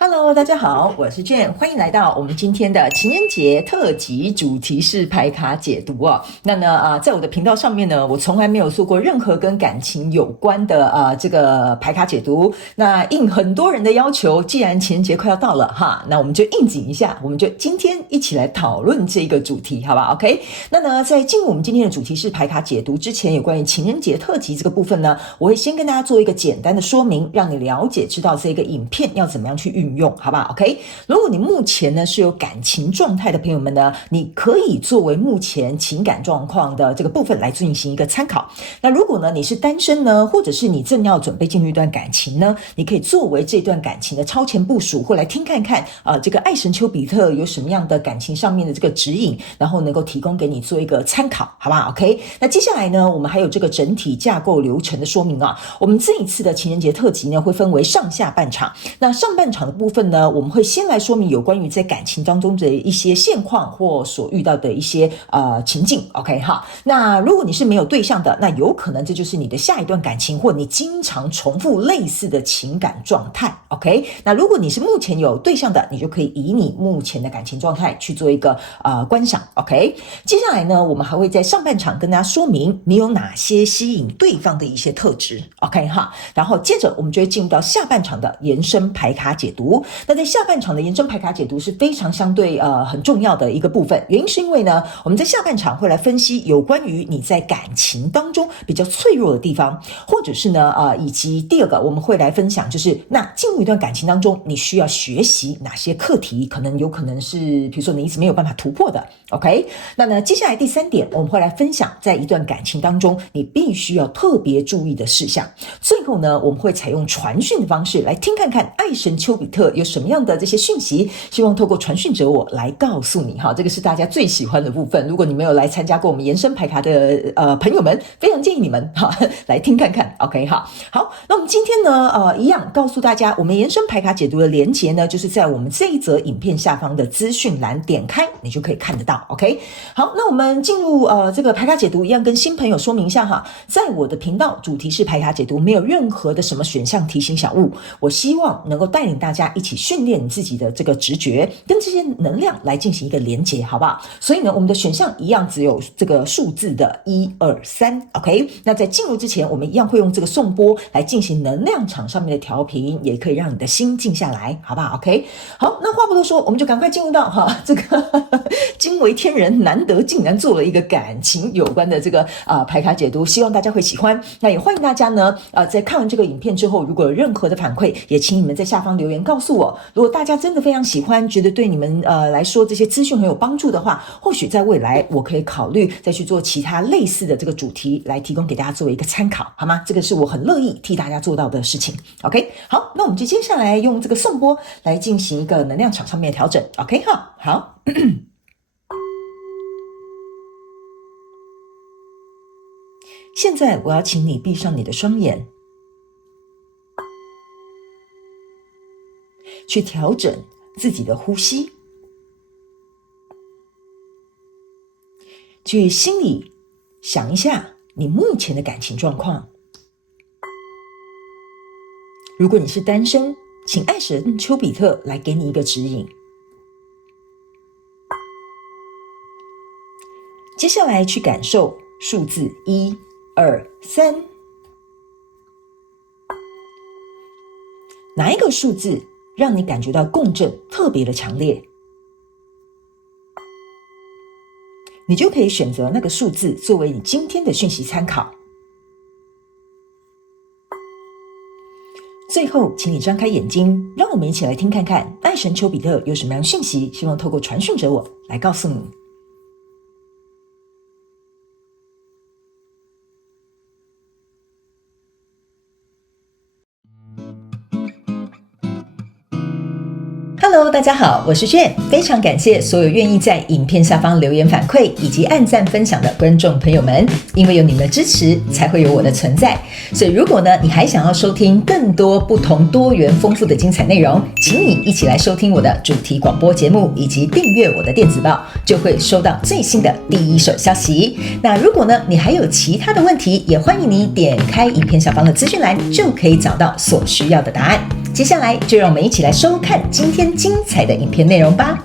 Hello，大家好，我是 Jane， 欢迎来到我们今天的情人节特辑，主题是牌卡解读哦。那呢在我的频道上面呢，我从来没有做过任何跟感情有关的这个牌卡解读。那应很多人的要求，既然情人节快要到了哈，那我们就应景一下，我们就今天一起来讨论这个主题，好吧 ？OK？ 那呢，在进入我们今天的主题是牌卡解读之前，有关于情人节特辑这个部分呢，我会先跟大家做一个简单的说明，让你了解知道这个影片要怎么样去运用，好不好 ？OK？ 如果你目前呢是有感情状态的朋友们呢，你可以作为目前情感状况的这个部分来进行一个参考。那如果呢你是单身呢，或者是你正要准备进入一段感情呢，你可以作为这段感情的超前部署，或来听看看这个爱神丘比特有什么样的感情上面的这个指引，然后能够提供给你做一个参考，好不好 ？OK？ 那接下来呢，我们还有这个整体架构流程的说明啊。我们这一次的情人节特辑呢，会分为上下半场。那上半场的部分呢，我们会先来说明有关于在感情当中的一些现况或所遇到的一些情境 ，OK 哈。那如果你是没有对象的，那有可能这就是你的下一段感情，或你经常重复类似的情感状态 ，OK。那如果你是目前有对象的，你就可以以你目前的感情状态去做一个观赏 ，OK。接下来呢，我们还会在上半场跟大家说明你有哪些吸引对方的一些特质 ，OK 哈。然后接着我们就会进入到下半场的延伸牌卡解读。那在下半场的延伸牌卡解读是非常相对很重要的一个部分，原因是因为呢，我们在下半场会来分析有关于你在感情当中比较脆弱的地方，或者是呢以及第二个我们会来分享，就是那进入一段感情当中，你需要学习哪些课题，有可能是比如说你一直没有办法突破的 ，OK？ 那呢接下来第三点我们会来分享，在一段感情当中你必须要特别注意的事项。最后呢，我们会采用传讯的方式来听看看爱神丘比特有什么样的这些讯息，希望透过传讯者我来告诉你哈，这个是大家最喜欢的部分。如果你没有来参加过我们延伸牌卡的朋友们，非常建议你们哈来听看看 ，OK 哈。好，那我们今天呢一样告诉大家，我们延伸牌卡解读的连结呢，就是在我们这一则影片下方的资讯栏点开，你就可以看得到 ，OK。好，那我们进入这个牌卡解读，一样跟新朋友说明一下哈，在我的频道主题是牌卡解读，没有任何的什么选项提醒小物，我希望能够带领大家一起训练你自己的这个直觉跟这些能量来进行一个连结，好不好？所以呢，我们的选项一样只有这个数字的1、2、3 ，OK。那在进入之前，我们一样会用这个颂钵来进行能量场上面的调频，也可以让你的心静下来，好不好 ？OK。好，那话不多说，我们就赶快进入到这个惊为天人，难得竟然做了一个感情有关的这个牌卡解读，希望大家会喜欢。那也欢迎大家呢在看完这个影片之后，如果有任何的反馈，也请你们在下方留言告诉我。如果大家真的非常喜欢，觉得对你们来说这些资讯很有帮助的话，或许在未来我可以考虑再去做其他类似的这个主题来提供给大家作为一个参考，好吗？这个是我很乐意替大家做到的事情 OK。 好，那我们就接下来用这个颂钵来进行一个能量场上面的调整 OK 好现在我要请你闭上你的双眼，去调整自己的呼吸，去心里想一下你目前的感情状况。如果你是单身，请爱神丘比特来给你一个指引。接下来去感受数字1、2、3，哪一个数字让你感觉到共振特别的强烈，你就可以选择那个数字作为你今天的讯息参考。最后请你张开眼睛，让我们一起来听看看爱神丘比特有什么样讯息，希望透过传讯者我来告诉你。Hello， 大家好，我是Jane，非常感谢所有愿意在影片下方留言反馈以及按赞分享的观众朋友们，因为有你们的支持，才会有我的存在。所以如果呢，你还想要收听更多不同多元丰富的精彩内容，请你一起来收听我的主题广播节目，以及订阅我的电子报，就会收到最新的第一手消息。那如果呢，你还有其他的问题，也欢迎你点开影片下方的资讯栏，就可以找到所需要的答案。接下来就让我们一起来收看今天精彩的影片内容吧。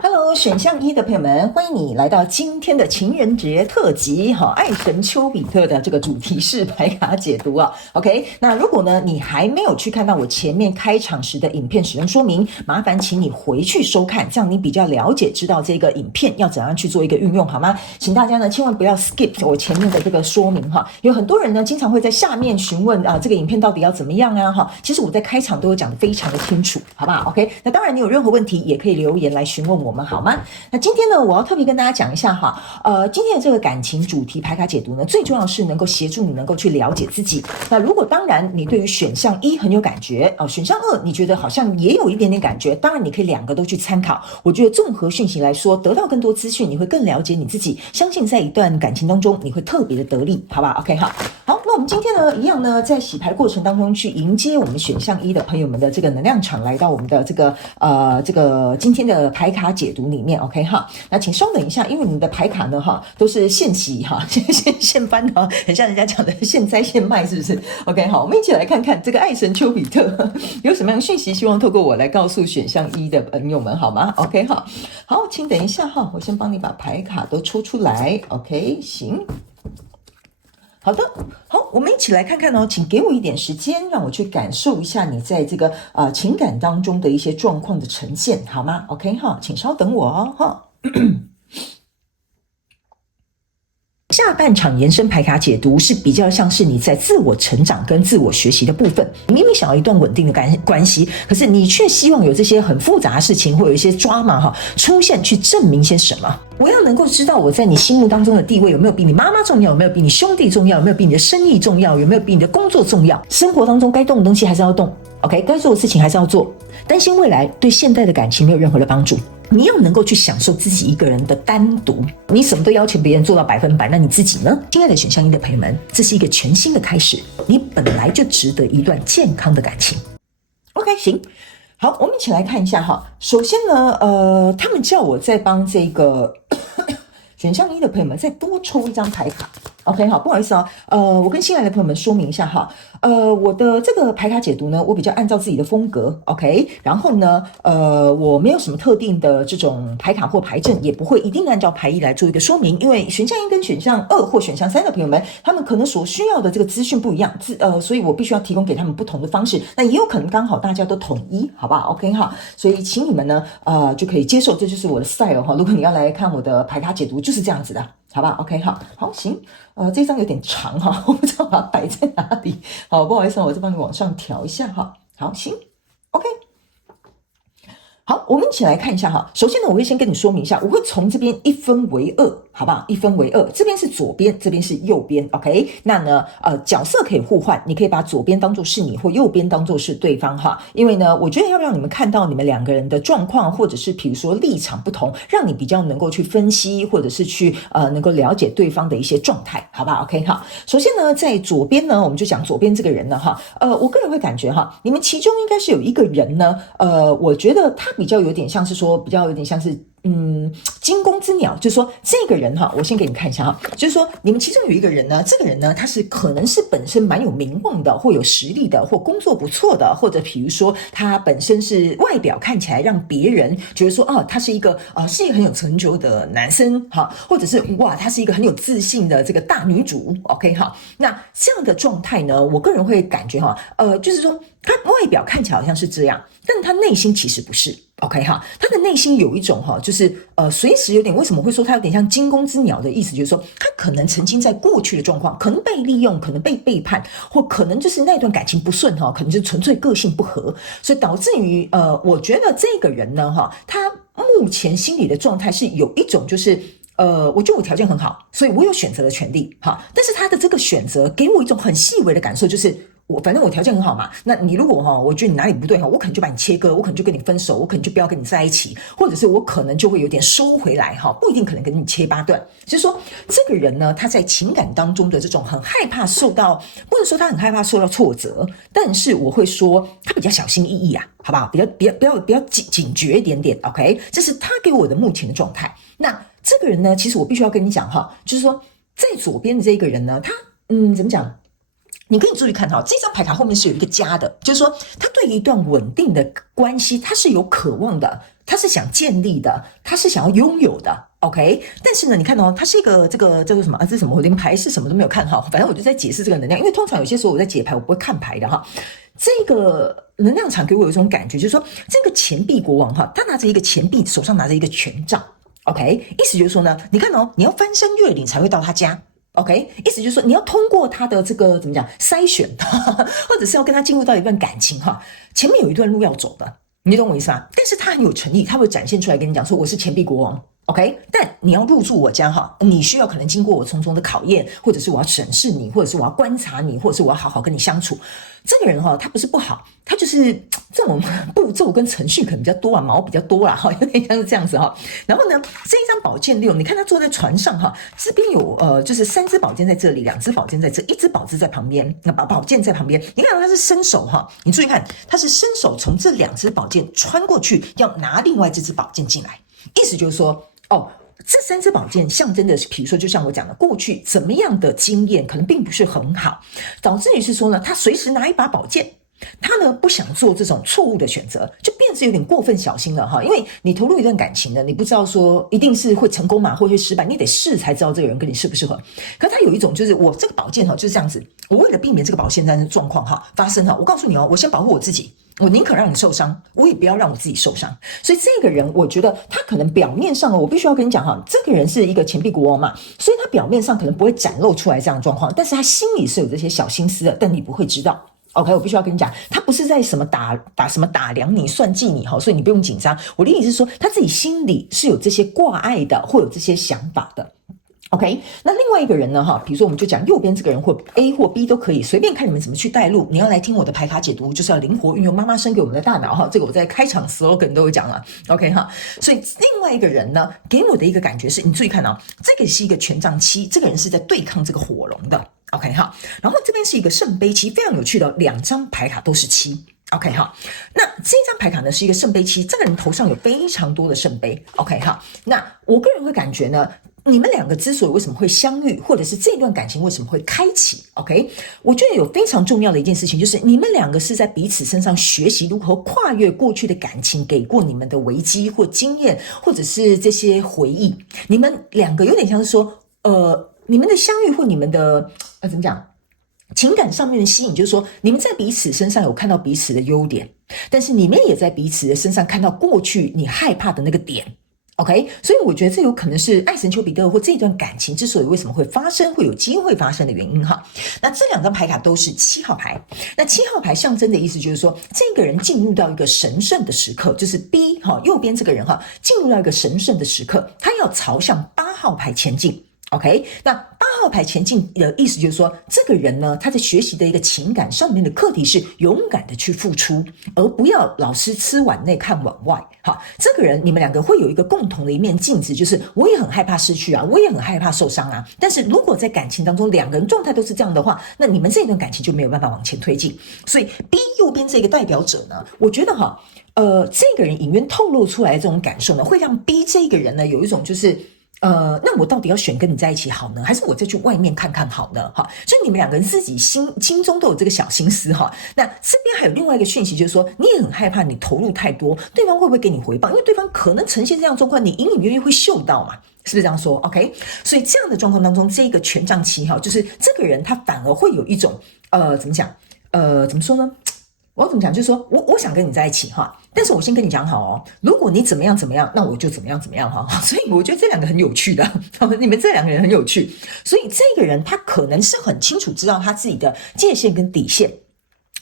Hello， 选项一的朋友们，欢迎你来到今天的情人节特辑爱神丘比特的这个主题式牌卡解读啊。OK， 那如果呢你还没有去看到我前面开场时的影片使用说明，麻烦请你回去收看，这样你比较了解知道这个影片要怎样去做一个运用，好吗？请大家呢千万不要 skip 我前面的这个说明哈。有很多人呢经常会在下面询问这个影片到底要怎么样啊哈。其实我在开场都有讲得非常的清楚，好不好 ？OK， 那当然你有任何问题也可以留言来询问我们，好吗？那今天呢，我要特别跟大家讲一下哈，今天的这个感情主题牌卡解读呢，最重要的是能够协助你能够去了解自己。那如果当然你对于选项一很有感觉选项二你觉得好像也有一点点感觉，当然你可以两个都去参考。我觉得综合讯息来说，得到更多资讯，你会更了解你自己，相信在一段感情当中你会特别的得力，好吧 ？OK 好，那我们今天呢，一样呢，在洗牌过程当中去迎接我们选项一的朋友们的这个能量场，来到我们的这个今天的牌卡解读里面 ，OK 哈。那请稍等一下，因为你们的牌卡呢都是现洗现翻的，很像人家讲的现摘现卖，是不是 ？OK 好，我们一起来看看这个爱神丘比特有什么样的讯息，希望透过我来告诉选项一的朋友们，好吗 ？OK 好，请等一下哈，我先帮你把牌卡都抽出来 ，OK 行。好的，好，我们一起来看看哦，请给我一点时间，让我去感受一下你在这个情感当中的一些状况的呈现，好吗 ？OK 哈，请稍等我哦哈。下半场延伸牌卡解读是比较像是你在自我成长跟自我学习的部分。你明明想要一段稳定的关系，可是你却希望有这些很复杂的事情，或有一些drama出现去证明些什么。我要能够知道我在你心目当中的地位有没有比你妈妈重要，有没有比你兄弟重要，有没有比你的生意重要，有没有比你的工作重要。生活当中该动的东西还是要动 OK， 该做的事情还是要做。担心未来对现在的感情没有任何的帮助。你要能够去享受自己一个人的单独，你什么都要求别人做到100%，那你自己呢？亲爱的选项一的朋友们，这是一个全新的开始，你本来就值得一段健康的感情。OK， 行，好，我们一起来看一下哈。首先呢，他们叫我再帮这个选项一的朋友们再多抽一张牌卡。OK 好，不好意思我跟新来的朋友们说明一下哈，我的这个牌卡解读呢，我比较按照自己的风格 OK， 然后呢，我没有什么特定的这种牌卡或牌阵，也不会一定按照牌意来做一个说明，因为选项一跟选项二或选项三的朋友们，他们可能所需要的这个资讯不一样，所以我必须要提供给他们不同的方式，那也有可能刚好大家都统一，好不好 ？OK 哈，所以请你们呢，就可以接受，这就是我的 style 哈。如果你要来看我的牌卡解读，就是这样子的。好吧 ，OK 好，行，这张有点长哈，我不知道把它摆在哪里。好，不好意思，我再帮你往上调一下哈。好，行 ，OK。好，我们一起来看一下哈。首先呢，我会先跟你说明一下，我会从这边一分为二，好不好？一分为二，这边是左边，这边是右边 ，OK？ 那呢，角色可以互换，你可以把左边当作是你，或右边当作是对方哈。因为呢，我觉得要让你们看到你们两个人的状况，或者是比如说立场不同，让你比较能够去分析，或者是去能够了解对方的一些状态，好不好 ？OK 好。首先呢，在左边呢，我们就讲左边这个人呢哈，我个人会感觉哈，你们其中应该是有一个人呢，我觉得他比较有点像是说，比较有点像是惊弓之鸟，就是说这个人哈，我先给你看一下哈，就是说你们其中有一个人呢，这个人呢，他是可能是本身蛮有名望的，或有实力的，或工作不错的，或者比如说他本身是外表看起来让别人觉得说他是一个很有成就的男生哈，或者是哇，他是一个很有自信的这个大女主 ，OK 哈，那这样的状态呢，我个人会感觉哈，就是说他外表看起来好像是这样，但他内心其实不是。OK 哈，他的内心有一种就是随时有点，为什么会说他有点像惊弓之鸟的意思，就是说他可能曾经在过去的状况，可能被利用，可能被背叛，或可能就是那段感情不顺可能就纯粹个性不合，所以导致于我觉得这个人呢他目前心理的状态是有一种就是我觉得我条件很好，所以我有选择的权利哈，但是他的这个选择给我一种很细微的感受，就是反正我条件很好嘛，那你如果我觉得你哪里不对我可能就把你切割，我可能就跟你分手，我可能就不要跟你在一起，或者是我可能就会有点收回来不一定可能跟你切八段。就是说这个人呢，他在情感当中的这种很害怕受到，不能说他很害怕受到挫折，但是我会说他比较小心翼翼好不好？比较警觉一点点 ，OK？ 这是他给我的目前的状态。那这个人呢，其实我必须要跟你讲就是说在左边的这个人呢，他怎么讲？你可以注意看哈，这张牌卡后面是有一个加的，就是说他对于一段稳定的关系，他是有渴望的，他是想建立的，他是想要拥有的。OK， 但是呢，你看哦，它是一个这个叫做什么啊？这是什么？我连牌是什么都没有看哈，反正我就在解释这个能量，因为通常有些时候我在解牌，我不会看牌的哈。这个能量场给我有一种感觉，就是说这个钱币国王哈，他拿着一个钱币，手上拿着一个权杖。OK， 意思就是说呢，你看哦，你要翻山越岭才会到他家。OK， 意思就是说你要通过他的这个怎么讲筛选，或者是要跟他进入到一段感情哈，前面有一段路要走的，你懂我意思吗？但是他很有诚意，他会展现出来跟你讲说我是钱币国王。OK， 但你要入住我家哈，你需要可能经过我重重的考验，或者是我要审视你，或者是我要观察你，或者是我要好好跟你相处。这个人哈，他不是不好，他就是这种步骤跟程序可能比较多啊，毛比较多啦哈，有点像是这样子哈。然后呢，这一张宝剑六，你看他坐在船上哈，这边有就是3支宝剑在这里，2支宝剑在这，1支宝剑在旁边，那宝剑在旁边。你看他是伸手哈，你注意看，他是伸手从这2支宝剑穿过去，要拿另外这支宝剑进来，意思就是说。这3支宝剑象征的是，比如说，就像我讲的，过去怎么样的经验可能并不是很好，导致于是说呢，他随时拿一把宝剑，他呢不想做这种错误的选择，就变成有点过分小心了哈。因为你投入一段感情呢，你不知道说一定是会成功嘛，或会失败，你得试才知道这个人跟你适不适合。可是他有一种就是我这个宝剑哈就是这样子，我为了避免这个宝剑战的状况哈发生哈，我告诉你哦，我先保护我自己。我宁可让你受伤，我也不要让我自己受伤。所以这个人，我觉得他可能表面上，我必须要跟你讲哈，这个人是一个钱币国王嘛，所以他表面上可能不会展露出来这样的状况，但是他心里是有这些小心思的，但你不会知道。OK， 我必须要跟你讲，他不是在什么打量你、算计你哈，所以你不用紧张。我的意思是说，他自己心里是有这些挂碍的，或有这些想法的。OK， 那另外一个人呢？哈，比如说我们就讲右边这个人，或 A 或 B 都可以，随便看你们怎么去带路。你要来听我的牌卡解读，就是要灵活运用妈妈生给我们的大脑哈。这个我在开场 slogan 都有讲了。OK 哈，所以另外一个人呢，给我的一个感觉是，你注意看啊，这个是一个权杖7，这个人是在对抗这个火龙的。OK 哈，然后这边是一个圣杯7，非常有趣的，2张牌卡都是7。OK 哈，那这张牌卡呢是一个圣杯7，这个人头上有非常多的圣杯。OK 哈，那我个人会感觉呢。你们2个之所以为什么会相遇，或者是这段感情为什么会开启 ，OK？ 我觉得有非常重要的一件事情，就是你们2个是在彼此身上学习如何跨越过去的感情给过你们的危机或经验，或者是这些回忆。你们2个有点像是说，你们的相遇或你们的怎么讲？情感上面的吸引，就是说你们在彼此身上有看到彼此的优点，但是你们也在彼此的身上看到过去你害怕的那个点。OK， 所以我觉得这有可能是爱神丘比特或这段感情之所以为什么会发生，会有机会发生的原因哈。那这2张牌卡都是7号牌，那7号牌象征的意思就是说，这个人进入到一个神圣的时刻，就是 B 哈右边这个人哈进入到一个神圣的时刻，他要朝向8号牌前进。OK， 那8号牌前进的意思就是说，这个人呢，他在学习的一个情感上面的课题是勇敢的去付出，而不要老是吃碗内看碗外。好，这个人你们2个会有一个共同的一面镜子，就是我也很害怕失去啊，我也很害怕受伤啊。但是如果在感情当中2个人状态都是这样的话，那你们这段感情就没有办法往前推进。所以 B 右边这个代表者呢，我觉得哈，这个人隐约透露出来的这种感受呢，会让 B 这个人呢有一种就是。那我到底要选跟你在一起好呢，还是我再去外面看看好呢？哈，所以你们2个人自己心中都有这个小心思哈。那这边还有另外一个讯息，就是说你也很害怕你投入太多，对方会不会给你回报？因为对方可能呈现这样的状况，你隐隐约约会嗅到嘛，是不是这样说 ？OK， 所以这样的状况当中，这个权杖7哈，就是这个人他反而会有一种怎么讲？怎么说呢？我要怎么讲？就是说我想跟你在一起哈，但是我先跟你讲好哦，如果你怎么样怎么样，那我就怎么样怎么样哈。所以我觉得这2个很有趣的，你们这2个人很有趣。所以这个人他可能是很清楚知道他自己的界限跟底线。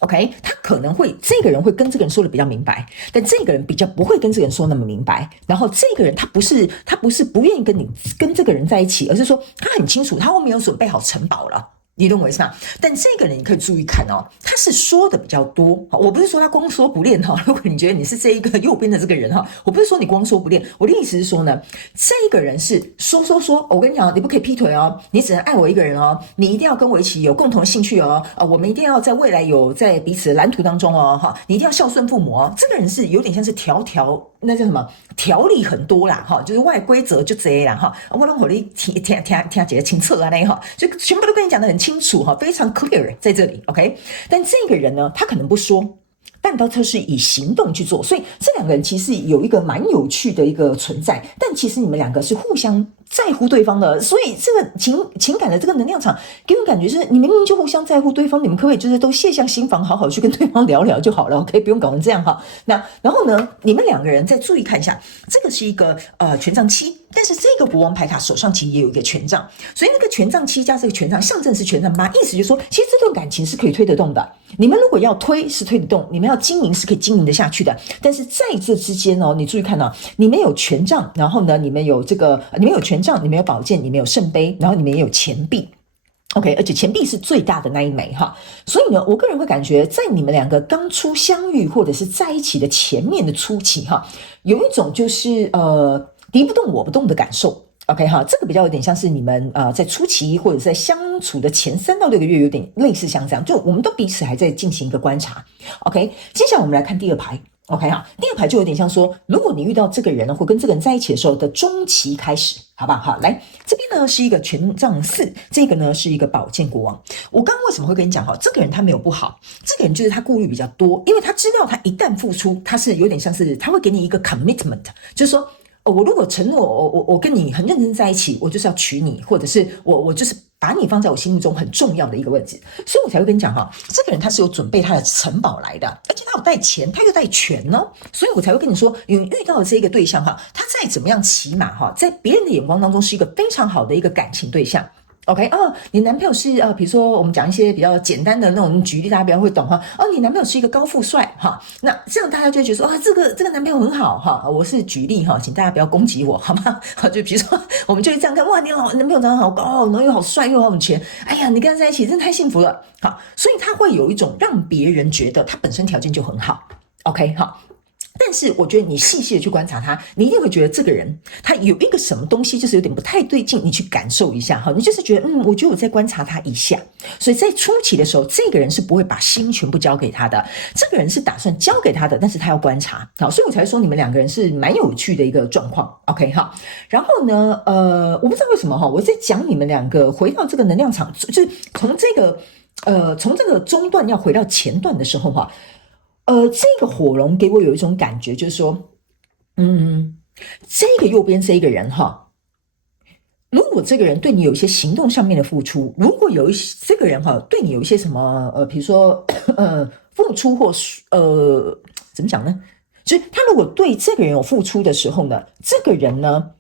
OK， 他可能会这个人会跟这个人说的比较明白，但这个人比较不会跟这个人说那么明白。然后这个人他不是不愿意跟这个人在一起，而是说他很清楚他后面有准备好城堡了。你懂我意思吗？但这个人你可以注意看哦，他是说的比较多。我不是说他光说不练哈。如果你觉得你是这一个右边的这个人哈，我不是说你光说不练，我的意思是说呢，这个人是说。我跟你讲，你不可以劈腿哦，你只能爱我一个人哦，你一定要跟我一起有共同的兴趣哦，我们一定要在未来有在彼此的蓝图当中哦，哈，你一定要孝顺父母哦。这个人是有点像是条条那叫什么条理很多啦哈，就是外规则就这样哈，我让你听几个清楚啊那哈，就全部都跟你讲得很清楚哈，非常 clear 在这里 OK。但这个人呢，他可能不说。但他是以行动去做，所以这两个人其实有一个蛮有趣的一个存在，但其实你们两个是互相在乎对方的，所以这个情感的这个能量场给我感觉是你明明就互相在乎对方，你们可不可以就是都卸下心防，好好去跟对方聊聊就好了 ，OK， 不用搞成这样哈。那然后呢，你们两个人再注意看一下，这个是一个权杖七，但是这个国王牌卡手上其实也有一个权杖，所以那个权杖七加这个权杖象征是权杖八，意思就是说，其实这段感情是可以推得动的。你们如果要推是推得动，你们要经营是可以经营得下去的。但是在这之间哦，你注意看哦，你们有权杖，然后呢，你们有权杖，你们有宝剑，你们有圣杯，然后你们也有钱币。OK， 而且钱币是最大的那一枚哈，所以呢，我个人会感觉，在你们两个刚初相遇或者是在一起的前面的初期哈，有一种就是敌不动我不动的感受。OK 哈，这个比较有点像是你们在初期或者在相处的前3到6个月有点类似像这样，就我们都彼此还在进行一个观察。OK， 接下来我们来看第二排。OK 哈，第二排就有点像说，如果你遇到这个人呢，或跟这个人在一起的时候的中期开始，好不好？好，来这边呢是一个权杖4，这个呢是一个宝剑国王。我刚刚为什么会跟你讲哈，这个人他没有不好，这个人就是他顾虑比较多，因为他知道他一旦付出，他是有点像是他会给你一个 commitment， 就是说。我如果承诺我跟你很认真在一起，我就是要娶你，或者是我就是把你放在我心目中很重要的一个位置，所以我才会跟你讲哈，这个人他是有准备他的城堡来的，而且他有带钱，他又带权呢，所以我才会跟你说，你遇到的这个对象哈，他再怎么样起码哈，在别人的眼光当中是一个非常好的一个感情对象。OK 你男朋友是比如说我们讲一些比较简单的那种举例，大家比较会懂哈。你男朋友是一个高富帅哈，那这样大家就会觉得说这个男朋友很好哈。我是举例哈，请大家不要攻击我好吗？就比如说我们就会这样看，哇，你男朋友长得好高，然后又好帅又好有钱，哎呀，你跟他在一起真的太幸福了。好，所以他会有一种让别人觉得他本身条件就很好。OK 好。但是我觉得你细细的去观察他，你一定会觉得这个人他有一个什么东西就是有点不太对劲，你去感受一下哈，你就是觉得我觉得我在观察他一下，所以在初期的时候，这个人是不会把心全部交给他的，这个人是打算交给他的，但是他要观察，好，所以我才说你们两个人是蛮有趣的一个状况 ，OK 哈，然后呢，我不知道为什么哈，我在讲你们两个回到这个能量场，就是从这个中段要回到前段的时候哈。这个火龙给我有一种感觉，就是说，这个右边这一个人哈，如果这个人对你有一些行动上面的付出，如果有这个人哈对你有一些什么比如说付出或怎么讲呢？就是他如果对这个人有付出的时候呢，这个人呢，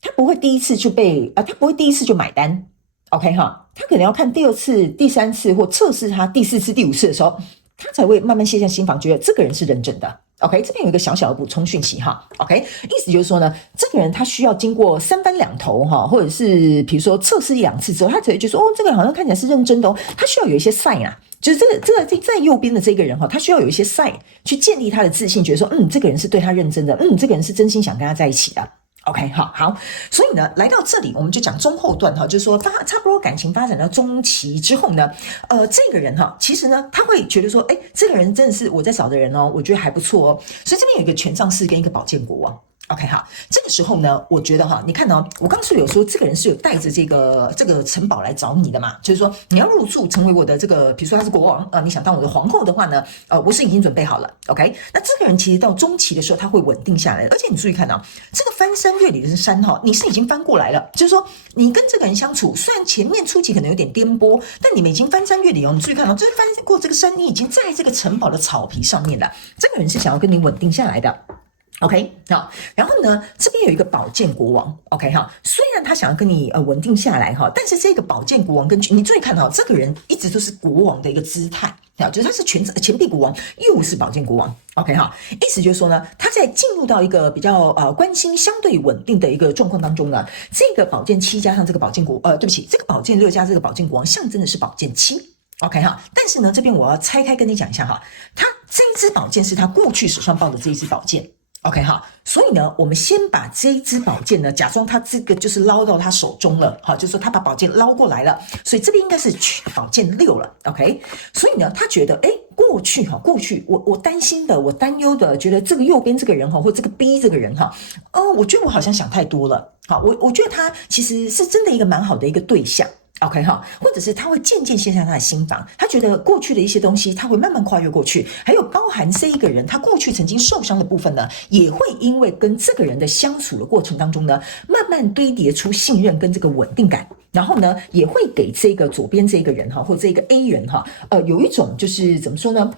他不会第一次就他不会第一次就买单 ，OK 哈，他可能要看第2次、第3次或测试他第4次、第5次的时候。他才会慢慢卸下心防，觉得这个人是认真的。OK， 这边有一个小小的补充讯息哈。OK， 意思就是说呢，这个人他需要经过3番2头哈，或者是比如说测试1、2次之后，他才会觉得说，这个人好像看起来是认真的哦。他需要有一些 sign 啊，就是这个在右边的这个人哈，他需要有一些 sign 去建立他的自信，觉得说，这个人是对他认真的，这个人是真心想跟他在一起的。OK， 好，所以呢，来到这里，我们就讲中后段哈，就是说差不多感情发展到中期之后呢，这个人哈，其实呢，他会觉得说，这个人真的是我在找的人哦，我觉得还不错哦，所以这边有一个权杖4跟一个宝剑国王。OK 好，这个时候呢，我觉得哈，你看到我刚是有说这个人是有带着这个城堡来找你的嘛，就是说你要入住成为我的这个，比如说他是国王你想当我的皇后的话呢，我是已经准备好了 ，OK， 那这个人其实到中期的时候他会稳定下来，而且你注意看啊，这个翻山越岭的山哈，你是已经翻过来了，就是说你跟这个人相处，虽然前面初期可能有点颠簸，但你们已经翻山越岭哦，你注意看到这翻过这个山，你已经在这个城堡的草皮上面了，这个人是想要跟你稳定下来的。OK 好，然后呢，这边有一个宝剑国王 ，OK 哈，虽然他想要跟你稳定下来哈，但是这个宝剑国王你注意看哈，这个人一直都是国王的一个姿态，就是他是钱币国王，又是宝剑国王 ，OK 哈，意思就是说呢，他在进入到一个比较关心相对稳定的一个状况当中呢，这个宝剑7加上这个宝剑对不起，这个宝剑6加这个宝剑国王象征的是宝剑7。OK 哈，但是呢，这边我要拆开跟你讲一下哈，他这一支宝剑是他过去手上抱的这一支宝剑。OK 哈，所以呢，我们先把这一支宝剑呢，假装他这个就是捞到他手中了，好，就是说他把宝剑捞过来了，所以这边应该是宝剑6了 ，OK， 所以呢，他觉得过去我担心的，我担忧的，觉得这个右边这个人或这个 B 这个人我觉得我好像想太多了。好，我觉得他其实是真的一个蛮好的一个对象。OK 或者是他会渐渐卸下他的心防，他觉得过去的一些东西他会慢慢跨越过去，还有包含这一个人他过去曾经受伤的部分呢，也会因为跟这个人的相处的过程当中呢，慢慢堆叠出信任跟这个稳定感，然后呢也会给这个左边这个人或这个 A 人有一种就是怎么说呢，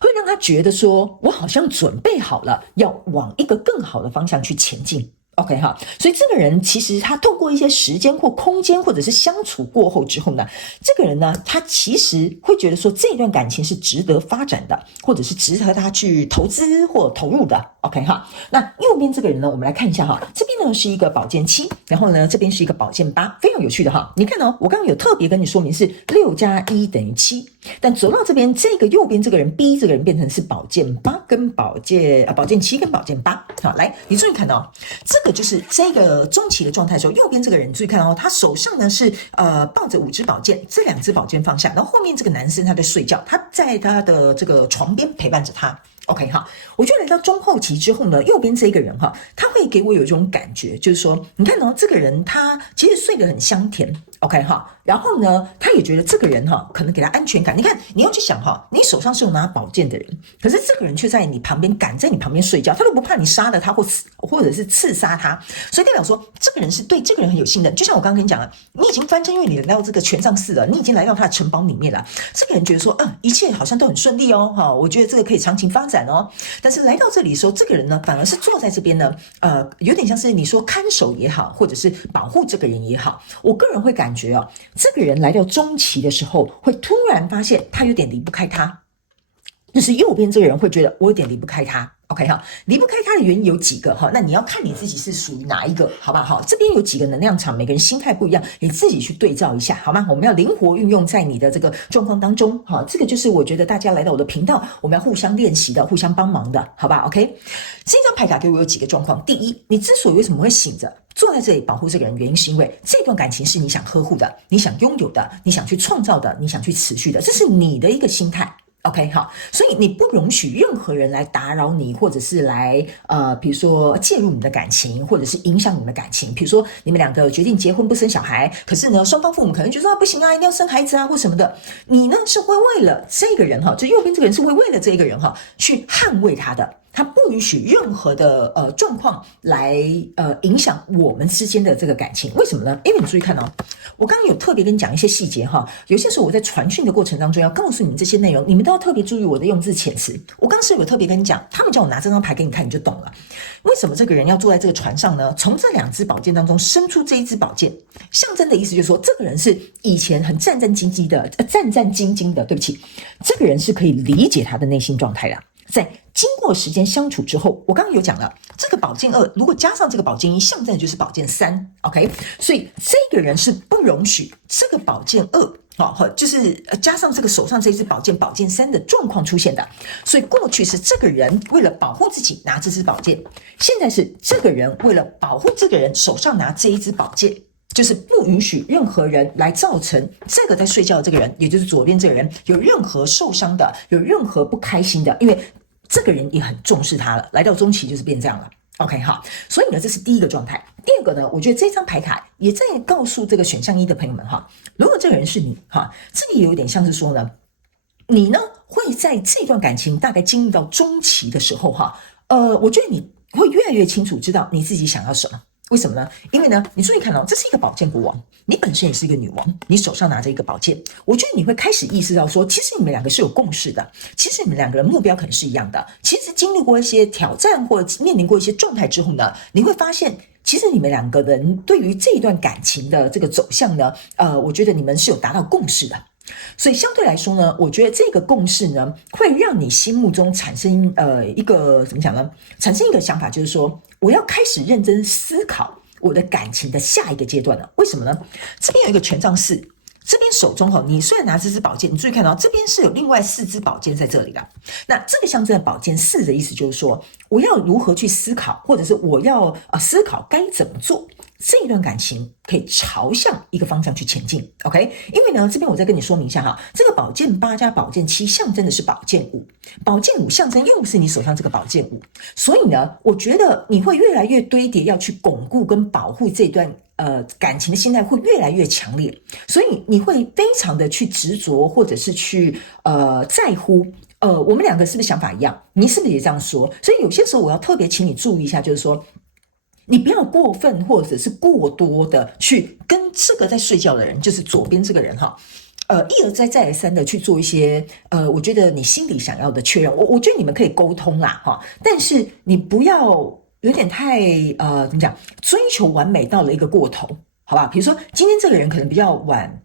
会让他觉得说我好像准备好了要往一个更好的方向去前进。OK 所以这个人其实他透过一些时间或空间或者是相处过后之后呢，这个人呢他其实会觉得说这段感情是值得发展的，或者是值得他去投资或投入的。OK 那右边这个人呢，我们来看一下这边呢是一个宝剑7，然后呢这边是一个宝剑8，非常有趣的你看我刚刚有特别跟你说明是6加1等于7，但走到这边这个右边这个人 B 这个人变成是宝剑8跟宝剑7跟宝剑8。好，来你注意看这个就是这个中期的状态的时候，右边这个人注意看他手上呢是抱着5支宝剑，这2支宝剑放下，然后后面这个男生他在睡觉，他在他的这个床边陪伴着他。OK 我觉得来到中后期之后呢，右边这个人他会给我有一种感觉，就是说你看这个人他其实睡得很香甜。OK 然后呢他也觉得这个人可能给他安全感。你看你要去想你手上是有拿宝剑的人，可是这个人却在你旁边，敢在你旁边睡觉，他都不怕你杀了他或者是刺杀他，所以代表说这个人是对这个人很有信任。就像我刚刚跟你讲了，你已经翻身，因为你来到这个权杖4了，你已经来到他的城堡里面了，这个人觉得说一切好像都很顺利我觉得这个可以长期发展但是来到这里的时候，这个人呢反而是坐在这边呢有点像是你说看守也好，或者是保护这个人也好，我个人会感觉这个人来到中期的时候，会突然发现他有点离不开他，就是右边这个人会觉得我有点离不开他。OK 离不开他的原因有几个那你要看你自己是属于哪一个，好不好？这边有几个能量场，每个人心态不一样，你自己去对照一下，好吗？我们要灵活运用在你的这个状况当中这个就是我觉得大家来到我的频道，我们要互相练习的，互相帮忙的，好吧 ？OK， 这张牌卡给我有几个状况。第一，你之所以为什么会醒着坐在这里保护这个人，原因是因为这段感情是你想呵护的，你想拥有的，你想去创造的，你想去持续的，这是你的一个心态。OK 所以你不容许任何人来打扰你，或者是来比如说介入你的感情，或者是影响你们的感情。比如说你们两个决定结婚不生小孩，可是呢双方父母可能觉得不行一定要生孩子或什么的，你呢是会为了这个人就右边这个人是会为了这个人去捍卫他的。他不允许任何的状况来影响我们之间的这个感情。为什么呢？因为你注意看我刚刚有特别跟你讲一些细节有些时候我在传讯的过程当中要告诉你们这些内容，你们都要特别注意我的用字遣词。我刚刚是有特别跟你讲，他们叫我拿这张牌给你看，你就懂了。为什么这个人要坐在这个船上呢？从这2支宝剑当中伸出这一支宝剑，象征的意思就是说，这个人是以前很战战兢兢的，对不起，这个人是可以理解他的内心状态的。在经过时间相处之后，我刚刚有讲了，这个宝剑2如果加上这个宝剑1，象征的就是宝剑3。OK， 所以这个人是不容许这个宝剑2就是加上这个手上这支宝剑3的状况出现的。所以过去是这个人为了保护自己拿这支宝剑，现在是这个人为了保护这个人手上拿这一支宝剑，就是不允许任何人来造成这个在睡觉的这个人，也就是左边这个人有任何受伤的，有任何不开心的，因为这个人也很重视他了，来到中期就是变这样了。OK 所以呢这是第一个状态。第二个呢，我觉得这张牌卡也在告诉这个选项1的朋友们如果这个人是你这里也有点像是说呢，你呢会在这段感情大概经历到中期的时候我觉得你会越来越清楚知道你自己想要什么。为什么呢？因为呢，你注意看这是一个宝剑国王，你本身也是一个女王，你手上拿着一个宝剑，我觉得你会开始意识到说，其实你们两个是有共识的，其实你们两个人目标可能是一样的，其实经历过一些挑战或面临过一些状态之后呢，你会发现其实你们两个人对于这一段感情的这个走向呢，我觉得你们是有达到共识的。所以相对来说呢，我觉得这个共识呢，会让你心目中产生一个怎么讲呢？产生一个想法，就是说我要开始认真思考我的感情的下一个阶段了。为什么呢？这边有一个权杖4，这边手中你虽然拿这支宝剑，你注意看这边是有另外4支宝剑在这里的。那这个象征的宝剑4的意思就是说，我要如何去思考，或者是我要思考该怎么做。这一段感情可以朝向一个方向去前进 ，OK？ 因为呢，这边我再跟你说明一下哈，这个宝剑8加宝剑7象征的是宝剑5，宝剑5象征又是你手上这个宝剑5，所以呢，我觉得你会越来越堆叠，要去巩固跟保护这段感情的心态会越来越强烈，所以你会非常的去执着，或者是去在乎。我们两个是不是想法一样？你是不是也这样说？所以有些时候我要特别请你注意一下，就是说，你不要过分或者是过多的去跟这个在睡觉的人，就是左边这个人哈，一而再再而三的去做一些我觉得你心里想要的确认。我觉得你们可以沟通啦哈，但是你不要有点太怎么讲，追求完美到了一个过头，好吧？比如说今天这个人可能比较晚。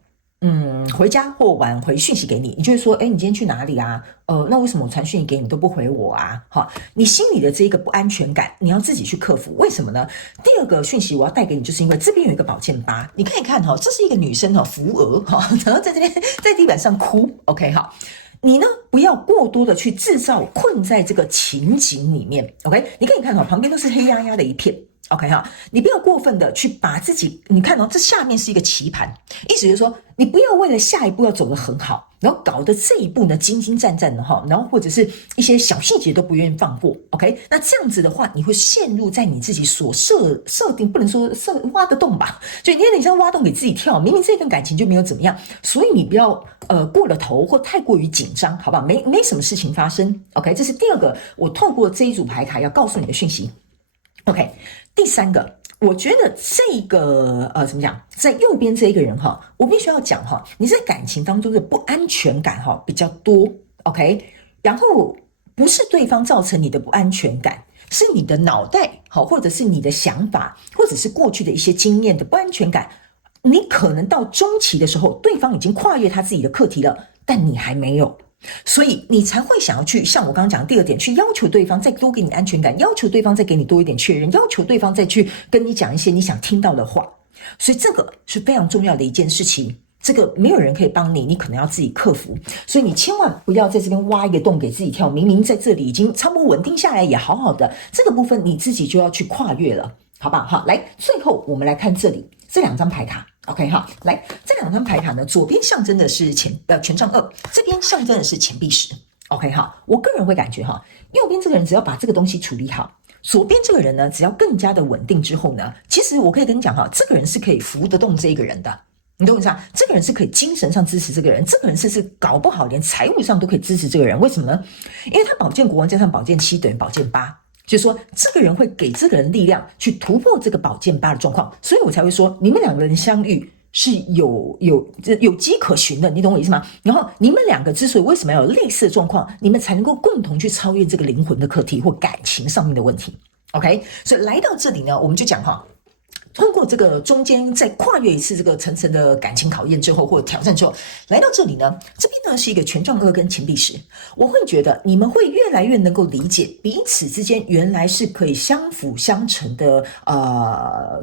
回家或晚回讯息给你，你就会说，你今天去哪里啊？那为什么我传讯息给你都不回我啊？哈，你心里的这一个不安全感，你要自己去克服。为什么呢？第二个讯息我要带给你，就是因为这边有一个宝剑8，你可以看哈，这是一个女生哈，扶额哈，然后在这边在地板上哭。OK 哈，你呢不要过多的去制造困在这个情景里面。OK， 你可以看哈，旁边都是黑压压的一片。OK 哈，你不要过分的去把自己，你看这下面是一个棋盘，意思就是说，你不要为了下一步要走得很好，然后搞得这一步呢惊惊战战的哈，然后或者是一些小细节都不愿意放过。OK， 那这样子的话，你会陷入在你自己所设定，不能说挖的洞吧，就你有点像挖洞给自己跳，明明这段感情就没有怎么样，所以你不要过了头或太过于紧张，好不好？没什么事情发生。OK， 这是第二个，我透过这一组牌卡要告诉你的讯息。OK， 第三个，我觉得这个怎么讲，在右边这一个人哈，我必须要讲哈，你在感情当中的不安全感哈比较多 ，OK， 然后不是对方造成你的不安全感，是你的脑袋好，或者是你的想法，或者是过去的一些经验的不安全感，你可能到中期的时候，对方已经跨越他自己的课题了，但你还没有。所以你才会想要去像我刚刚讲的第二点，去要求对方再多给你安全感，要求对方再给你多一点确认，要求对方再去跟你讲一些你想听到的话。所以这个是非常重要的一件事情，这个没有人可以帮你，你可能要自己克服。所以你千万不要在这边挖一个洞给自己跳，明明在这里已经差不多稳定下来，也好好的，这个部分你自己就要去跨越了，好不好？好，来，最后我们来看这里这两张牌卡。OK 哈，来这两张牌卡呢，左边象征的是权杖2，这边象征的是钱币10。OK 哈，我个人会感觉哈，右边这个人只要把这个东西处理好，左边这个人呢，只要更加的稳定之后呢，其实我可以跟你讲哈，这个人是可以扶得动这个人的。你懂我意思啊？这个人是可以精神上支持这个人，这个人是搞不好连财务上都可以支持这个人。为什么呢？因为他宝剑国王加上宝剑7等于宝剑8。就是说，这个人会给这个人力量去突破这个宝剑8的状况，所以我才会说，你们两个人相遇是有迹可循的，你懂我意思吗？然后你们两个之所以为什么要有类似的状况，你们才能够共同去超越这个灵魂的课题或感情上面的问题。OK， 所以来到这里呢，我们就讲哈。通过这个中间再跨越一次这个层层的感情考验之后，或者挑战之后，来到这里呢，这边呢是一个权杖2跟钱币10，我会觉得你们会越来越能够理解彼此之间原来是可以相辅相成的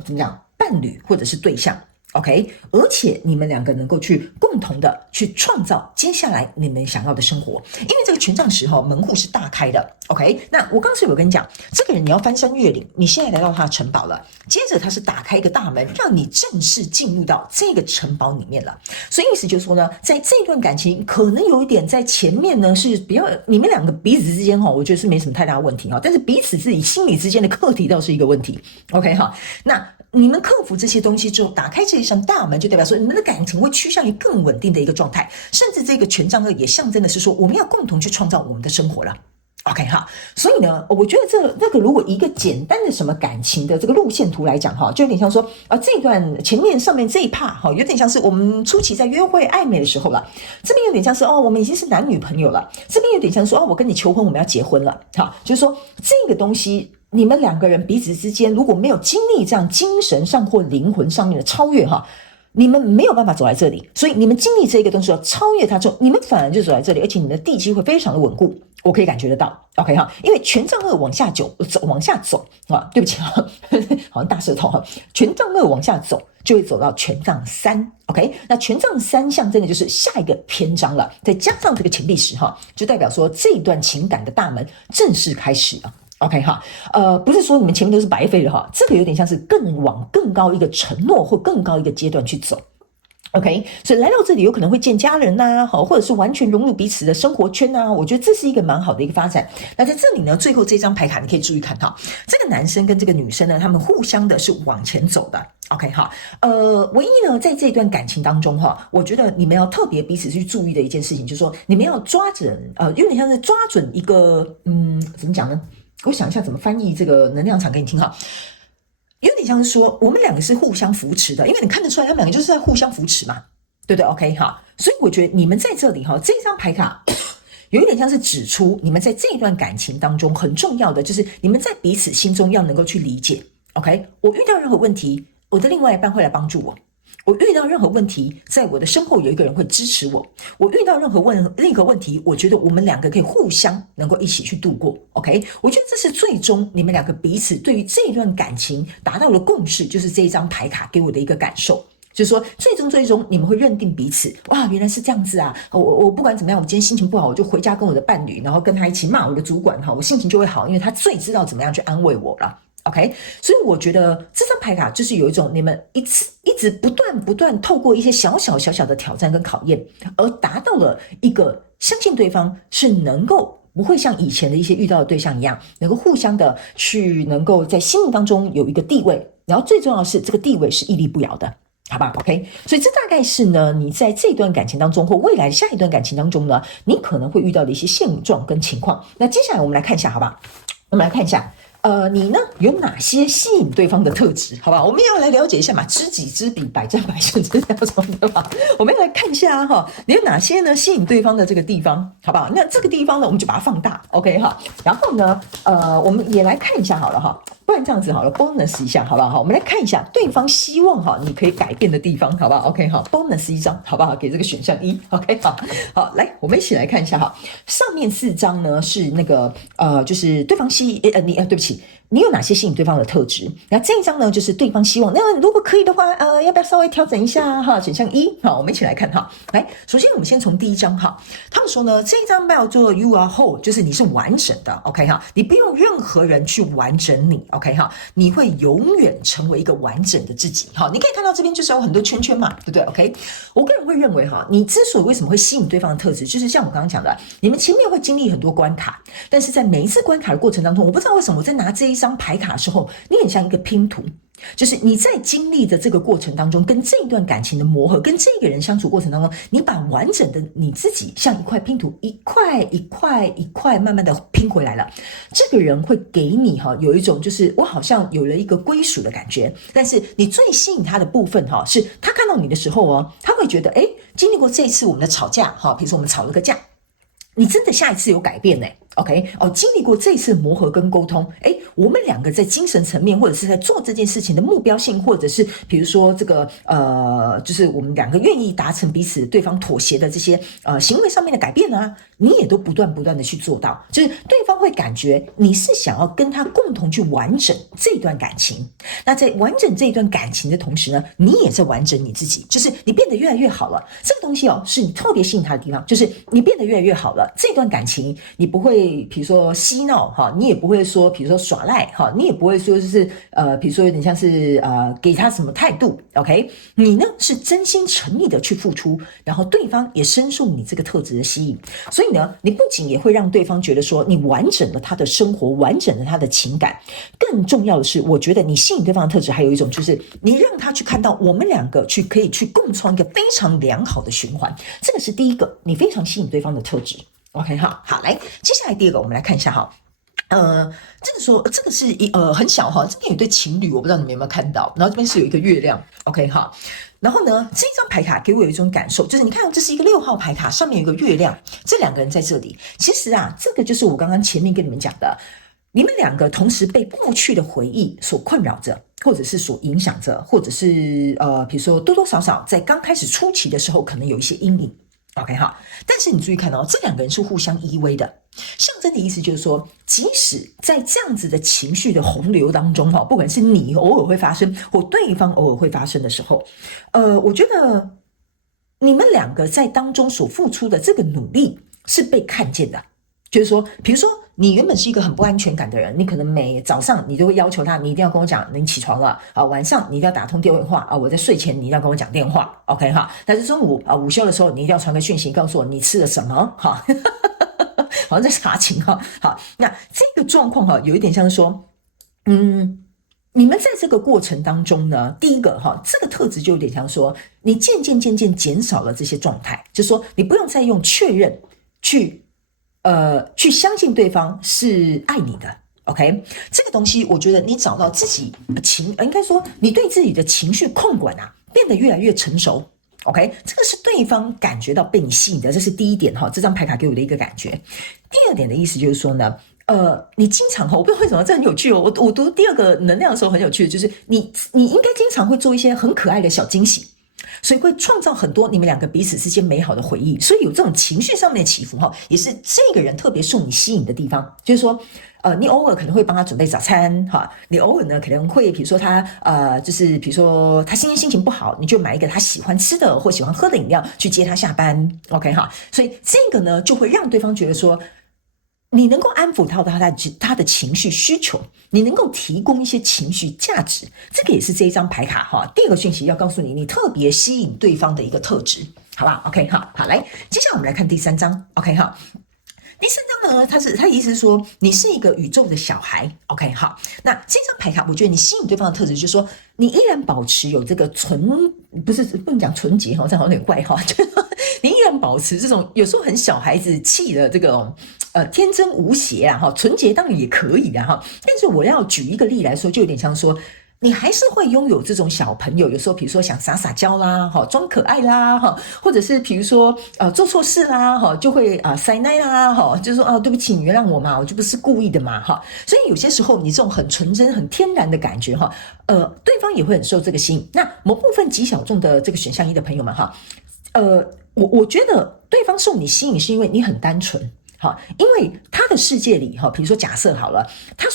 怎么讲伴侣或者是对象。OK， 而且你们两个能够去共同的去创造接下来你们想要的生活，因为这个权杖10门户是大开的。OK， 那我刚才有跟你讲，这个人你要翻山越岭，你现在来到他的城堡了，接着他是打开一个大门，让你正式进入到这个城堡里面了。所以意思就是说呢，在这段感情可能有一点在前面呢是比较你们两个彼此之间我觉得是没什么太大问题但是彼此自己心理之间的课题倒是一个问题。OK 哈，那你们克服这些东西之后，打开这一扇大门，就代表说你们的感情会趋向于更稳定的一个状态，甚至这个权杖2也象征的是说，我们要共同去创造我们的生活了。OK 哈，所以呢，我觉得这个如果一个简单的什么感情的这个路线图来讲就有点像说这一段前面上面这一 part 有点像是我们初期在约会暧昧的时候了，这边有点像是我们已经是男女朋友了，这边有点像说我跟你求婚，我们要结婚了。就是说这个东西。你们两个人彼此之间如果没有经历这样精神上或灵魂上面的超越你们没有办法走在这里，所以你们经历这个东西要超越它之后，你们反而就走在这里，而且你们的地基会非常的稳固，我可以感觉得到。OK 哈，因为权杖2往下走对不起好像大舌头权杖2往下走就会走到权杖3。OK， 那权杖3象征的就是下一个篇章了，再加上这个钱币10就代表说这一段情感的大门正式开始了。OK 哈，不是说你们前面都是白费了哈，这个有点像是更往更高一个承诺或更高一个阶段去走。OK，所以来到这里有可能会见家人呐，好，或者是完全融入彼此的生活圈呐，我觉得这是一个蛮好的一个发展。那在这里呢，最后这张牌卡你可以注意看哈，这个男生跟这个女生呢，他们互相的是往前走的。OK 哈，唯一呢，在这段感情当中哈，我觉得你们要特别彼此去注意的一件事情，就是说你们要抓准，有点像是抓准一个，怎么讲呢？我想一下怎么翻译这个能量场给你听哈。有点像是说，我们两个是互相扶持的，因为你看得出来，他们两个就是在互相扶持嘛，对不对 ？OK 哈，所以我觉得你们在这里哈，这张牌卡有一点像是指出，你们在这一段感情当中很重要的就是你们在彼此心中要能够去理解。OK，我遇到任何问题，我的另外一半会来帮助我。我遇到任何问题，在我的身后有一个人会支持我。我遇到任何问题，我觉得我们两个可以互相能够一起去度过。OK， 我觉得这是最终你们两个彼此对于这段感情达到了共识，就是这一张牌卡给我的一个感受。就是说，最终你们会认定彼此，哇，原来是这样子啊！我不管怎么样，我今天心情不好，我就回家跟我的伴侣，然后跟他一起骂我的主管哈，我心情就会好，因为他最知道怎么样去安慰我了。OK， 所以我觉得这张牌卡就是有一种你们一直不断透过一些小小的挑战跟考验，而达到了一个相信对方是能够不会像以前的一些遇到的对象一样，能够互相的去能够在心目当中有一个地位，然后最重要的是这个地位是屹立不摇的。好吧 ，OK， 所以这大概是呢，你在这段感情当中或未来下一段感情当中呢，你可能会遇到的一些现状跟情况。那接下来我们来看一下，好吧？我们来看一下。你呢有哪些吸引对方的特质？好吧，我们要来了解一下嘛，知己知彼，百战百胜，这叫什么对吧？我们要来看一下哈，你有哪些呢吸引对方的这个地方，好不好？那这个地方呢，我们就把它放大 ，OK 哈。然后呢，我们也来看一下好了哈，不然这样子好了 ，bonus 一下好不好？我们来看一下对方希望哈你可以改变的地方，好不好 ？OK 哈 ，bonus 一张，好不好？给这个选项1 ，OK 好，来，我们一起来看一下哈，上面4张呢是那个就是对方对不起。你有哪些吸引对方的特质？那这一张呢，就是对方希望，那如果可以的话，要不要稍微调整一下哈？选项1，好，我们一起来看哈。来，首先我们先从第一张哈，他们说呢，这一张叫做 You are whole， 就是你是完整的 ，OK 哈，你不用任何人去完整你 ，OK 哈，你会永远成为一个完整的自己。好，你可以看到这边就是有很多圈圈嘛，对不对 ？OK， 我个人会认为哈，你之所以为什么会吸引对方的特质，就是像我刚刚讲的，你们前面会经历很多关卡，但是在每一次关卡的过程当中，我不知道为什么我在拿这一张牌卡的时候，你很像一个拼图，就是你在经历的这个过程当中，跟这一段感情的磨合，跟这个人相处过程当中，你把完整的你自己像一块拼图，一块慢慢的拼回来了。这个人会给你有一种就是我好像有了一个归属的感觉，但是你最吸引他的部分是他看到你的时候他会觉得经历过这一次我们的吵架比如说我们吵了个架，你真的下一次有改变OK， 经历过这一次磨合跟沟通，我们两个在精神层面或者是在做这件事情的目标性，或者是比如说这个就是我们两个愿意达成彼此对方妥协的这些行为上面的改变啊，你也都不断的去做到，就是对方会感觉你是想要跟他共同去完整这段感情。那在完整这一段感情的同时呢，你也在完整你自己，就是你变得越来越好了。这个东西是你特别吸引他的地方，就是你变得越来越好了。这段感情你不会比如说嬉闹你也不会说比如说耍赖你也不会说就是比如说有点像是给他什么态度 OK， 你呢是真心诚意的去付出，然后对方也深受你这个特质的吸引，所以呢你不仅也会让对方觉得说你完整了他的生活，完整了他的情感，更重要的是我觉得你吸引对方的特质还有一种就是你让他去看到我们两个可以去共创一个非常良好的循环，这个是第一个你非常吸引对方的特质。OK 好，来，接下来第二个我们来看一下这个是很小这边有一对情侣，我不知道你们有没有看到，然后这边是有一个月亮 OK 好，然后呢这张牌卡给我有一种感受，就是你看这是一个6号牌卡，上面有一个月亮，这两个人在这里，其实这个就是我刚刚前面跟你们讲的，你们两个同时被过去的回忆所困扰着，或者是所影响着，或者是比如说多多少少在刚开始初期的时候可能有一些阴影OK 好，但是你注意看这两个人是互相依偎的，象征的意思就是说，即使在这样子的情绪的洪流当中不管是你偶尔会发生，或对方偶尔会发生的时候，我觉得你们两个在当中所付出的这个努力是被看见的。就是说，比如说你原本是一个很不安全感的人，你可能每早上你都会要求他，你一定要跟我讲你起床了啊，晚上你一定要打通电话啊，我在睡前你一定要跟我讲电话 ，OK 哈。但是中午啊午休的时候，你一定要传个讯息告诉我你吃了什么哈，好像在查寝哈。好，那这个状况哈，有一点像说，你们在这个过程当中呢，第一个哈，这个特质就有点像说，你渐渐减少了这些状态，就是说你不用再用确认去相信对方是爱你的。OK， 这个东西我觉得你找到自己应该说你对自己的情绪控管啊，变得越来越成熟。OK， 这个是对方感觉到被你吸引的，这是第一点哈，这张牌卡给我的一个感觉。第二点的意思就是说呢，你经常我不知道为什么这很有趣哦。我读第二个能量的时候很有趣的，就是你应该经常会做一些很可爱的小惊喜，所以会创造很多你们两个彼此之间美好的回忆。所以有这种情绪上面的起伏哈，也是这个人特别受你吸引的地方。就是说，你偶尔可能会帮他准备早餐哈，你偶尔呢可能会比如说他就是比如说他今天心情不好，你就买一个他喜欢吃的或喜欢喝的饮料去接他下班。OK 哈，所以这个呢就会让对方觉得说，你能够安抚到他的情绪需求，你能够提供一些情绪价值，这个也是这一张牌卡哈。第二个讯息要告诉你，你特别吸引对方的一个特质，好不好 ？OK 好，来，接下来我们来看第三张 ，OK 哈。第三张呢，他的意思是说，你是一个宇宙的小孩 ，OK 好。那这张牌卡，我觉得你吸引对方的特质，就是说，你依然保持有这个不能讲纯洁哈，这样好像有点怪哈，就是说你依然保持这种有时候很小孩子气的这个天真无邪啊哈，纯洁当然也可以的哈。但是我要举一个例来说，就有点像说，你还是会拥有这种小朋友，有时候比如说想撒娇啦，装可爱啦，或者是比如说做错事啦，就会塞奶啦，就是说对不起，你原谅我嘛，我就不是故意的嘛，所以有些时候你这种很纯真、很天然的感觉对方也会很受这个吸引。那某部分极小众的这个选项一的朋友们我觉得对方受你吸引是因为你很单纯。好，因为他的世界里比如说假设好了，他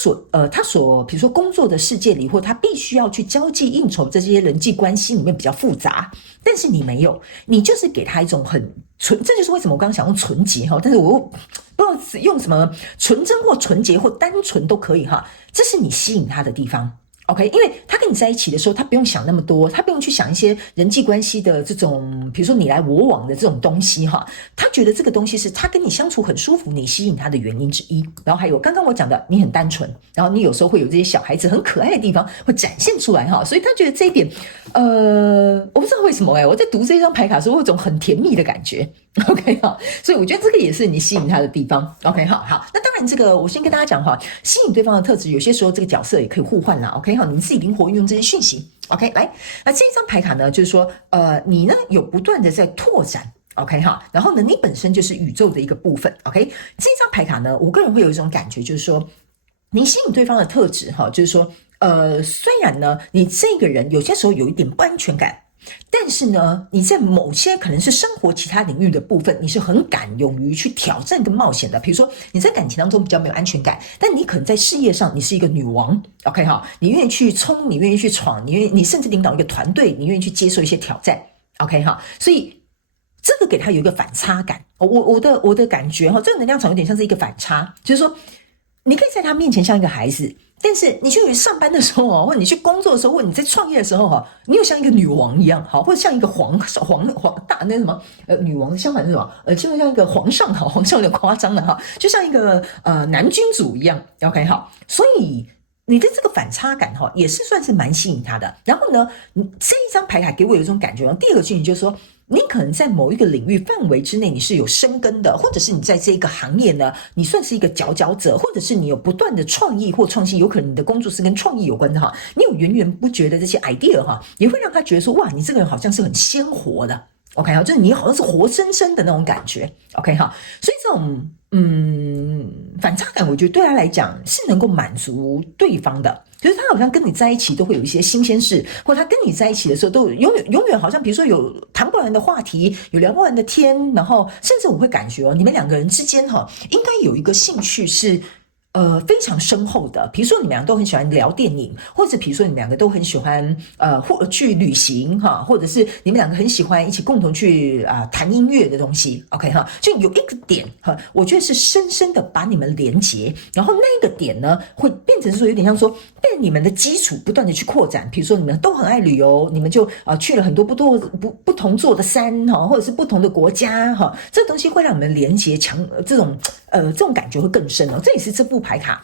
所比如说工作的世界里，或他必须要去交际应酬这些人际关系里面比较复杂，但是你没有，你就是给他一种很纯，这就是为什么我刚刚想用纯洁但是我又不知道用什么纯真或纯洁或单纯都可以这是你吸引他的地方。OK， 因为他跟你在一起的时候，他不用想那么多，他不用去想一些人际关系的这种，比如说你来我往的这种东西他觉得这个东西是他跟你相处很舒服，你吸引他的原因之一。然后还有刚刚我讲的，你很单纯，然后你有时候会有这些小孩子很可爱的地方会展现出来所以他觉得这一点，我不知道为什么我在读这张牌卡的时候，有一种很甜蜜的感觉。OK 所以我觉得这个也是你吸引他的地方。OK 好，那当然这个我先跟大家讲吸引对方的特质，有些时候这个角色也可以互换啦。OK 你们自己灵活运用这些讯息。OK 来，那这一张牌卡呢，就是说你呢有不断的在拓展。OK 然后呢，你本身就是宇宙的一个部分。OK，这张牌卡呢，我个人会有一种感觉，就是说你吸引对方的特质就是说虽然呢你这个人有些时候有一点不安全感，但是呢，你在某些可能是生活其他领域的部分，你是很敢勇于去挑战跟冒险的。比如说你在感情当中比较没有安全感，但你可能在事业上你是一个女王。OK 你愿意去冲，你愿意去闯，你甚至领导一个团队，你愿意去接受一些挑战。OK 所以这个给他有一个反差感。我的感觉这个能量场有点像是一个反差，就是说你可以在他面前像一个孩子，但是你去上班的时候或者你去工作的时候，或者你在创业的时候你又像一个女王一样或者像一个皇大那什么女王相反是什么就像一个皇上皇上有点夸张了就像一个男君主一样。OK 所以你的这个反差感也是算是蛮吸引他的。然后呢，这一张牌卡给我有一种感觉第二个讯息就是说，你可能在某一个领域范围之内你是有深耕的，或者是你在这个行业呢，你算是一个佼佼者，或者是你有不断的创意或创新，有可能你的工作是跟创意有关的你有源源不绝的这些 idea 也会让他觉得说，哇，你这个人好像是很鲜活的。OK 就是你好像是活生生的那种感觉。OK 所以这种反差感，我觉得对他来讲是能够满足对方的。就是他好像跟你在一起都会有一些新鲜事，或者他跟你在一起的时候都永远好像比如说有谈不完的话题，有聊不完的天，然后甚至我会感觉你们两个人之间应该有一个兴趣是非常深厚的，比如说你们两个都很喜欢聊电影，或者比如说你们两个都很喜欢或去旅行哈，或者是你们两个很喜欢一起共同去谈音乐的东西 ，OK 哈，就有一个点哈，我觉得是深深的把你们连结，然后那个点呢会变成说有点像说被你们的基础不断的去扩展，比如说你们都很爱旅游，你们就去了很多不同座的山哈，或者是不同的国家哈，这东西会让你们连结这种感觉会更深哦，这也是这部牌卡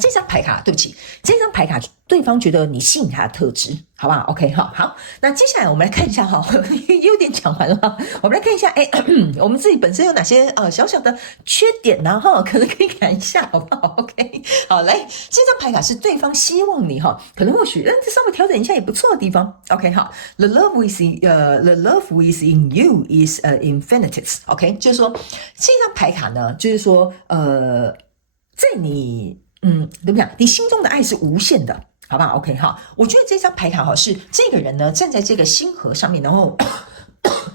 这张牌卡，对不起，这张牌卡对方觉得你吸引他的特质，好不好 ？OK 哈，好，那接下来我们来看一下哈，有点讲完了，我们来看一下，我们自己本身有哪些小小的缺点呢？哈，可能可以看一下，好不好 ？OK， 好，来，这张牌卡是对方希望你哈，可能或许这稍微调整一下也不错的地方。OK， 好 ，the love is in you is infinities。OK， 就是说这张牌卡呢，就是说在你怎么讲？你心中的爱是无限的，好不好 ？OK， 好，我觉得这张牌卡哈是这个人呢站在这个星河上面，然后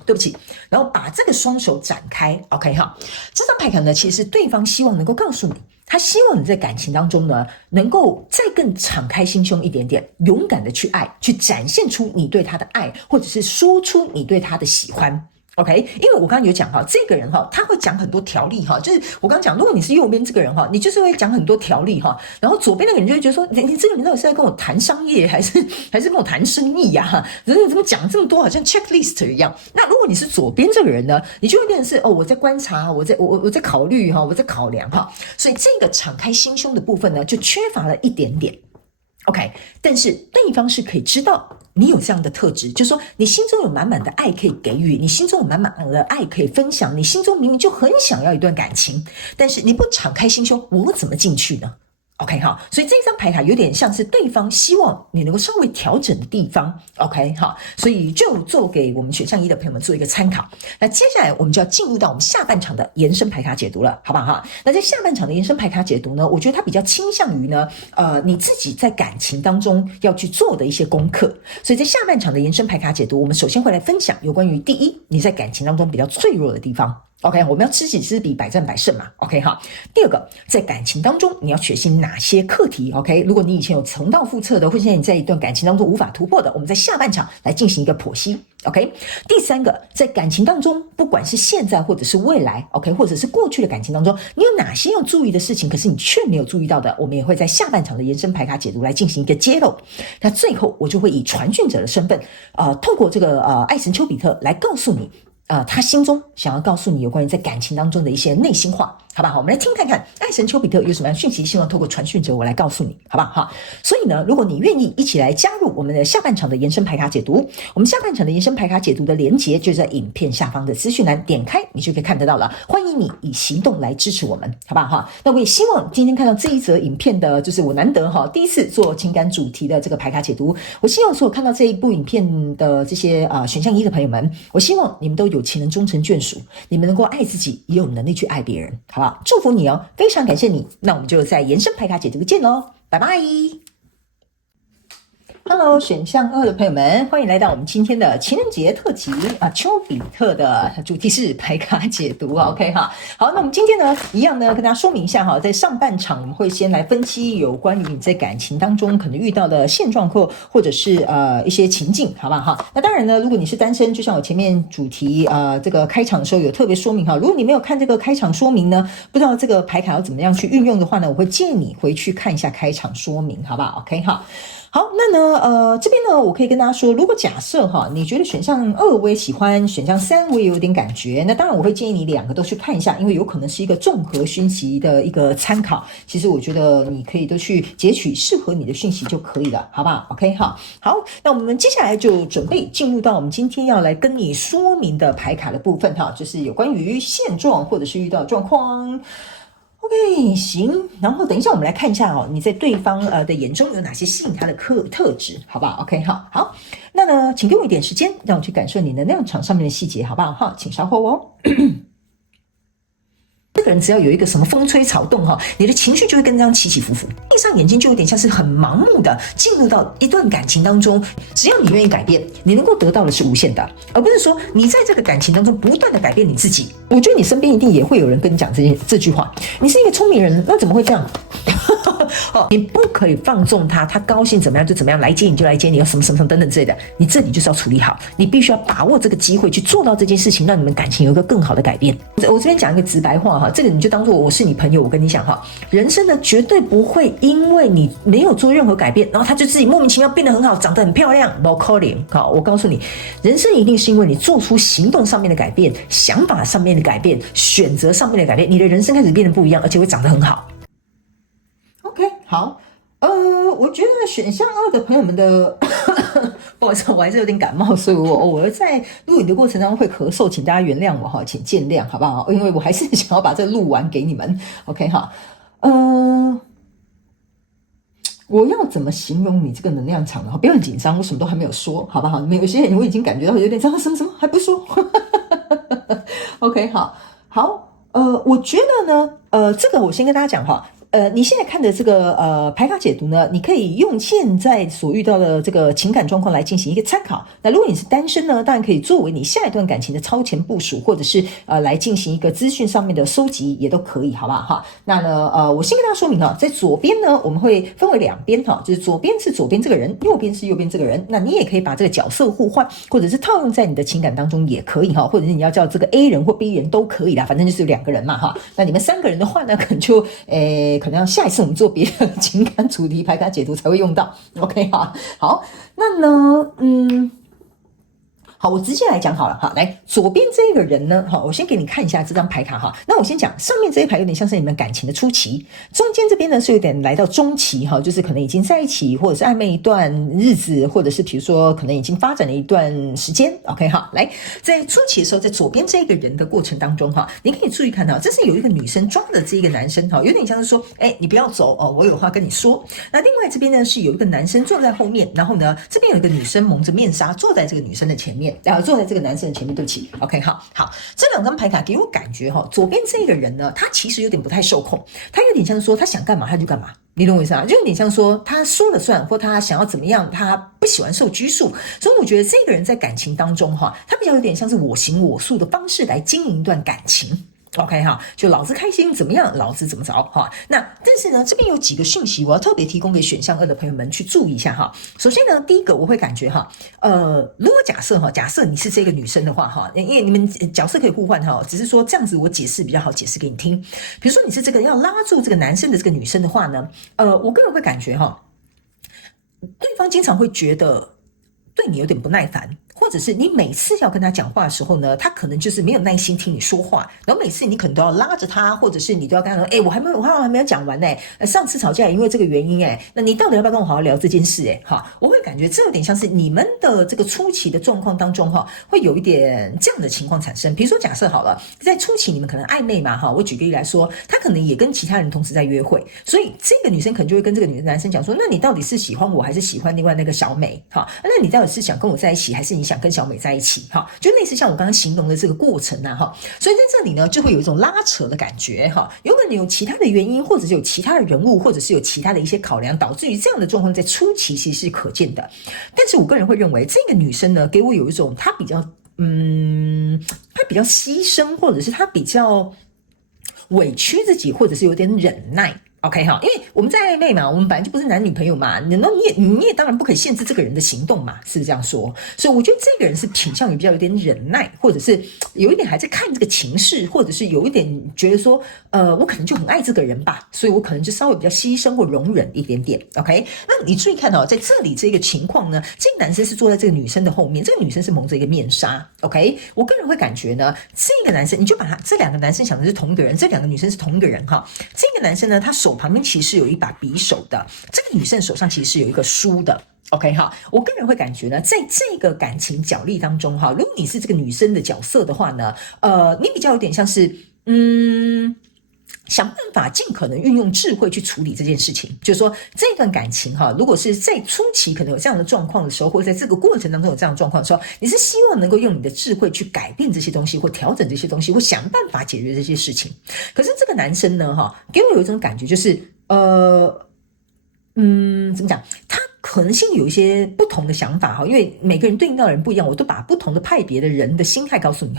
对不起，然后把这个双手展开 ，OK 哈。这张牌卡呢，其实对方希望能够告诉你，他希望你在感情当中呢，能够再更敞开心胸一点点，勇敢的去爱，去展现出你对他的爱，或者是说出你对他的喜欢。OK， 因为我刚刚有讲哈，这个人哈，他会讲很多条例哈，就是我刚刚讲，如果你是右边这个人哈，你就是会讲很多条例哈，然后左边那个人就会觉得说，你这个人到底是在跟我谈商业，还是跟我谈生意呀？人怎么讲这么多，好像 checklist 一样？那如果你是左边这个人呢，你就会变成是我在观察，我在考虑哈，我在考量哈，所以这个敞开心胸的部分呢，就缺乏了一点点。OK， 但是对方是可以知道你有这样的特质，就是说你心中有满满的爱可以给予，你心中有满满的爱可以分享，你心中明明就很想要一段感情，但是你不敞开心胸，我怎么进去呢？OK 好，所以这张牌卡有点像是对方希望你能够稍微调整的地方 ，OK 好，所以就做给我们选项一的朋友们做一个参考。那接下来我们就要进入到我们下半场的延伸牌卡解读了，好不好哈？那在下半场的延伸牌卡解读呢，我觉得它比较倾向于呢，你自己在感情当中要去做的一些功课。所以在下半场的延伸牌卡解读，我们首先会来分享有关于第一，你在感情当中比较脆弱的地方。OK， 我们要知己知彼，百战百胜嘛。OK 哈。第二个，在感情当中，你要学习哪些课题 ？OK， 如果你以前有重蹈覆辙的，或者现在你在一段感情当中无法突破的，我们在下半场来进行一个剖析。OK， 第三个，在感情当中，不管是现在或者是未来 ，OK， 或者是过去的感情当中，你有哪些要注意的事情，可是你却没有注意到的，我们也会在下半场的延伸牌卡解读来进行一个揭露。那最后，我就会以传讯者的身份，透过这个爱神丘比特来告诉你。他心中想要告诉你有关于在感情当中的一些内心话，好不好？我们来听看看爱神丘比特有什么样的讯息，希望透过传讯者我来告诉你，好不好？所以呢，如果你愿意一起来加入我们的下半场的延伸牌卡解读，我们下半场的延伸牌卡解读的连结就在影片下方的资讯栏，点开你就可以看得到了。欢迎你以行动来支持我们，好不好？那我也希望今天看到这一则影片的，就是我难得第一次做情感主题的这个牌卡解读，我希望所有看到这一部影片的这些选项一的朋友们，我希望你们都有情人终成眷属，你们能够爱自己，也有能力去爱别人，好不好？祝福你哦，非常感谢你。那我们就在延伸牌卡解读见喽，拜拜。Hello， 选项2的朋友们，欢迎来到我们今天的情人节特辑丘比特的主题是牌卡解读 OK 哈。好，那我们今天呢，一样呢，跟大家说明一下哈，在上半场我们会先来分析有关于你在感情当中可能遇到的现状或者是一些情境，好不好哈？那当然呢，如果你是单身，就像我前面主题这个开场的时候有特别说明哈，如果你没有看这个开场说明呢，不知道这个牌卡要怎么样去运用的话呢，我会建议你回去看一下开场说明，好不好 ？OK 哈。好，那呢，这边呢，我可以跟大家说，如果假设哈，你觉得选项2我也喜欢，选项3我也有点感觉，那当然我会建议你2个都去看一下，因为有可能是一个综合讯息的一个参考。其实我觉得你可以都去截取适合你的讯息就可以了，好不好 ？OK 哈，好，那我们接下来就准备进入到我们今天要来跟你说明的牌卡的部分哈，就是有关于现状或者是遇到状况。OK， 行，然后等一下我们来看一下你在对方的眼中有哪些吸引他的特质，好不好 ？OK， 好，那呢，请给我一点时间，让我去感受你能量场上面的细节，好不好？哈，请稍后哦。这个人只要有一个什么风吹草动你的情绪就会跟这样起起伏伏，闭上眼睛就有点像是很盲目的进入到一段感情当中。只要你愿意改变，你能够得到的是无限的，而不是说你在这个感情当中不断的改变你自己。我觉得你身边一定也会有人跟你讲这句话，你是一个聪明人，那怎么会这样？你不可以放纵他，他高兴怎么样就怎么样，来接你就来接你，要什么什么什么等等之类的，你这里就是要处理好，你必须要把握这个机会去做到这件事情，让你们感情有一个更好的改变。我这边讲一个直白话哈，这个你就当做我是你朋友，我跟你讲哈，人生呢绝对不会因为你没有做任何改变，然后他就自己莫名其妙变得很好，长得很漂亮，不可能。好，我告诉你，人生一定是因为你做出行动上面的改变，想法上面的改变，选择上面的改变，你的人生开始变得不一样，而且会长得很好。OK， 好，我觉得选项2的朋友们的，不好意思，我还是有点感冒，所以我在录影的过程当中会咳嗽，请大家原谅我哈，请见谅，好不好？因为我还是想要把这录完给你们。OK 哈，我要怎么形容你这个能量场呢？不要很紧张，我什么都还没有说，好不好？你们有些人我已经感觉到有点什么还不说。OK， 好，我觉得呢，这个我先跟大家讲哈。你现在看的这个牌卡解读呢，你可以用现在所遇到的这个情感状况来进行一个参考。那如果你是单身呢，当然可以作为你下一段感情的超前部署，或者是来进行一个资讯上面的收集，也都可以，好不好哈？那呢，我先跟大家说明哈，在左边呢，我们会分为两边哈，就是左边是左边这个人，右边是右边这个人。那你也可以把这个角色互换，或者是套用在你的情感当中也可以哈，或者是你要叫这个 A 人或 B 人都可以啦，反正就是有2个人嘛哈。那你们3个人的话呢，可能就可能要下一次我们做别的情感主题牌卡解读才会用到。OK 哈，好，那呢，好，我直接来讲好了哈。来，左边这个人呢，好，我先给你看一下这张牌卡哈。那我先讲上面这一排有点像是你们感情的初期，中间这边呢是有点来到中期哈，就是可能已经在一起，或者是暧昧一段日子，或者是比如说可能已经发展了一段时间。OK 哈，来，在初期的时候，在左边这个人的过程当中哈，你可以注意看到，这是有一个女生抓着这个男生哈，有点像是说，你不要走哦，我有话跟你说。那另外这边呢是有一个男生坐在后面，然后呢这边有一个女生蒙着面纱坐在这个女生的前面。坐在这个男生的前面，对不起 ，OK， 好，这2张牌卡给我感觉哈，左边这个人呢，他其实有点不太受控，他有点像说他想干嘛他就干嘛，你懂我意思啊？就有点像说他说了算，或他想要怎么样，他不喜欢受拘束，所以我觉得这个人在感情当中哈，他比较有点像是我行我素的方式来经营一段感情。OK 哈，就老子开心怎么样，老子怎么着哈。那但是呢，这边有几个讯息，我要特别提供给选项2的朋友们去注意一下哈。首先呢，第一个我会感觉哈，如果假设你是这个女生的话哈，因为你们角色可以互换哈，只是说这样子我解释比较好解释给你听。比如说你是这个要拉住这个男生的这个女生的话呢，我个人会感觉哈，对方经常会觉得对你有点不耐烦。或者是你每次要跟他讲话的时候呢，他可能就是没有耐心听你说话，然后每次你可能都要拉着他，或者是你都要跟他说，我还没有讲完呢，上次吵架也因为这个原因那你到底要不要跟我好好聊这件事我会感觉这有点像是你们的这个初期的状况当中会有一点这样的情况产生。比如说假设好了，在初期你们可能暧昧嘛我举个例来说，他可能也跟其他人同时在约会，所以这个女生可能就会跟这个男生讲说，那你到底是喜欢我还是喜欢另外那个小美那你到底是想跟我在一起还是你想跟小美在一起就类似像我刚刚形容的这个过程所以在这里呢就会有一种拉扯的感觉有可能有其他的原因，或者是有其他的人物，或者是有其他的一些考量，导致于这样的状况在初期其实是可见的。但是我个人会认为这个女生呢给我有一种她比较牺牲，或者是她比较委屈自己，或者是有点忍耐OK 哈，因为我们在暧昧嘛，我们本来就不是男女朋友嘛，你也当然不可以限制这个人的行动嘛，是不是这样说？所以我觉得这个人是倾向于比较有点忍耐，或者是有一点还在看这个情势，或者是有一点觉得说，我可能就很爱这个人吧，所以我可能就稍微比较牺牲或容忍一点点。OK， 那你注意看在这里这个情况呢，这个男生是坐在这个女生的后面，这个女生是蒙着一个面纱。OK， 我个人会感觉呢，这个男生你就把这2个男生想的是同一个人，这2个女生是同一个人这个男生呢，他手旁边其实有一把匕首的，这个女生手上其实是有一个书的。OK 我个人会感觉呢，在这个感情角力当中如果你是这个女生的角色的话呢，你比较有点像是想办法尽可能运用智慧去处理这件事情，就是说这段感情如果是在初期可能有这样的状况的时候，或者在这个过程当中有这样的状况的时候，你是希望能够用你的智慧去改变这些东西，或调整这些东西，或想办法解决这些事情。可是这个男生呢给我有一种感觉就是怎么讲，他可能心里有一些不同的想法因为每个人对应到的人不一样，我都把不同的派别的人的心态告诉你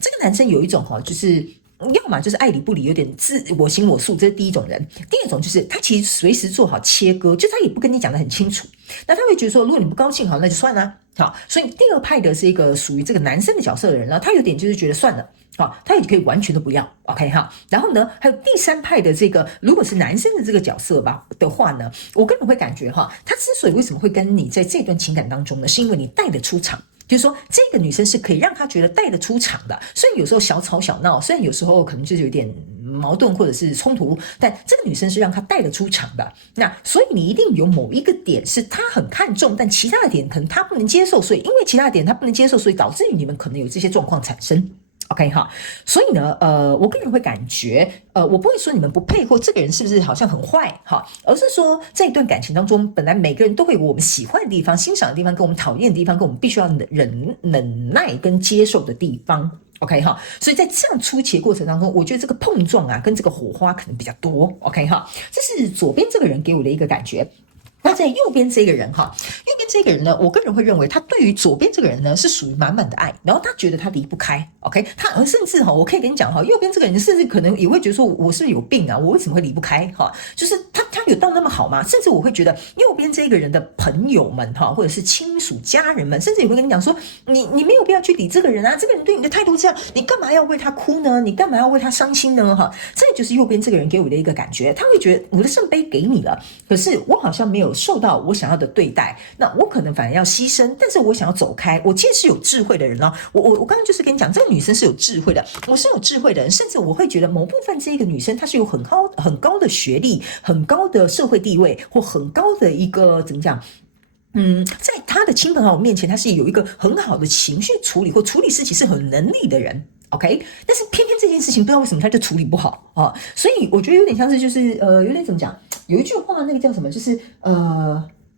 这个男生有一种就是要么就是爱理不理，有点自我行我素，这是第一种人。第二种就是他其实随时做好切割，就他也不跟你讲得很清楚，那他会觉得说，如果你不高兴，好，那就算了。好，所以第二派的是一个属于这个男生的角色的人呢，他有点就是觉得算了。好，他也可以完全都不要 ，OK 哈。然后呢，还有第三派的这个，如果是男生的这个角色吧的话呢，我个人会感觉哈，他之所以为什么会跟你在这段情感当中呢，是因为你带得出场。就是说，这个女生是可以让他觉得带得出场的，虽然有时候小吵小闹，虽然有时候可能就是有点矛盾或者是冲突，但这个女生是让他带得出场的。那所以你一定有某一个点是他很看重，但其他的点可能他不能接受，所以因为其他的点他不能接受，所以导致于你们可能有这些状况产生。OK 哈，所以呢，我个人会感觉，我不会说你们不配或这个人是不是好像很坏哈，而是说在一段感情当中，本来每个人都会有我们喜欢的地方、欣赏的地方，跟我们讨厌的地方，跟我们必须要忍耐跟接受的地方。OK 哈，所以在这样初期的过程当中，我觉得这个碰撞啊，跟这个火花可能比较多。OK 哈，这是左边这个人给我的一个感觉。那在右边这个人哈，右边这个人呢，我个人会认为他对于左边这个人呢是属于满满的爱，然后他觉得他离不开 ，OK， 他甚至哈，我可以跟你讲哈，右边这个人甚至可能也会觉得说，我是不是有病啊？我为什么会离不开哈？就是他有到那么好吗？甚至我会觉得右边这个人的朋友们哈，或者是亲属家人们，甚至也会跟你讲说，你没有必要去理这个人啊，这个人对你的态度这样，你干嘛要为他哭呢？你干嘛要为他伤心呢？哈，这就是右边这个人给我的一个感觉，他会觉得我的圣杯给你了，可是我好像没有受到我想要的对待，那我可能反而要牺牲，但是我想要走开。我其实是有智慧的人哦，我刚刚就是跟你讲，这个女生是有智慧的，我是有智慧的人，甚至我会觉得某部分这个女生她是有很高的学历、很高的社会地位或很高的一个怎么讲？在她的亲朋好友面前，她是有一个很好的情绪处理或处理事情是很有能力的人。OK， 但是偏偏这件事情不知道为什么他就处理不好啊，所以我觉得有点像是就是有点怎么讲，有一句话那个叫什么，就是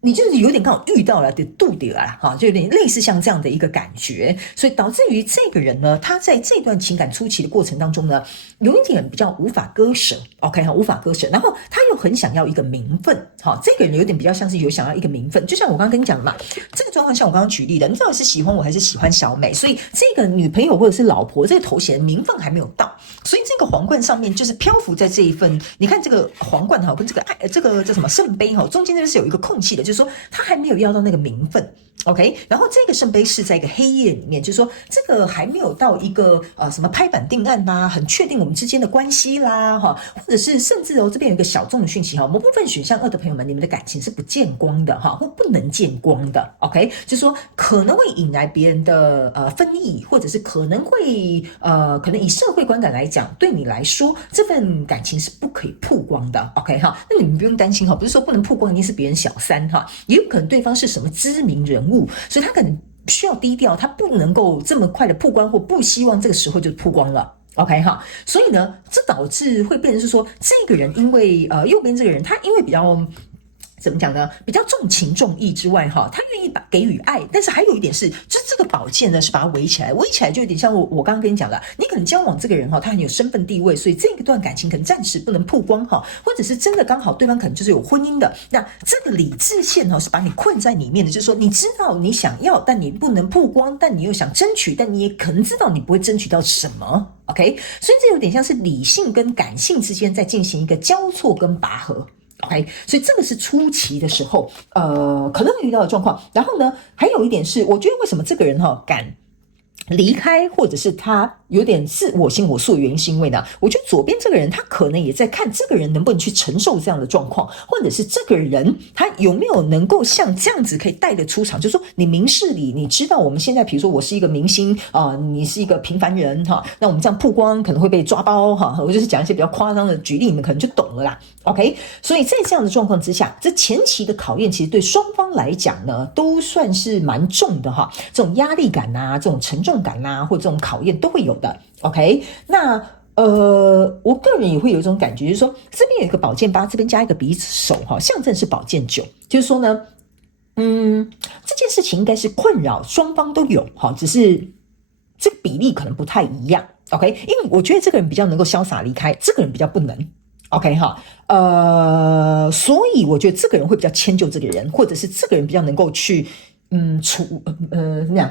你就是有点刚好遇到了的度点啊，哈，就有点类似像这样的一个感觉，所以导致于这个人呢，他在这段情感初期的过程当中呢，有一点比较无法割舍 ，OK 哈，无法割舍，然后他又很想要一个名分，好，这个人有点比较像是有想要一个名分，就像我刚刚跟你讲的嘛，这个状况像我刚刚举例的，你到底是喜欢我还是喜欢小美，所以这个女朋友或者是老婆这个头衔名分还没有到，所以这个皇冠上面就是漂浮在这一份，你看这个皇冠哈，跟这个叫什么圣杯哈，中间那是有一个空隙的，就是说他还没有要到那个名分 ，OK， 然后这个圣杯是在一个黑夜里面，就是说这个还没有到一个什么拍板定案啦，很确定我们之间的关系啦哈，或者是甚至这边有一个小众的讯息哈，某部分选项2的朋友们，你们的感情是不见光的哈，或不能见光的 ，OK， 就是说可能会引来别人的非议，或者是可能会可能以社会观感来讲，对你来说这份感情是不可以曝光的 ，OK 哈，那你们不用担心哈，不是说不能曝光一定是别人小三哈，也有可能对方是什么知名人物，所以他可能需要低调，他不能够这么快的曝光，或不希望这个时候就曝光了。OK 哈，所以呢，这导致会变成是说，这个人因为右边这个人，他因为比较怎么讲呢？比较重情重义之外，哈，他愿意给予爱，但是还有一点是，就这个宝剑呢，是把它围起来，围起来就有点像我刚刚跟你讲的，你可能交往这个人哈，他很有身份地位，所以这个段感情可能暂时不能曝光哈，或者是真的刚好对方可能就是有婚姻的，那这个理智线哈是把你困在里面的，就是说你知道你想要，但你不能曝光，但你又想争取，但你也可能知道你不会争取到什么。OK， 所以这有点像是理性跟感性之间在进行一个交错跟拔河。OK， 所以这个是初期的时候，可能会遇到的状况。然后呢，还有一点是，我觉得为什么这个人敢离开，或者是他有点自我行我素的原因，是因为呢，我觉得左边这个人他可能也在看这个人能不能去承受这样的状况，或者是这个人他有没有能够像这样子可以带得出场，就是说你明事理，你知道我们现在比如说我是一个明星你是一个平凡人哈，那我们这样曝光可能会被抓包哈，我就是讲一些比较夸张的举例，你们可能就懂了啦。OK， 所以在这样的状况之下，这前期的考验其实对双方来讲呢，都算是蛮重的哈，这种压力感啊，这种沉重感啊，或者这种考验都会有的。OK， 那我个人也会有一种感觉，就是说这边有一个宝剑八，这边加一个匕首哈，象征是宝剑9，就是说呢，这件事情应该是困扰双方都有哈，只是这个比例可能不太一样。OK， 因为我觉得这个人比较能够潇洒离开，这个人比较不能。OK 哈，所以我觉得这个人会比较迁就这个人，或者是这个人比较能够去那样。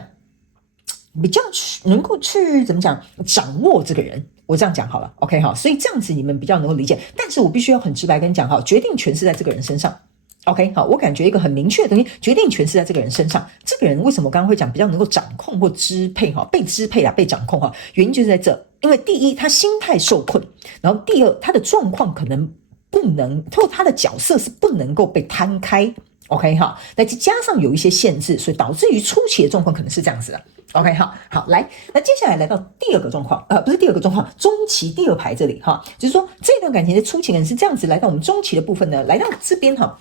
比较能够去怎么讲掌握这个人，我这样讲好了 ，OK 哈，所以这样子你们比较能够理解。但是我必须要很直白跟你讲哈，决定权是在这个人身上。OK， 好，我感觉一个很明确的东西，决定权是在这个人身上。这个人为什么我刚刚会讲比较能够掌控或支配哈，被支配啊，被掌控哈，原因就是在这。因为第一，他心态受困，然后第二，他的状况可能不能，或他的角色是不能够被摊开。OK 哈，那加上有一些限制，所以导致于初期的状况可能是这样子的。OK 好，来，那接下来来到第二个状况，不是第二个状况，中期第二排这里哈，就是说这段感情的初期可能是这样子，来到我们中期的部分呢，来到这边哈。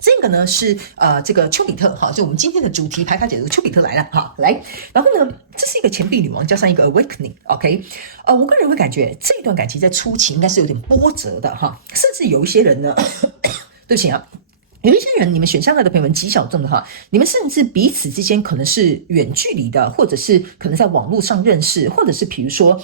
这个呢是这个丘比特哈，就我们今天的主题牌卡解读，丘比特来了哈，来，然后呢，这是一个钱币女王加上一个 awakening，OK，我个人会感觉这段感情在初期应该是有点波折的哈，甚至有一些人呢，对不起啊。有一些人，你们选上来的朋友们极小众的哈，你们甚至彼此之间可能是远距离的，或者是可能在网络上认识，或者是比如说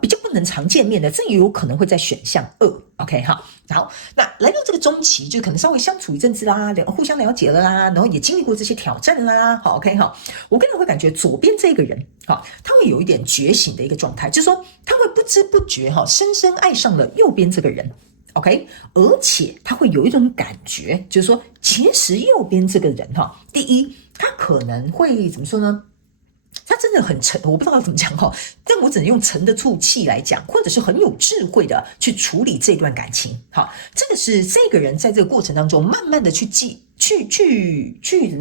比较不能常见面的，这也有可能会在选项2。OK 哈，好，那来到这个中期，就可能稍微相处一阵子啦，互相了解了啦，然后也经历过这些挑战啦。好 ，OK 哈，我个人会感觉左边这个人哈，他会有一点觉醒的一个状态，就是说他会不知不觉哈，深深爱上了右边这个人。OK， 而且他会有一种感觉，就是说，其实右边这个人哈，第一，他可能会怎么说呢？他真的很沉，我不知道怎么讲哈，但我只能用沉得住气来讲，或者是很有智慧的去处理这段感情。好，这个是这个人在这个过程当中，慢慢的去怎么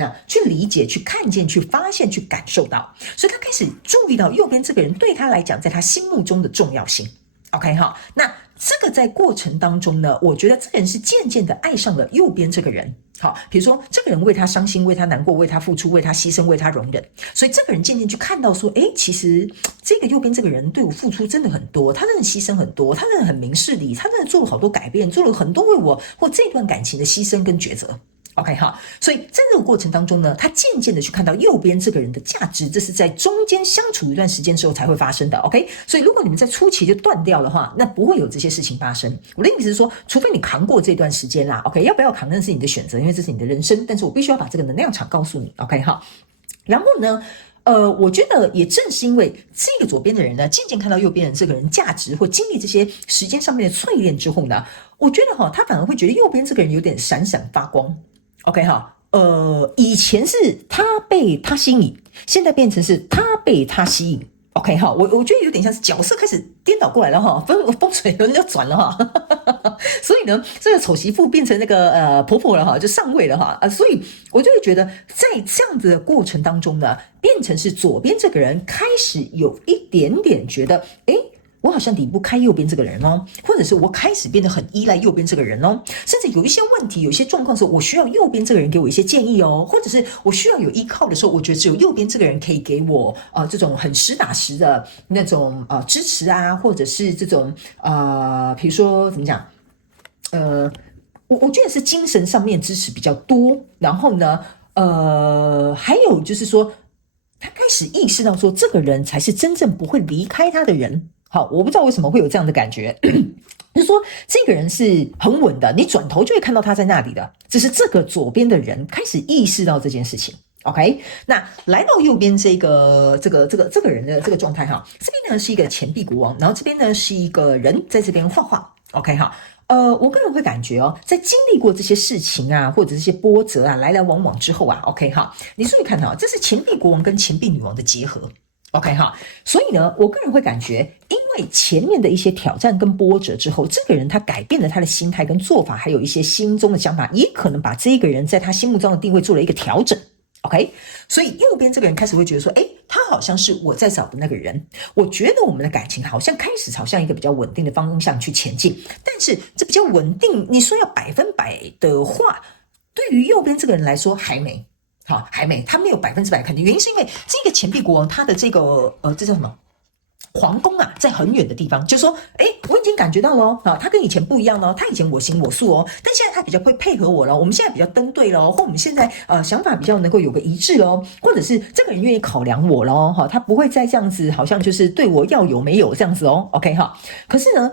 样？去理解、去看见、去发现、去感受到，所以他开始注意到右边这个人对他来讲，在他心目中的重要性。OK 哈，那这个在过程当中呢，我觉得这个人是渐渐的爱上了右边这个人。好，比如说这个人为他伤心，为他难过，为他付出，为他牺牲，为他容忍，所以这个人渐渐去看到说，其实这个右边这个人对我付出真的很多，他真的牺牲很多，他真的很明事理，他真的做了好多改变，做了很多为我或这段感情的牺牲跟抉择。OK 哈，所以在这个过程当中呢，他渐渐的去看到右边这个人的价值，这是在中间相处一段时间之后才会发生的。OK， 所以如果你们在初期就断掉的话，那不会有这些事情发生。我的意思是说，除非你扛过这段时间啦 ，OK， 要不要扛那是你的选择，因为这是你的人生。但是我必须要把这个能量场告诉你 ，OK 哈。然后呢，我觉得也正是因为这个左边的人呢，渐渐看到右边的这个人价值，或经历这些时间上面的淬炼之后呢，我觉得他反而会觉得右边这个人有点闪闪发光。OK 哈，以前是他被他吸引，现在变成是他被他吸引。OK 哈，我觉得有点像是角色开始颠倒过来了哈，风水轮流转了哈，所以呢，这个丑媳妇变成那个婆婆了哈，就上位了哈所以我就会觉得在这样子的过程当中呢，变成是左边这个人开始有一点点觉得，我好像离不开右边这个人哦，或者是我开始变得很依赖右边这个人哦，甚至有一些问题、有一些状况的时候，我需要右边这个人给我一些建议哦，或者是我需要有依靠的时候，我觉得只有右边这个人可以给我这种很实打实的那种支持啊，或者是这种比如说怎么讲我觉得是精神上面支持比较多，然后呢还有就是说他开始意识到说这个人才是真正不会离开他的人。好，我不知道为什么会有这样的感觉，就是说这个人是很稳的，你转头就会看到他在那里的，只是这个左边的人开始意识到这件事情。OK， 那来到右边这个人的这个状态哈，这边呢是一个钱币国王，然后这边呢是一个人在这边画画。OK 哈，我个人会感觉在经历过这些事情啊，或者这些波折啊，来来往往之后啊 ，OK 哈，你注意看这是钱币国王跟钱币女王的结合。OK 哈，所以呢，我个人会感觉，因为前面的一些挑战跟波折之后，这个人他改变了他的心态跟做法，还有一些心中的想法，也可能把这个人在他心目中的定位做了一个调整。OK， 所以右边这个人开始会觉得说，他好像是我在找的那个人，我觉得我们的感情好像开始朝向一个比较稳定的方向去前进，但是这比较稳定，你说要100%的话，对于右边这个人来说还没。好，还没，他没有100%肯定，原因是因为这个钱币国王他的这个这叫什么皇宫啊，在很远的地方，就说我已经感觉到了他跟以前不一样了，他以前我行我素但现在他比较会配合我了，我们现在比较登对了或我们现在想法比较能够有个一致了或者是这个人愿意考量我了他不会再这样子，好像就是对我要有没有这样子OK 哈，可是呢，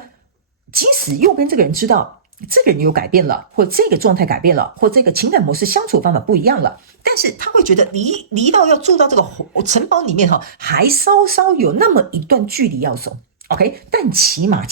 即使右边这个人知道。这个人有改变了，或这个状态改变了，或这个情感模式相处方法不一样了，但是他会觉得离到要住到这个城堡里面还稍稍有那么一段距离要走。OK， 但起码，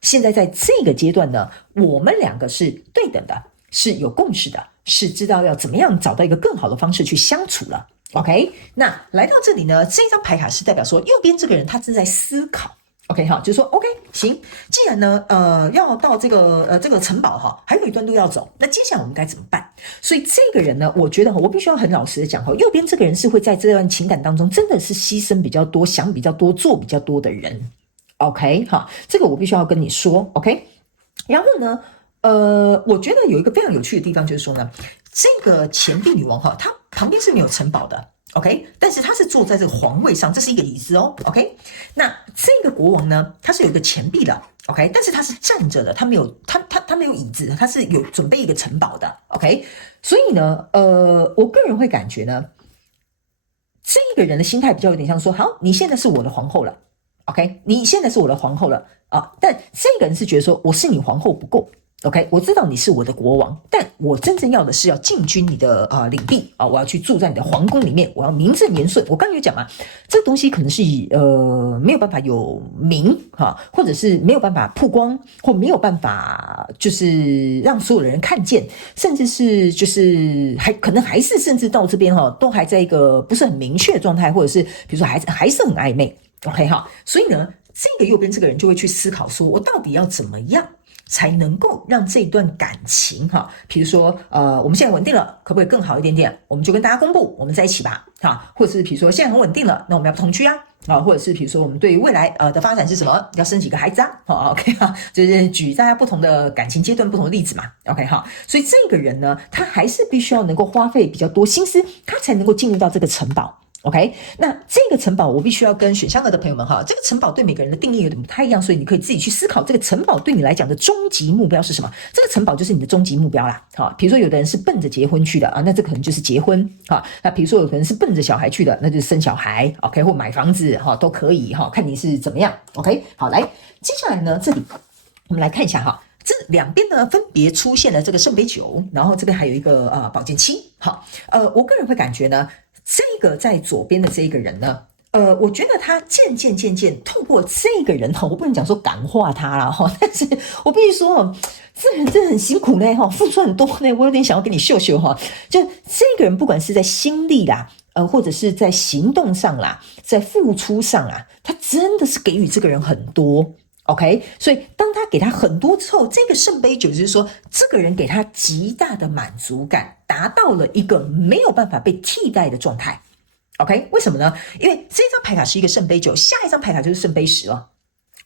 现在在这个阶段呢，我们两个是对等的，是有共识的，是知道要怎么样找到一个更好的方式去相处了。OK， 那来到这里呢，这张牌卡是代表说，右边这个人他正在思考。OK 哈，就是说 OK 行，既然呢要到这个城堡哈，还有一段路要走，那接下来我们该怎么办？所以这个人呢，我觉得我必须要很老实的讲哈，右边这个人是会在这段情感当中真的是牺牲比较多、想比较多、做比较多的人。OK 哈，这个我必须要跟你说 OK。然后呢，我觉得有一个非常有趣的地方就是说呢，这个钱币女王哈，她旁边是没有城堡的。OK， 但是他是坐在这个皇位上，这是一个椅子哦。OK， 那这个国王呢，他是有一个钱币的。OK， 但是他是站着的，他没有椅子，他是有准备一个城堡的。OK， 所以呢，我个人会感觉呢，这个人的心态比较有点像说，好，你现在是我的皇后了。OK， 你现在是我的皇后了啊，但这个人是觉得说，我是你皇后不够。OK， 我知道你是我的国王，但我真正要的是要进军你的领地啊，我要去住在你的皇宫里面，我要名正言顺。我刚才有讲嘛，这个东西可能是没有办法有名哈，或者是没有办法曝光，或没有办法就是让所有的人看见，甚至是就是可能还是甚至到这边哈，都还在一个不是很明确的状态，或者是比如说还是很暧昧。OK 哈，所以呢，这个右边这个人就会去思考说，我到底要怎么样才能够让这段感情哈，比如说我们现在稳定了，可不可以更好一点点？我们就跟大家公布我们在一起吧，哈，或者是比如说现在很稳定了，那我们要不同居啊，或者是比如说我们对于未来的发展是什么？要生几个孩子啊？OK 哈，就是举大家不同的感情阶段不同的例子嘛。OK 哈，所以这个人呢，他还是必须要能够花费比较多心思，他才能够进入到这个城堡。OK， 那这个城堡我必须要跟选项二的朋友们哈，这个城堡对每个人的定义有点不太一样，所以你可以自己去思考这个城堡对你来讲的终极目标是什么？这个城堡就是你的终极目标啦。哈，比如说有的人是奔着结婚去的啊，那这可能就是结婚哈。那比如说有可能是奔着小孩去的，那就是生小孩 OK， 或买房子哈都可以哈，看你是怎么样 OK。好，来接下来呢，这里我们来看一下哈。这两边呢分别出现了这个圣杯9，然后这边还有一个宝剑7。好，我个人会感觉呢。这个在左边的这一个人呢，我觉得他渐渐透过这个人哈，我不能讲说感化他啦哈，但是我必须说这人真的很辛苦呢哈，付出很多呢，我有点想要给你秀秀哈。就这个人不管是在心力啦，或者是在行动上啦，在付出上啦，他真的是给予这个人很多。OK， 所以当他给他很多之后，这个圣杯9就是说，这个人给他极大的满足感，达到了一个没有办法被替代的状态。OK， 为什么呢？因为这张牌卡是一个圣杯9，下一张牌卡就是圣杯10了。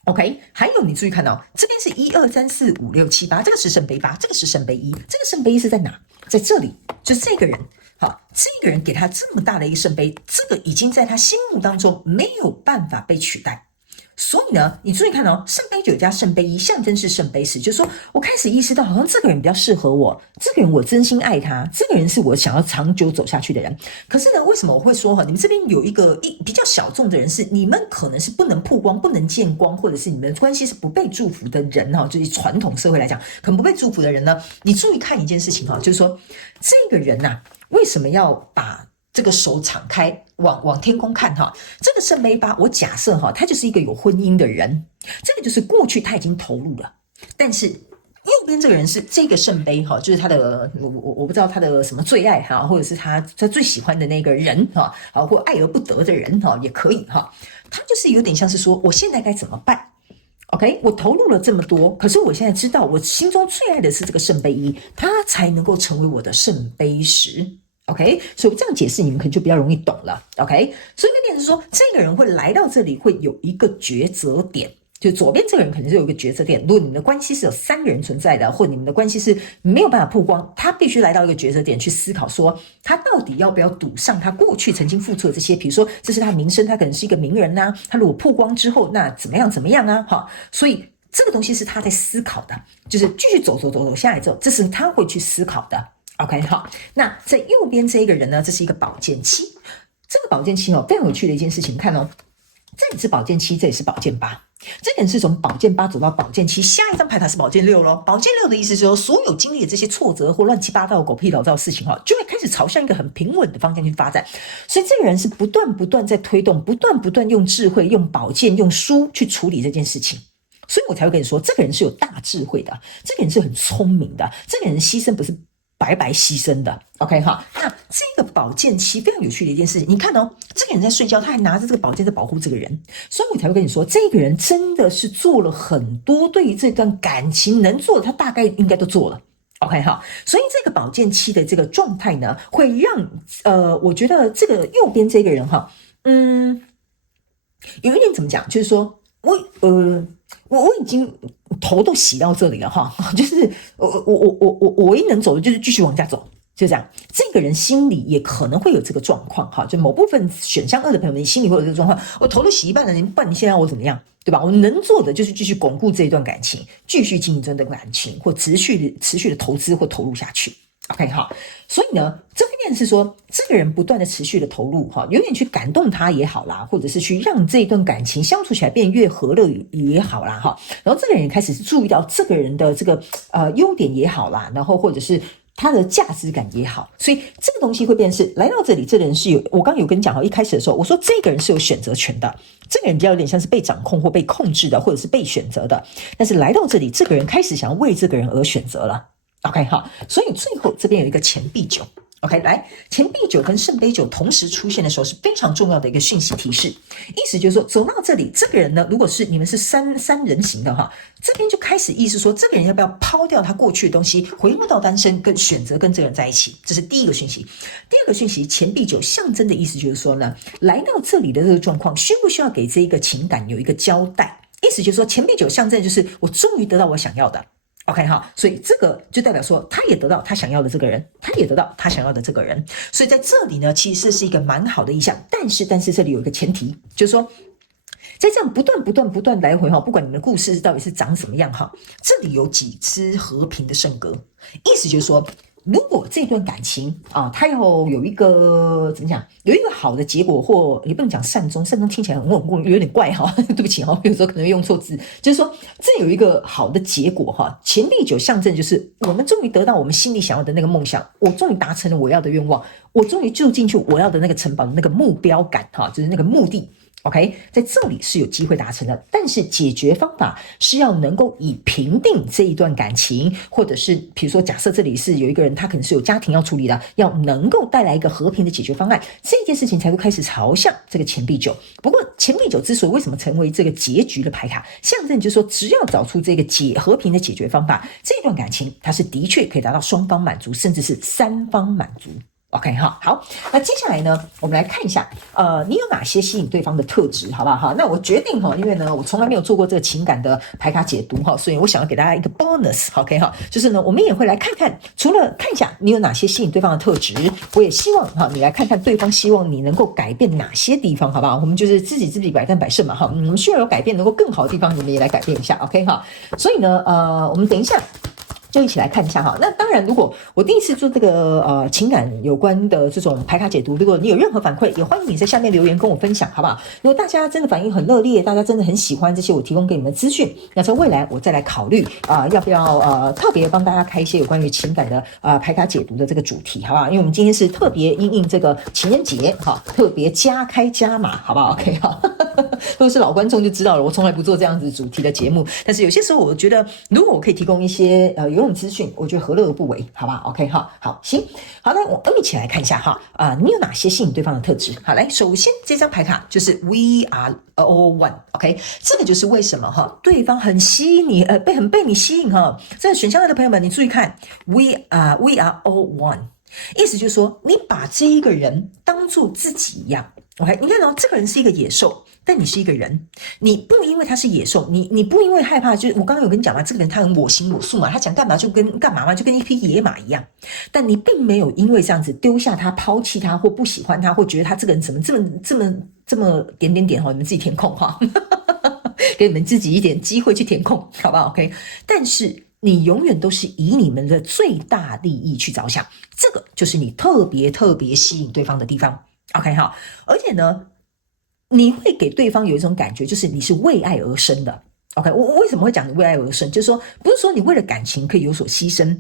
OK， 还有你注意看到这边是1、2、3、4、5、6、7、8，这个是圣杯8，这个是圣杯1，这个圣杯1是在哪？在这里，就这个人。好，这个人给他这么大的一个圣杯，这个已经在他心目当中没有办法被取代。所以呢，你注意看哦，圣杯9加圣杯1象征是圣杯10，就是说我开始意识到，好像这个人比较适合我，这个人我真心爱他，这个人是我想要长久走下去的人。可是呢，为什么我会说你们这边有一个比较小众的人，是你们可能是不能曝光、不能见光，或者是你们的关系是不被祝福的人哈，就是传统社会来讲，可能不被祝福的人呢，你注意看一件事情哈，就是说这个人呐，为什么要把这个手敞开往天空看哈，这个圣杯8，我假设哈，他就是一个有婚姻的人，这个就是过去他已经投入了，但是右边这个人是这个圣杯哈，就是他的我不知道他的什么最爱哈，或者是他最喜欢的那个人哈，或爱而不得的人哈，也可以哈，他就是有点像是说，我现在该怎么办？OK， 我投入了这么多，可是我现在知道，我心中最爱的是这个圣杯1，他才能够成为我的圣杯10。OK， 所以这样解释你们可能就比较容易懂了。OK， 所以就变成说，这个人会来到这里，会有一个抉择点。就左边这个人可能是有一个抉择点，如果你们的关系是有3个人存在的，或者你们的关系是没有办法曝光，他必须来到一个抉择点去思考说，他到底要不要赌上他过去曾经付出的这些，比如说这是他名声，他可能是一个名人啊，他如果曝光之后，那怎么样啊？哈，所以这个东西是他在思考的，就是继续走下来之后，这是他会去思考的。OK， 好，那在右边这一个人呢，这是一个宝剑7，这个宝剑7非常有趣的一件事情，看哦，这里是宝剑7，这里是宝剑8。这个人是从宝剑8走到宝剑7，下一张牌卡是宝剑6咯。宝剑6的意思是说，所有经历的这些挫折或乱七八糟的狗屁倒灶的事情就会开始朝向一个很平稳的方向去发展。所以这个人是不断在推动，不断用智慧、用宝剑、用书去处理这件事情。所以我才会跟你说，这个人是有大智慧的，这个人是很聪明的，这个人牺牲不是白白牺牲的 ，OK 哈。那这个宝剑7非常有趣的一件事情，你看这个人在睡觉，他还拿着这个宝剑在保护这个人，所以我才会跟你说，这个人真的是做了很多对于这段感情能做的，他大概应该都做了。OK 哈，所以这个宝剑7的这个状态呢，会让我觉得这个右边这个人有一点怎么讲，就是说我已经头都洗到这里了哈，就是我唯一能走的就是继续往下走，就这样。这个人心里也可能会有这个状况哈，就某部分选项2的朋友们，你心里会有这个状况，我头都洗一半了，不然你现在我怎么样，对吧？我能做的就是继续巩固这一段感情，继续经营这段感情，或持续的投资或投入下去。OK 哈，所以呢，这个面是说，这个人不断的持续的投入哈，有点去感动他也好啦，或者是去让这一段感情相处起来变越和乐也好啦哈。然后这个人也开始注意到这个人的这个优点也好啦，然后或者是他的价值感也好，所以这个东西会变成是来到这里，这个人是有，我刚刚有跟你讲一开始的时候，我说这个人是有选择权的，这个人比较有点像是被掌控或被控制的，或者是被选择的，但是来到这里，这个人开始想要为这个人而选择了。OK 好，所以最后这边有一个钱币9 OK 来，钱币9跟圣杯9同时出现的时候是非常重要的一个讯息提示，意思就是说走到这里，这个人呢，如果是你们是三人行的哈，这边就开始意思说这个人要不要抛掉他过去的东西，回复到单身，跟选择跟这个人在一起，这是第一个讯息。第二个讯息，钱币9象征的意思就是说呢，来到这里的这个状况，需不需要给这一个情感有一个交代？意思就是说，钱币9象征就是我终于得到我想要的。OK 哈，所以这个就代表说，他也得到他想要的这个人，他也得到他想要的这个人，所以在这里呢，其实是一个蛮好的意象。但是这里有一个前提，就是说，在这样不断来回哈，不管你们的故事到底是长什么样哈，这里有几只和平的圣歌，意思就是说，如果这段感情它要有一个怎么讲，有一个好的结果，或也不能讲善终听起来很有点怪哈，对不起哈，有时候可能会用错字，就是说这有一个好的结果哈。钱币9象征就是我们终于得到我们心里想要的那个梦想，我终于达成了我要的愿望，我终于就进去我要的那个城堡的那个目标感哈，就是那个目的。OK， 在这里是有机会达成的，但是解决方法是要能够以平定这一段感情，或者是比如说假设这里是有一个人他可能是有家庭要处理的，要能够带来一个和平的解决方案，这件事情才会开始朝向这个钱币9。不过钱币9之所以为什么成为这个结局的牌卡，象征就是说只要找出这个和平的解决方法，这段感情它是的确可以达到双方满足，甚至是3方满足。OK 哈，好，那接下来呢，我们来看一下，你有哪些吸引对方的特质，好不好？好，那我决定哈，因为呢，我从来没有做过这个情感的牌卡解读哈，所以我想要给大家一个 bonus，OK 哈，就是呢，我们也会来看看，除了看一下你有哪些吸引对方的特质，我也希望哈，你来看看对方希望你能够改变哪些地方，好不好？我们就是知己百战百胜嘛，哈，我们需要有改变能够更好的地方，你们也来改变一下 ，OK 哈，所以呢，我们等一下就一起来看一下哈。那当然，如果我第一次做这个情感有关的这种牌卡解读，如果你有任何反馈，也欢迎你在下面留言跟我分享，好不好？如果大家真的反应很热烈，大家真的很喜欢这些我提供给你们的资讯，那在未来我再来考虑要不要特别帮大家开一些有关于情感的牌卡解读的这个主题，好不好？因为我们今天是特别因应这个情人节哈，特别加码，好不好 ？OK 哈。如果是老观众就知道了，我从来不做这样子主题的节目，但是有些时候我觉得，如果我可以提供一些有用的资讯，我觉得何乐而不为，好吧 ？OK 哈，好，行，好，那我们一起来看一下哈，你有哪些吸引对方的特质？好，来，首先这张牌卡就是 We are all one，OK， 这个就是为什么哈，对方很吸引你，很被你吸引哈。在选项2的朋友们，你注意看 We are all one， 意思就是说，你把这一个人当作自己一样。OK， 你看哦，这个人是一个野兽，但你是一个人，你不因为他是野兽，你不因为害怕，就是我刚刚有跟你讲嘛，这个人他很我行我素嘛，他想干嘛就干嘛嘛，就跟一匹野马一样，但你并没有因为这样子丢下他、抛弃他或不喜欢他，或觉得他这个人怎么这么点哈，你们自己填空哈，给你们自己一点机会去填空，好不好 ？OK， 但是你永远都是以你们的最大利益去着想，这个就是你特别吸引对方的地方。OK 哈，而且呢，你会给对方有一种感觉，就是你是为爱而生的。OK，我为什么会讲你为爱而生？就是说，不是说你为了感情可以有所牺牲，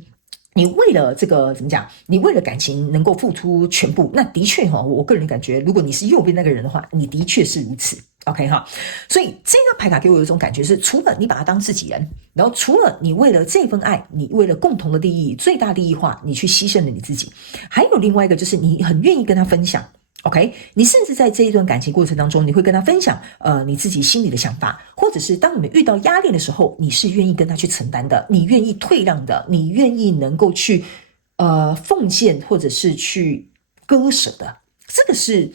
你为了这个怎么讲？你为了感情能够付出全部，那的确哈，我个人感觉，如果你是右边那个人的话，你的确是如此。OK 哈，所以这张牌卡给我有一种感觉是，除了你把他当自己人，然后除了你为了这份爱，你为了共同的利益、最大利益化，你去牺牲了你自己，还有另外一个就是你很愿意跟他分享。OK， 你甚至在这一段感情过程当中，你会跟他分享你自己心里的想法，或者是当你们遇到压力的时候，你是愿意跟他去承担的，你愿意退让的，你愿意能够去奉献或者是去割舍的。这个是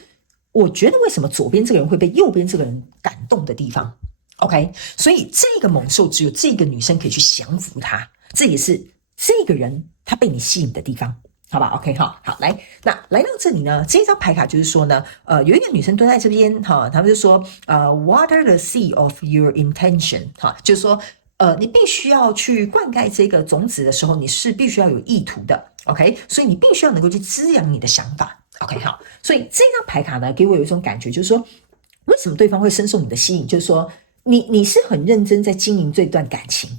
我觉得为什么左边这个人会被右边这个人感动的地方。OK， 所以这个猛兽只有这个女生可以去降服他，这也是这个人他被你吸引的地方。好吧 ，OK 哈，好来，那来到这里呢，这张牌卡就是说呢，有一个女生蹲在这边哈，他们就说water the sea of your intention 哈，就是说你必须要去灌溉这个种子的时候，你是必须要有意图的 ，OK， 所以你必须要能够去滋养你的想法 ，OK 好，所以这张牌卡呢，给我有一种感觉，就是说为什么对方会深受你的吸引，就是说你是很认真在经营这段感情。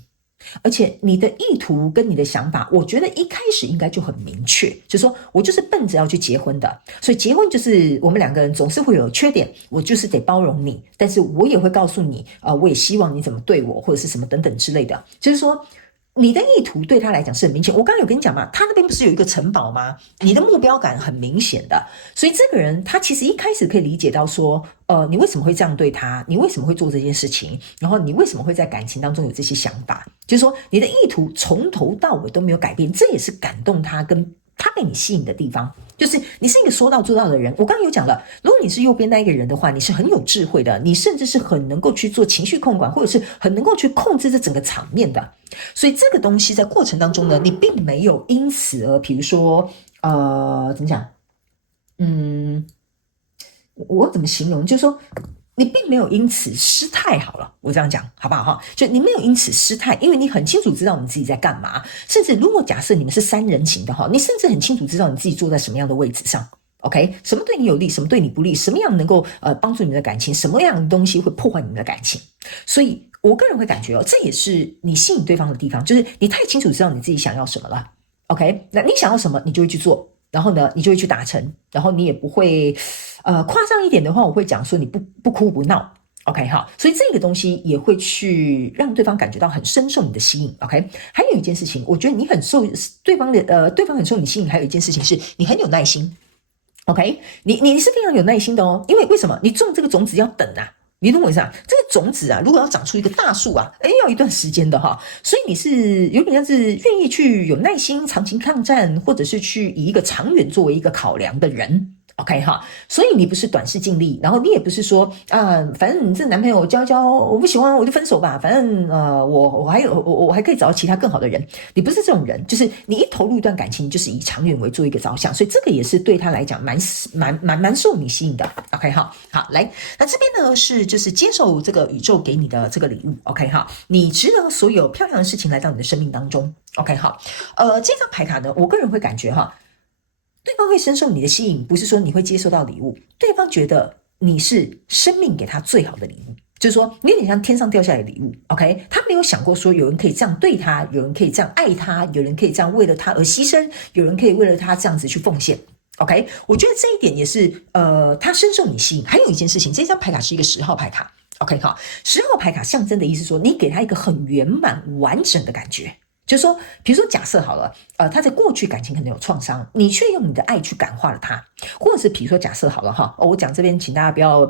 而且你的意图跟你的想法，我觉得一开始应该就很明确，就是说我就是奔着要去结婚的，所以结婚就是我们两个人总是会有缺点，我就是得包容你，但是我也会告诉你，我也希望你怎么对我，或者是什么等等之类的，就是说你的意图对他来讲是很明显。我刚刚有跟你讲嘛，他那边不是有一个城堡吗？你的目标感很明显的，所以这个人他其实一开始可以理解到说，你为什么会这样对他？你为什么会做这件事情？然后你为什么会在感情当中有这些想法？就是说你的意图从头到尾都没有改变，这也是感动他跟他被你吸引的地方。就是你是一个说到做到的人。我刚刚有讲了，如果你是右边那一个人的话，你是很有智慧的，你甚至是很能够去做情绪控管，或者是很能够去控制这整个场面的。所以这个东西在过程当中呢，你并没有因此而，比如说怎么讲？我怎么形容？就是说你并没有因此失态，好了，我这样讲好不好哈？就你没有因此失态，因为你很清楚知道你自己在干嘛。甚至如果假设你们是三人行的哈，你甚至很清楚知道你自己坐在什么样的位置上。OK， 什么对你有利，什么对你不利，什么样能够帮助你们的感情，什么样的东西会破坏你们的感情。所以我个人会感觉这也是你吸引对方的地方，就是你太清楚知道你自己想要什么了。OK， 那你想要什么，你就会去做，然后呢，你就会去达成，然后你也不会夸张一点的话，我会讲说你不哭不闹。OK 哈，所以这个东西也会去让对方感觉到很深受你的吸引。OK， 还有一件事情，我觉得你很受对方很受你吸引，还有一件事情是你很有耐心。OK， 你是非常有耐心的哦，因为什么？你种这个种子要等啊。你懂我意思啊？这个种子啊，如果要长出一个大树啊，要一段时间的哈。所以你是有点像是愿意去有耐心、长期抗战，或者是去以一个长远作为一个考量的人。OK 哈，所以你不是短视尽力，然后你也不是说反正你这男朋友交我不喜欢我就分手吧，反正我还可以找到其他更好的人。你不是这种人，就是你一投入一段感情，就是以长远为做一个着想，所以这个也是对他来讲蛮受你吸引的。OK 哈，好来，那这边呢是就是接受这个宇宙给你的这个礼物。OK 哈，你值得所有漂亮的事情来到你的生命当中。OK 好，这张牌卡呢，我个人会感觉哈。对方会深受你的吸引，不是说你会接受到礼物，对方觉得你是生命给他最好的礼物，就是说你有点像天上掉下来的礼物。OK， 他没有想过说有人可以这样对他，有人可以这样爱他，有人可以这样为了他而牺牲，有人可以为了他这样子去奉献。OK， 我觉得这一点也是他深受你吸引。还有一件事情，这张牌卡是一个10号牌卡。OK 好，10号牌卡象征的意思说，你给他一个很圆满完整的感觉。就是说，比如说假设好了，他在过去感情可能有创伤，你却用你的爱去感化了他，或者是比如说假设好了哈，我讲这边请大家不要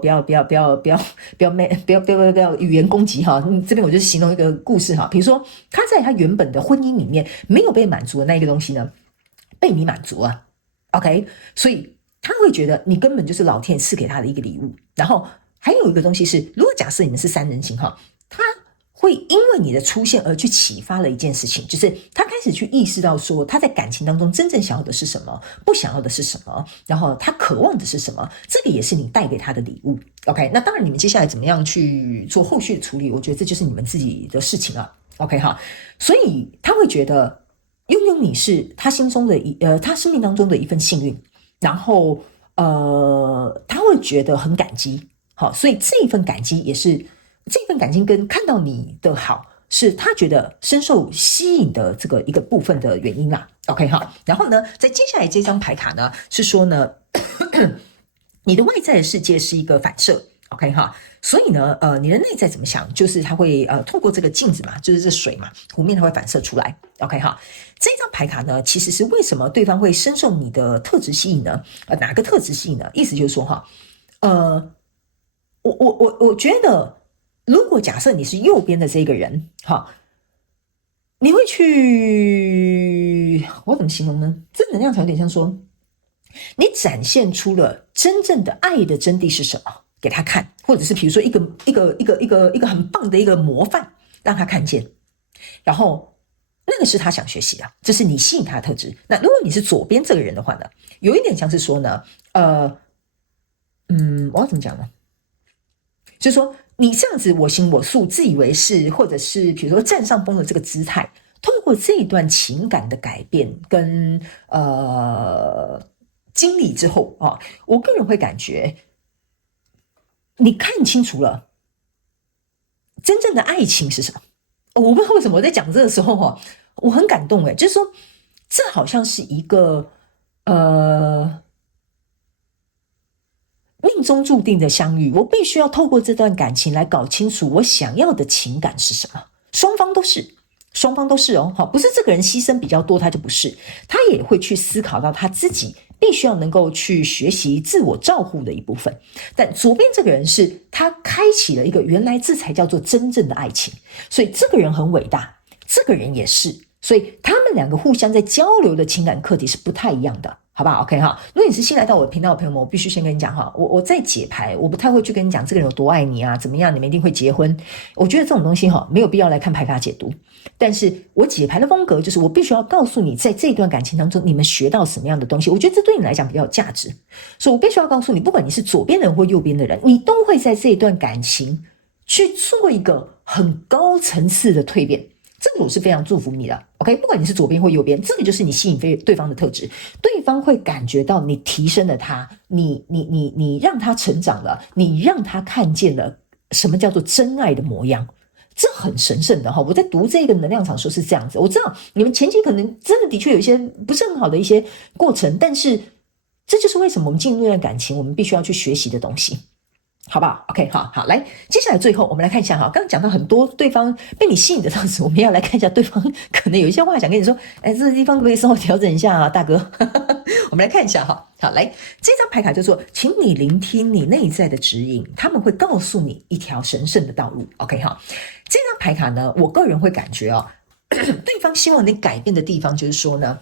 语言攻击哈，这边我就形容一个故事哈，比如说他在他原本的婚姻里面没有被满足的那一个东西呢，被你满足了 ，OK， 所以他会觉得你根本就是老天赐给他的一个礼物。然后还有一个东西是，如果假设你们是三人行哈，他会因为你的出现而去启发了一件事情，就是他开始去意识到说他在感情当中真正想要的是什么，不想要的是什么，然后他渴望的是什么，这个也是你带给他的礼物。OK， 那当然你们接下来怎么样去做后续的处理，我觉得这就是你们自己的事情了。OK 哈，所以他会觉得拥有你是他心中的他生命当中的一份幸运，然后他会觉得很感激。好，所以这一份感激也是这份感激跟看到你的好，是他觉得深受吸引的这个一个部分的原因啦。OK 哈，然后呢，在接下来这张牌卡呢，是说呢，你的外在的世界是一个反射。OK 哈，所以呢，你的内在怎么想，就是它会透过这个镜子嘛，就是这水嘛，湖面它会反射出来。OK 哈，这张牌卡呢，其实是为什么对方会深受你的特质吸引呢？哪个特质吸引呢？意思就是说哈，我觉得，如果假设你是右边的这个人，哈，你会去，我怎么形容呢？正能量场有点像说，你展现出了真正的爱的真谛是什么。给他看，或者是比如说一个很棒的一个模范，让他看见，然后那个是他想学习的，这是你吸引他的特质。那如果你是左边这个人的话呢，有一点像是说呢，我要怎么讲呢？就是说你这样子我行我素，自以为是，或者是比如说占上风的这个姿态，透过这一段情感的改变跟经历之后啊，我个人会感觉。你看清楚了真正的爱情是什么？我不知道为什么我在讲这个时候我很感动就是说这好像是一个命中注定的相遇，我必须要透过这段感情来搞清楚我想要的情感是什么。双方都是哦，不是这个人牺牲比较多他就不是，他也会去思考到他自己必须要能够去学习自我照护的一部分。但左边这个人是他开启了一个原来这才叫做真正的爱情，所以这个人很伟大，这个人也是，所以他们两个互相在交流的情感课题是不太一样的，好不好 ？OK 哈，如果你是新来到我的频道的朋友们，我必须先跟你讲哈，我在解牌，我不太会去跟你讲这个人有多爱你啊，怎么样，你们一定会结婚。我觉得这种东西没有必要来看牌卡解读。但是我解牌的风格就是我必须要告诉你，在这段感情当中，你们学到什么样的东西，我觉得这对你来讲比较有价值。所以我必须要告诉你，不管你是左边的人或右边的人，你都会在这一段感情去做一个很高层次的蜕变。这个我是非常祝福你的 ，OK？ 不管你是左边或右边，这个就是你吸引对方的特质，对方会感觉到你提升了他，你让他成长了，你让他看见了什么叫做真爱的模样。这很神圣的我在读这个能量场的时候是这样子，我知道你们前期可能真的的确有一些不是很好的一些过程，但是这就是为什么我们进入一段感情，我们必须要去学习的东西。好不好 ？OK， 好，来，接下来最后我们来看一下刚刚讲到很多对方被你吸引的样子，我们要来看一下对方可能有一些话想跟你说，这个地方可不可以稍微调整一下啊，大哥？我们来看一下好，来，这张牌卡就说，请你聆听你内在的指引，他们会告诉你一条神圣的道路。OK 哈，这张牌卡呢，我个人会感觉对方希望你改变的地方就是说呢。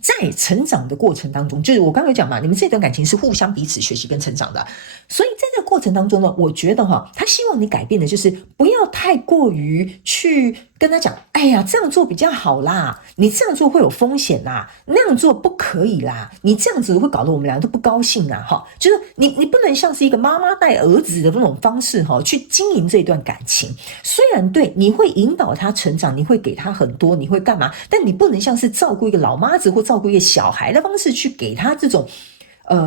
在成长的过程当中，就是我刚刚有讲嘛，你们这段感情是互相彼此学习跟成长的，所以在这个过程当中呢，我觉得他希望你改变的就是不要太过于去跟他讲，哎呀，这样做比较好啦，你这样做会有风险啦，那样做不可以啦，你这样子会搞得我们两个都不高兴啦，就是你不能像是一个妈妈带儿子的那种方式去经营这段感情。虽然对你会引导他成长，你会给他很多，你会干嘛，但你不能像是照顾一个老妈子或照顾一个小孩的方式去给他这种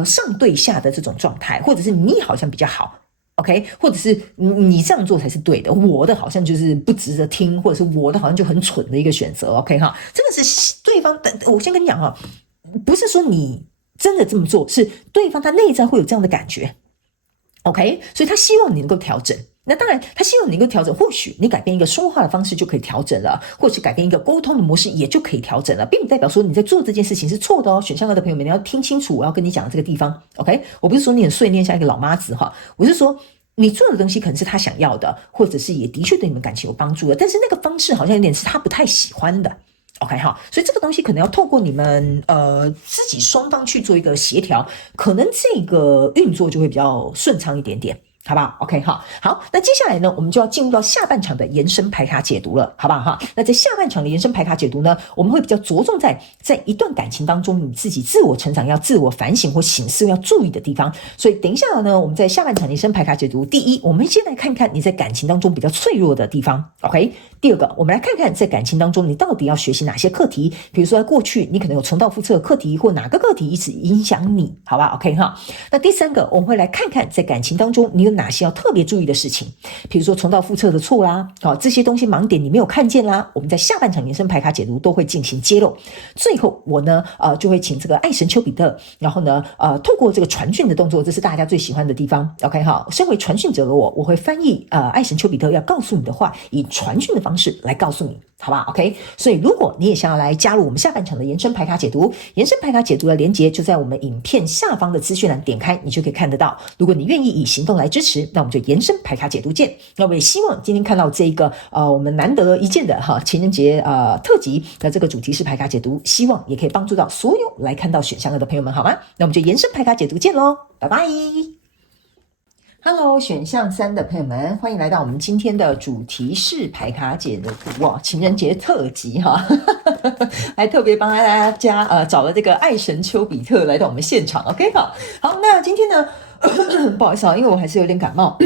上对下的这种状态，或者是你好像比较好 OK， 或者是你这样做才是对的，我的好像就是不值得听，或者是我的好像就很蠢的一个选择 OK 哈，这个是对方的。我先跟你讲不是说你真的这么做，是对方他内在会有这样的感觉 OK， 所以他希望你能够调整。那当然他希望你能够调整，或许你改变一个说话的方式就可以调整了，或许改变一个沟通的模式也就可以调整了，并不代表说你在做这件事情是错的选项2的朋友们，你要听清楚我要跟你讲的这个地方 OK， 我不是说你很碎念像一个老妈子我是说你做的东西可能是他想要的，或者是也的确对你们感情有帮助的，但是那个方式好像有点是他不太喜欢的 OK 所以这个东西可能要透过你们自己双方去做一个协调，可能这个运作就会比较顺畅一点点，好不好 ？OK 好，那接下来呢，我们就要进入到下半场的延伸牌卡解读了，好不好那在下半场的延伸牌卡解读呢，我们会比较着重在一段感情当中，你自己自我成长要自我反省或省思要注意的地方。所以等一下呢，我们在下半场的延伸牌卡解读，第一，我们先来看看你在感情当中比较脆弱的地方 ，OK。第二个，我们来看看在感情当中你到底要学习哪些课题，比如说在过去你可能有重蹈覆辙的课题，或哪个课题一直影响你，好吧 OK 哈。那第三个，我们会来看看在感情当中你有哪些要特别注意的事情，比如说重蹈覆辙的错啦，这些东西盲点你没有看见啦，我们在下半场延伸牌卡解读都会进行揭露。最后我呢就会请这个爱神丘比特，然后呢透过这个传讯的动作，这是大家最喜欢的地方 OK 哈。身为传讯者的我会翻译爱神丘比特要告诉你的话，以传讯的方式来告诉你，好吧 OK。 所以如果你也想要来加入我们下半场的延伸牌卡解读，延伸牌卡解读的连结就在我们影片下方的资讯栏，点开你就可以看得到。如果你愿意以行动来支持，那我们就延伸牌卡解读见。那我也希望今天看到这个我们难得一见的情人节特辑的这个主题是牌卡解读，希望也可以帮助到所有来看到选项二的朋友们，好吗？那我们就延伸牌卡解读见咯，拜拜。Hello， 选项3的朋友们，欢迎来到我们今天的主题是牌卡解读情人节特辑哈，还特别帮大家找了这个爱神丘比特来到我们现场 ，OK 好，那今天呢，不好意思因为我还是有点感冒。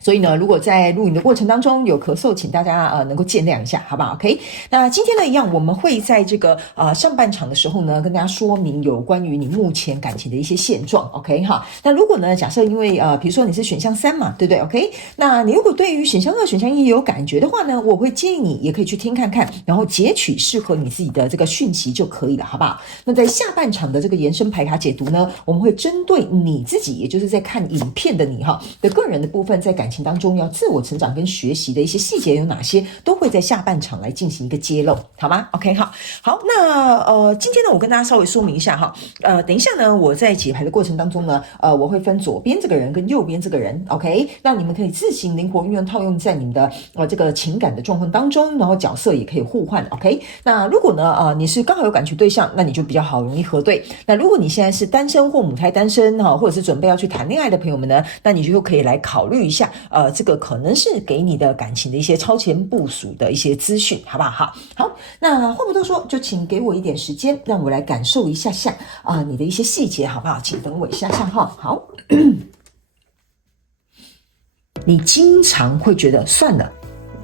所以呢，如果在录影的过程当中有咳嗽，请大家能够见谅一下，好不好 ？OK。那今天呢，一样我们会在这个上半场的时候呢，跟大家说明有关于你目前感情的一些现状 ，OK 哈。那如果呢，假设因为比如说你是选项3嘛，对不对 ？OK。那你如果对于选项2、选项1有感觉的话呢，我会建议你也可以去听看看，然后截取适合你自己的这个讯息就可以了，好不好？那在下半场的这个延伸牌卡解读呢，我们会针对你自己，也就是在看影片的你的个人的部分，在感情当中要自我成长跟学习的一些细节有哪些，都会在下半场来进行一个揭露，好吗 ？OK 好，那今天呢，我跟大家稍微说明一下等一下呢，我在解牌的过程当中呢，我会分左边这个人跟右边这个人 ，OK， 那你们可以自行灵活运用套用在你们的这个情感的状况当中，然后角色也可以互换 ，OK。那如果呢你是刚好有感情对象，那你就比较好容易核对。那如果你现在是单身或母胎单身或者是准备要去谈恋爱的朋友们呢，那你就可以来考虑一下这个可能是给你的感情的一些超前部署的一些资讯，好不好？好，那话不多说，就请给我一点时间，让我来感受一下你的一些细节，好不好？请等我一下好。你经常会觉得算了，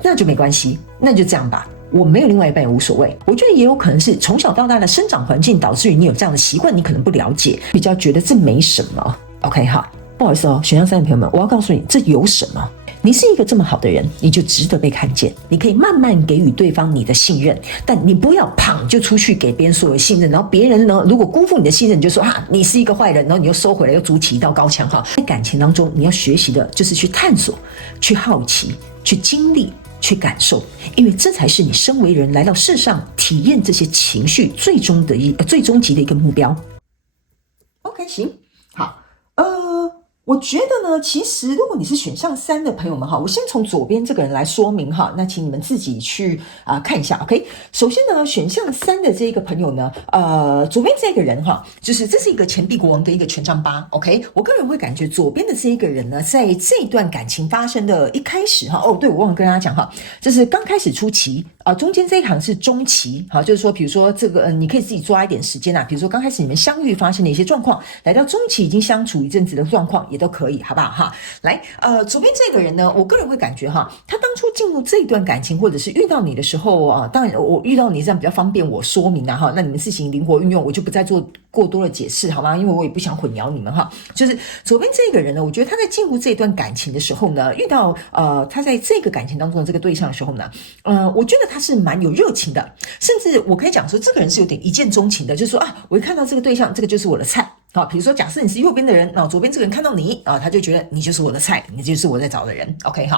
那就没关系，那就这样吧。我没有另外一半也无所谓。我觉得也有可能是从小到大的生长环境导致于你有这样的习惯，你可能不了解，比较觉得这没什么。OK 好，不好意思选项3的朋友们，我要告诉你这有什么。你是一个这么好的人，你就值得被看见。你可以慢慢给予对方你的信任，但你不要砰就出去给别人所有信任，然后别人呢如果辜负你的信任，你就说你是一个坏人，然后你又收回来，又筑起一道高墙在感情当中，你要学习的就是去探索、去好奇、去经历、去感受，因为这才是你身为人来到世上体验这些情绪最终极的一个目标。OK， 行，好，我觉得呢，其实如果你是选项3的朋友们我先从左边这个人来说明那请你们自己去看一下 OK。首先呢，选项3的这个朋友呢，左边这个人就是这是一个钱币国王跟一个权杖8 OK。我个人会感觉左边的这一个人呢，在这段感情发生的一开始对，我忘了跟大家讲这是刚开始初期中间这一行是中期就是说比如说这个你可以自己抓一点时间比如说刚开始你们相遇发生的一些状况，来到中期已经相处一阵子的状况也都可以，好不好来左边这个人呢，我个人会感觉他当初进入这一段感情或者是遇到你的时候当然我遇到你这样比较方便我说明那你们自行灵活运用，我就不再做过多的解释好吗？因为我也不想混淆你们就是左边这个人呢，我觉得他在进入这一段感情的时候呢，遇到他在这个感情当中的这个对象的时候呢，我觉得他是蛮有热情的，甚至我可以讲说这个人是有点一见钟情的，就是说我一看到这个对象，这个就是我的菜比如说假设你是右边的人，左边这个人看到你他就觉得你就是我的菜，你就是我在找的人 OK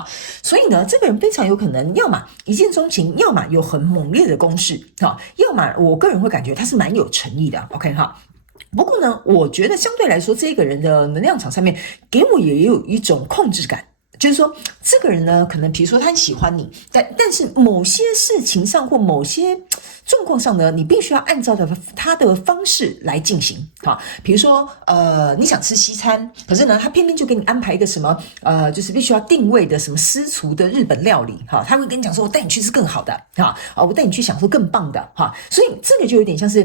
所以呢，这个人非常有可能要么一见钟情，要么有很猛烈的攻势要么我个人会感觉他是蛮有诚意的 OK 不过呢，我觉得相对来说这个人的能量场上面给我也有一种控制感，就是说这个人呢，可能比如说他很喜欢你，但是某些事情上或某些状况上呢，你必须要按照他的方式来进行。好，比如说你想吃西餐，可是呢他偏偏就给你安排一个什么就是必须要定位的什么私厨的日本料理。哈，他会跟你讲说，我带你去吃更好的。我带你去享受更棒的。哈，所以这个就有点像是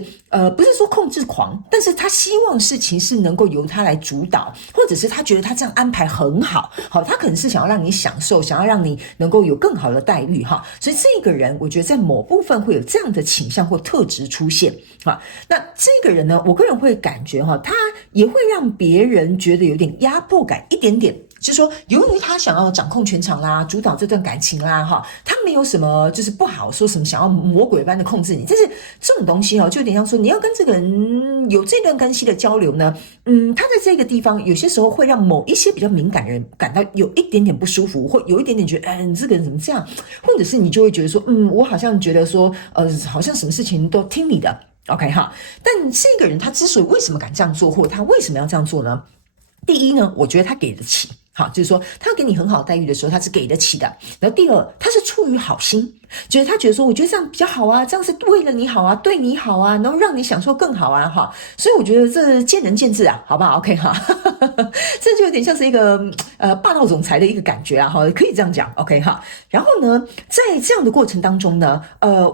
不是说控制狂，但是他希望事情是能够由他来主导，或者是他觉得他这样安排很好。好，他可能是想要让你享受，想要让你能够有更好的待遇。哈，所以这个人我觉得在某部分会有这样的倾向或特质出现。那这个人呢，我个人会感觉他也会让别人觉得有点压迫感一点点。就是说，由于他想要掌控全场啦，主导这段感情啦，他没有什么就是不好说什么想要魔鬼般的控制你，但是这种东西就有点像说，你要跟这个人有这段关系的交流呢，他在这个地方有些时候会让某一些比较敏感的人感到有一点点不舒服，或有一点点觉得，你这个人怎么这样，或者是你就会觉得说，我好像觉得说，好像什么事情都听你的 ，OK 哈，但这个人他之所以为什么敢这样做，或者他为什么要这样做呢？第一呢，我觉得他给得起。好，就是说他要给你很好的待遇的时候，他是给得起的。然后第二，他是出于好心，就是他觉得说，我觉得这样比较好啊，这样是为了你好啊，对你好啊，然后让你享受更好啊，哈。所以我觉得这见仁见智啊，好不好 ？OK 哈，这就有点像是一个霸道总裁的一个感觉啊，哈，可以这样讲 OK 哈。然后呢，在这样的过程当中呢，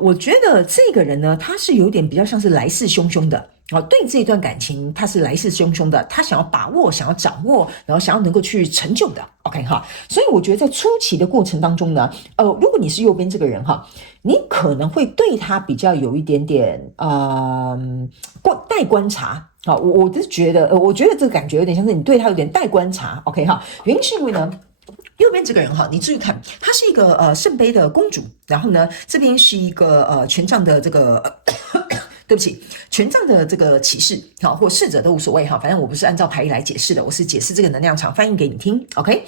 我觉得这个人呢，他是有点比较像是来势汹汹的。对这段感情他是来势汹汹的，他想要把握，想要掌握，然后想要能够去成就的 OK 哈，所以我觉得在初期的过程当中呢，如果你是右边这个人哈，你可能会对他比较有一点点待观察。好，我是觉得我觉得这个感觉有点像是你对他有点待观察 OK 哈，原因是因为呢，右边这个人哈，你注意看，她是一个圣杯的公主，然后呢这边是一个权杖的这个对不起，权杖的这个骑士，好，或侍者都无所谓哈，反正我不是按照牌意来解释的，我是解释这个能量场，翻译给你听 ，OK？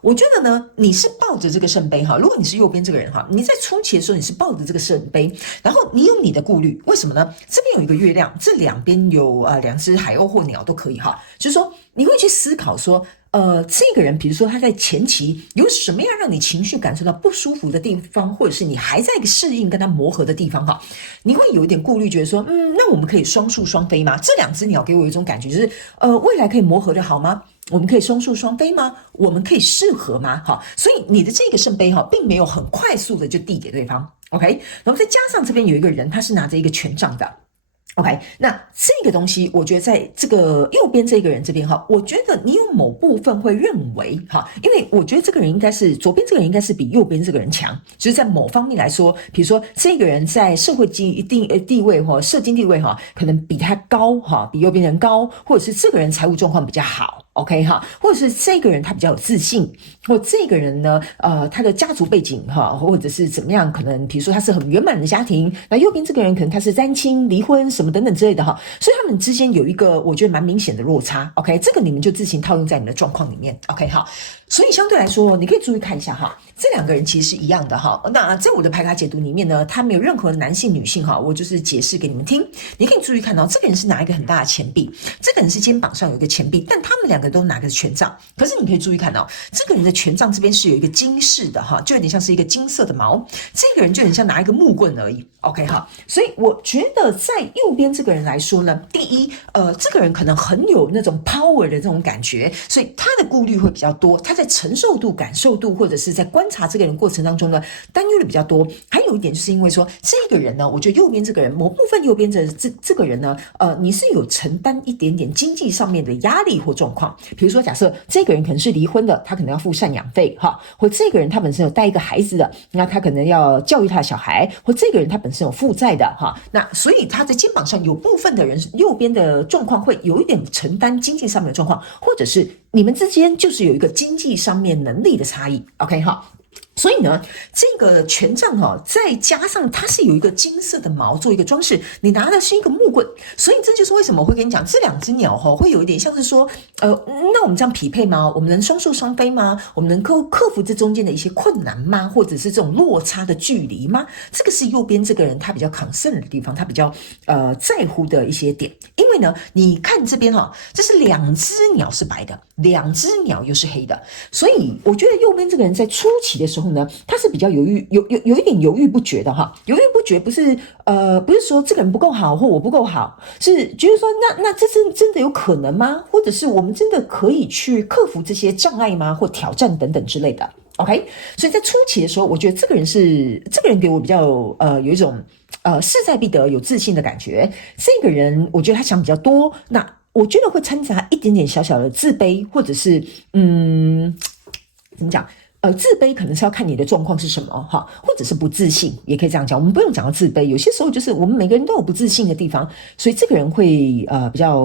我觉得呢，你是抱着这个圣杯哈，如果你是右边这个人哈，你在初期的时候你是抱着这个圣杯，然后你有你的顾虑，为什么呢？这边有一个月亮，这两边有两只海鸥或鸟都可以哈，就是说你会去思考说。这个人，比如说他在前期有什么样让你情绪感受到不舒服的地方，或者是你还在一个适应跟他磨合的地方哈，你会有一点顾虑，觉得说，那我们可以双宿双飞吗？这两只鸟给我一种感觉，就是未来可以磨合的好吗？我们可以双宿双飞吗？我们可以适合吗？哈，所以你的这个圣杯哈，并没有很快速的就递给对方 ，OK？ 然后再加上这边有一个人，他是拿着一个权杖的。OK， 那这个东西，我觉得在这个右边这个人这边哈，我觉得你有某部分会认为哈，因为我觉得这个人应该是左边这个人应该是比右边这个人强，就是在某方面来说，比如说这个人在社会地位或社经地位哈，可能比他高哈，比右边人高，或者是这个人财务状况比较好。OK 哈，或者是这个人他比较有自信，或这个人呢，他的家族背景哈，或者是怎么样，可能比如说他是很圆满的家庭，那右边这个人可能他是单亲、离婚什么等等之类的哈，所以他们之间有一个我觉得蛮明显的落差。OK， 这个你们就自行套用在你的状况里面。OK 哈，所以相对来说，你可以注意看一下哈，这两个人其实是一样的哈。那在我的牌卡解读里面呢，他没有任何男性、女性哈，我就是解释给你们听。你可以注意看到，这个人是拿一个很大的钱币，这个人是肩膀上有一个钱币，但他们两个都拿个权杖。可是你可以注意看到，这个人的权杖这边是有一个金饰的哈，就有点像是一个金色的毛。这个人就很像拿一个木棍而已。OK 哈，所以我觉得在右边这个人来说呢，第一，这个人可能很有那种 power 的这种感觉，所以他的顾虑会比较多，他在承受度、感受度，或者是在观察这个人过程当中呢，担忧的比较多。还有一点就是因为说这个人呢，我觉得右边这个人，某部分右边的这个人呢，你是有承担一点点经济上面的压力或状况。比如说，假设这个人可能是离婚的，他可能要付赡养费哈，或这个人他本身有带一个孩子的，那他可能要教育他的小孩，或这个人他本身有负债的哈，那所以他在肩膀上有部分的人右边的状况会有一点承担经济上面的状况，或者是你们之间就是有一个经济上面能力的差异 OK 哈。所以呢，这个权杖哈，再加上它是有一个金色的毛做一个装饰，你拿的是一个木棍，所以这就是为什么我会跟你讲，这两只鸟哈会有一点像是说，那我们这样匹配吗？我们能双宿双飞吗？我们能够克服这中间的一些困难吗？或者是这种落差的距离吗？这个是右边这个人他比较 concern 的地方，他比较在乎的一些点。因为呢，你看这边哈，这是两只鸟是白的，两只鸟又是黑的，所以我觉得右边这个人在初期的时候候呢，他是比较犹豫，有一点犹豫不决的哈。犹豫不决不是说这个人不够好或我不够好，是觉得说那这是真的有可能吗？或者是我们真的可以去克服这些障碍吗？或挑战等等之类的。OK， 所以在初期的时候，我觉得这个人给我比较有一种势在必得、有自信的感觉。这个人我觉得他想比较多，那我觉得会掺杂一点点小小的自卑，或者是怎么讲？自卑可能是要看你的状况是什么哈，或者是不自信，也可以这样讲。我们不用讲到自卑，有些时候就是我们每个人都有不自信的地方，所以这个人会比较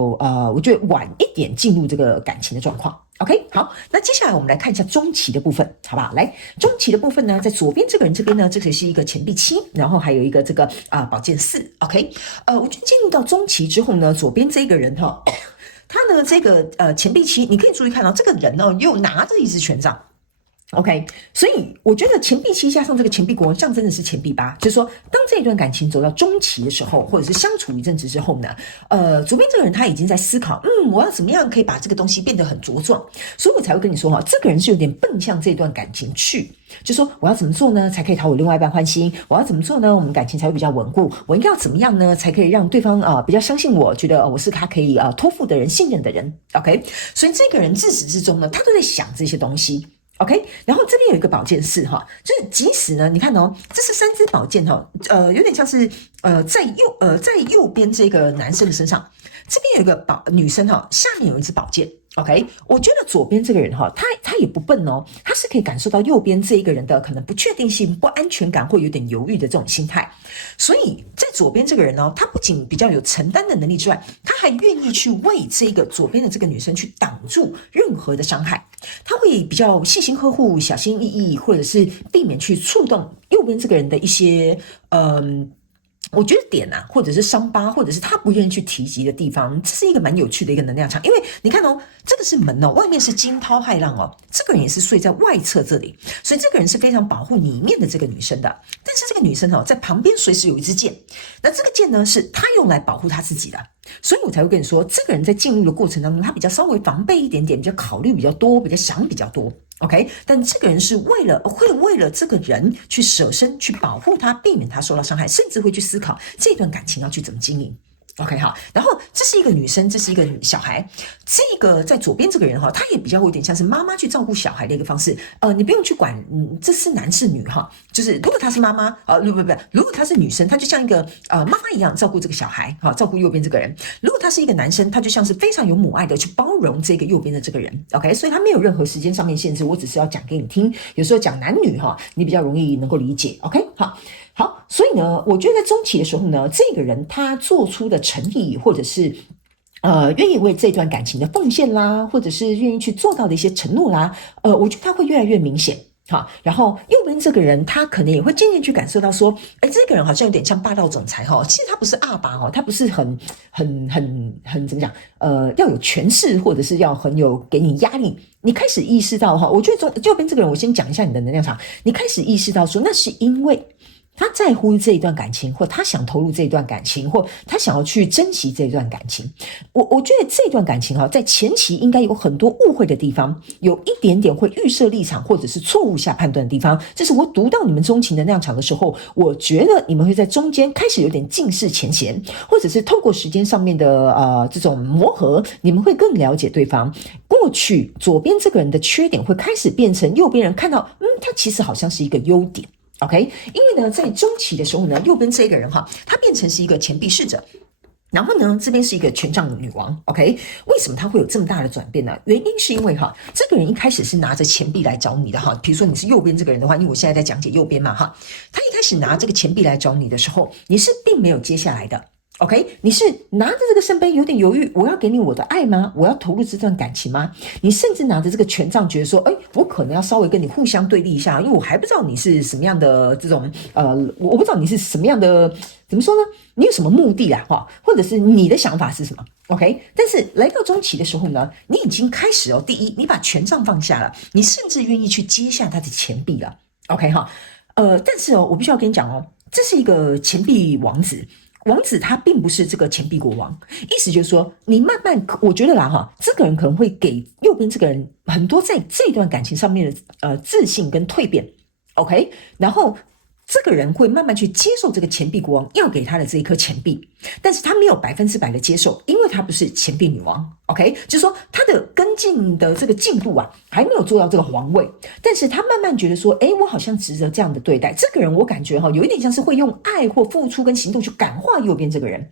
我觉得晚一点进入这个感情的状况。OK， 好，那接下来我们来看一下中期的部分，好不好？来，中期的部分呢，在左边这个人这边呢，这个是一个钱币7，然后还有一个这个宝剑4。OK， 我觉得进入到中期之后呢，左边这个人哈，他呢这个钱币7，你可以注意看到这个人呢又拿着一支权杖。OK， 所以我觉得钱币7加上这个钱币国王象征的是钱币8，就是说，当这一段感情走到中期的时候，或者是相处一阵子之后呢，左边这个人他已经在思考，我要怎么样可以把这个东西变得很茁壮，所以我才会跟你说哈，这个人是有点奔向这段感情去，就说我要怎么做呢，才可以讨我另外一半欢心？我要怎么做呢，我们感情才会比较稳固？我应该要怎么样呢，才可以让对方比较相信我，觉得我是他可以托付的人、信任的人 ？OK， 所以这个人自始至终呢，他都在想这些东西。OK， 然后这边有一个宝剑4哈，就是即使呢，你看哦，这是3支宝剑哈，有点像是在右边这个男生的身上，这边有一个女生哈，下面有一支宝剑。OK， 我觉得左边这个人哈，他也不笨哦，他是可以感受到右边这一个人的可能不确定性、不安全感或有点犹豫的这种心态，所以在左边这个人呢，他不仅比较有承担的能力之外，他还愿意去为这个左边的这个女生去挡住任何的伤害，他会比较细心呵护、小心翼翼，或者是避免去触动右边这个人的一些我觉得点啊，或者是伤疤，或者是他不愿意去提及的地方，这是一个蛮有趣的一个能量场。因为你看哦，这个是门哦，外面是惊涛骇浪哦，这个人也是睡在外侧这里，所以这个人是非常保护里面的这个女生的。但是这个女生哦，在旁边随时有一支剑，那这个剑呢，是她用来保护她自己的。所以我才会跟你说，这个人在进入的过程当中，他比较稍微防备一点点，比较考虑比较多，比较想比较多。OK， 但这个人是会为了这个人去舍身，去保护他，避免他受到伤害，甚至会去思考这段感情要去怎么经营。OK， 好，然后这是一个女生，这是一个小孩，这个在左边这个人哈，他也比较有点像是妈妈去照顾小孩的一个方式。你不用去管，这是男是女哈，就是如果他是妈妈如果他是女生，他就像一个妈妈一样照顾这个小孩，哈，照顾右边这个人。如果他是一个男生，他就像是非常有母爱的去包容这个右边的这个人。OK， 所以他没有任何时间上面限制，我只是要讲给你听。有时候讲男女哈，你比较容易能够理解。OK， 好，所以呢，我觉得在中期的时候呢，这个人他做出的诚意，或者是愿意为这段感情的奉献啦，或者是愿意去做到的一些承诺啦，我觉得他会越来越明显。好，然后右边这个人，他可能也会渐渐去感受到说，这个人好像有点像霸道总裁哈。其实他不是阿爸哈，他不是很怎么讲？要有权势，或者是要很有给你压力。你开始意识到哈，我觉得右边这个人，我先讲一下你的能量场。你开始意识到说，那是因为他在乎这一段感情，或他想投入这一段感情，或他想要去珍惜这一段感情。我觉得这段感情在前期应该有很多误会的地方，有一点点会预设立场或者是错误下判断的地方。这是我读到你们中情能量场的时候，我觉得你们会在中间开始有点尽释前嫌，或者是透过时间上面的这种磨合，你们会更了解对方。过去左边这个人的缺点会开始变成右边人看到，他其实好像是一个优点。OK， 因为呢，在中期的时候呢，右边这个人哈，他变成是一个钱币侍者，然后呢，这边是一个权杖女王。OK， 为什么他会有这么大的转变呢？原因是因为哈，这个人一开始是拿着钱币来找你的哈，比如说你是右边这个人的话，因为我现在在讲解右边嘛哈，他一开始拿这个钱币来找你的时候，你是并没有接下来的。OK， 你是拿着这个圣杯有点犹豫，我要给你我的爱吗？我要投入这段感情吗？你甚至拿着这个权杖，觉得说，我可能要稍微跟你互相对立一下，因为我还不知道你是什么样的这种我不知道你是什么样的，怎么说呢？你有什么目的啊？或者是你的想法是什么 ？OK， 但是来到中期的时候呢，你已经开始第一，你把权杖放下了，你甚至愿意去接下他的钱币了。OK 哈，但是我必须要跟你讲这是一个钱币王子。王子他并不是这个钱币国王，意思就是说，你慢慢，我觉得啦哈，这个人可能会给右边这个人很多在这段感情上面的自信跟蜕变。OK， 然后这个人会慢慢去接受这个钱币国王要给他的这一颗钱币，但是他没有100%的接受，因为他不是钱币女王 ，OK， 就是说他的跟进的这个进度啊，还没有做到这个皇位，但是他慢慢觉得说，我好像值得这样的对待。这个人我感觉有一点像是会用爱或付出跟行动去感化右边这个人。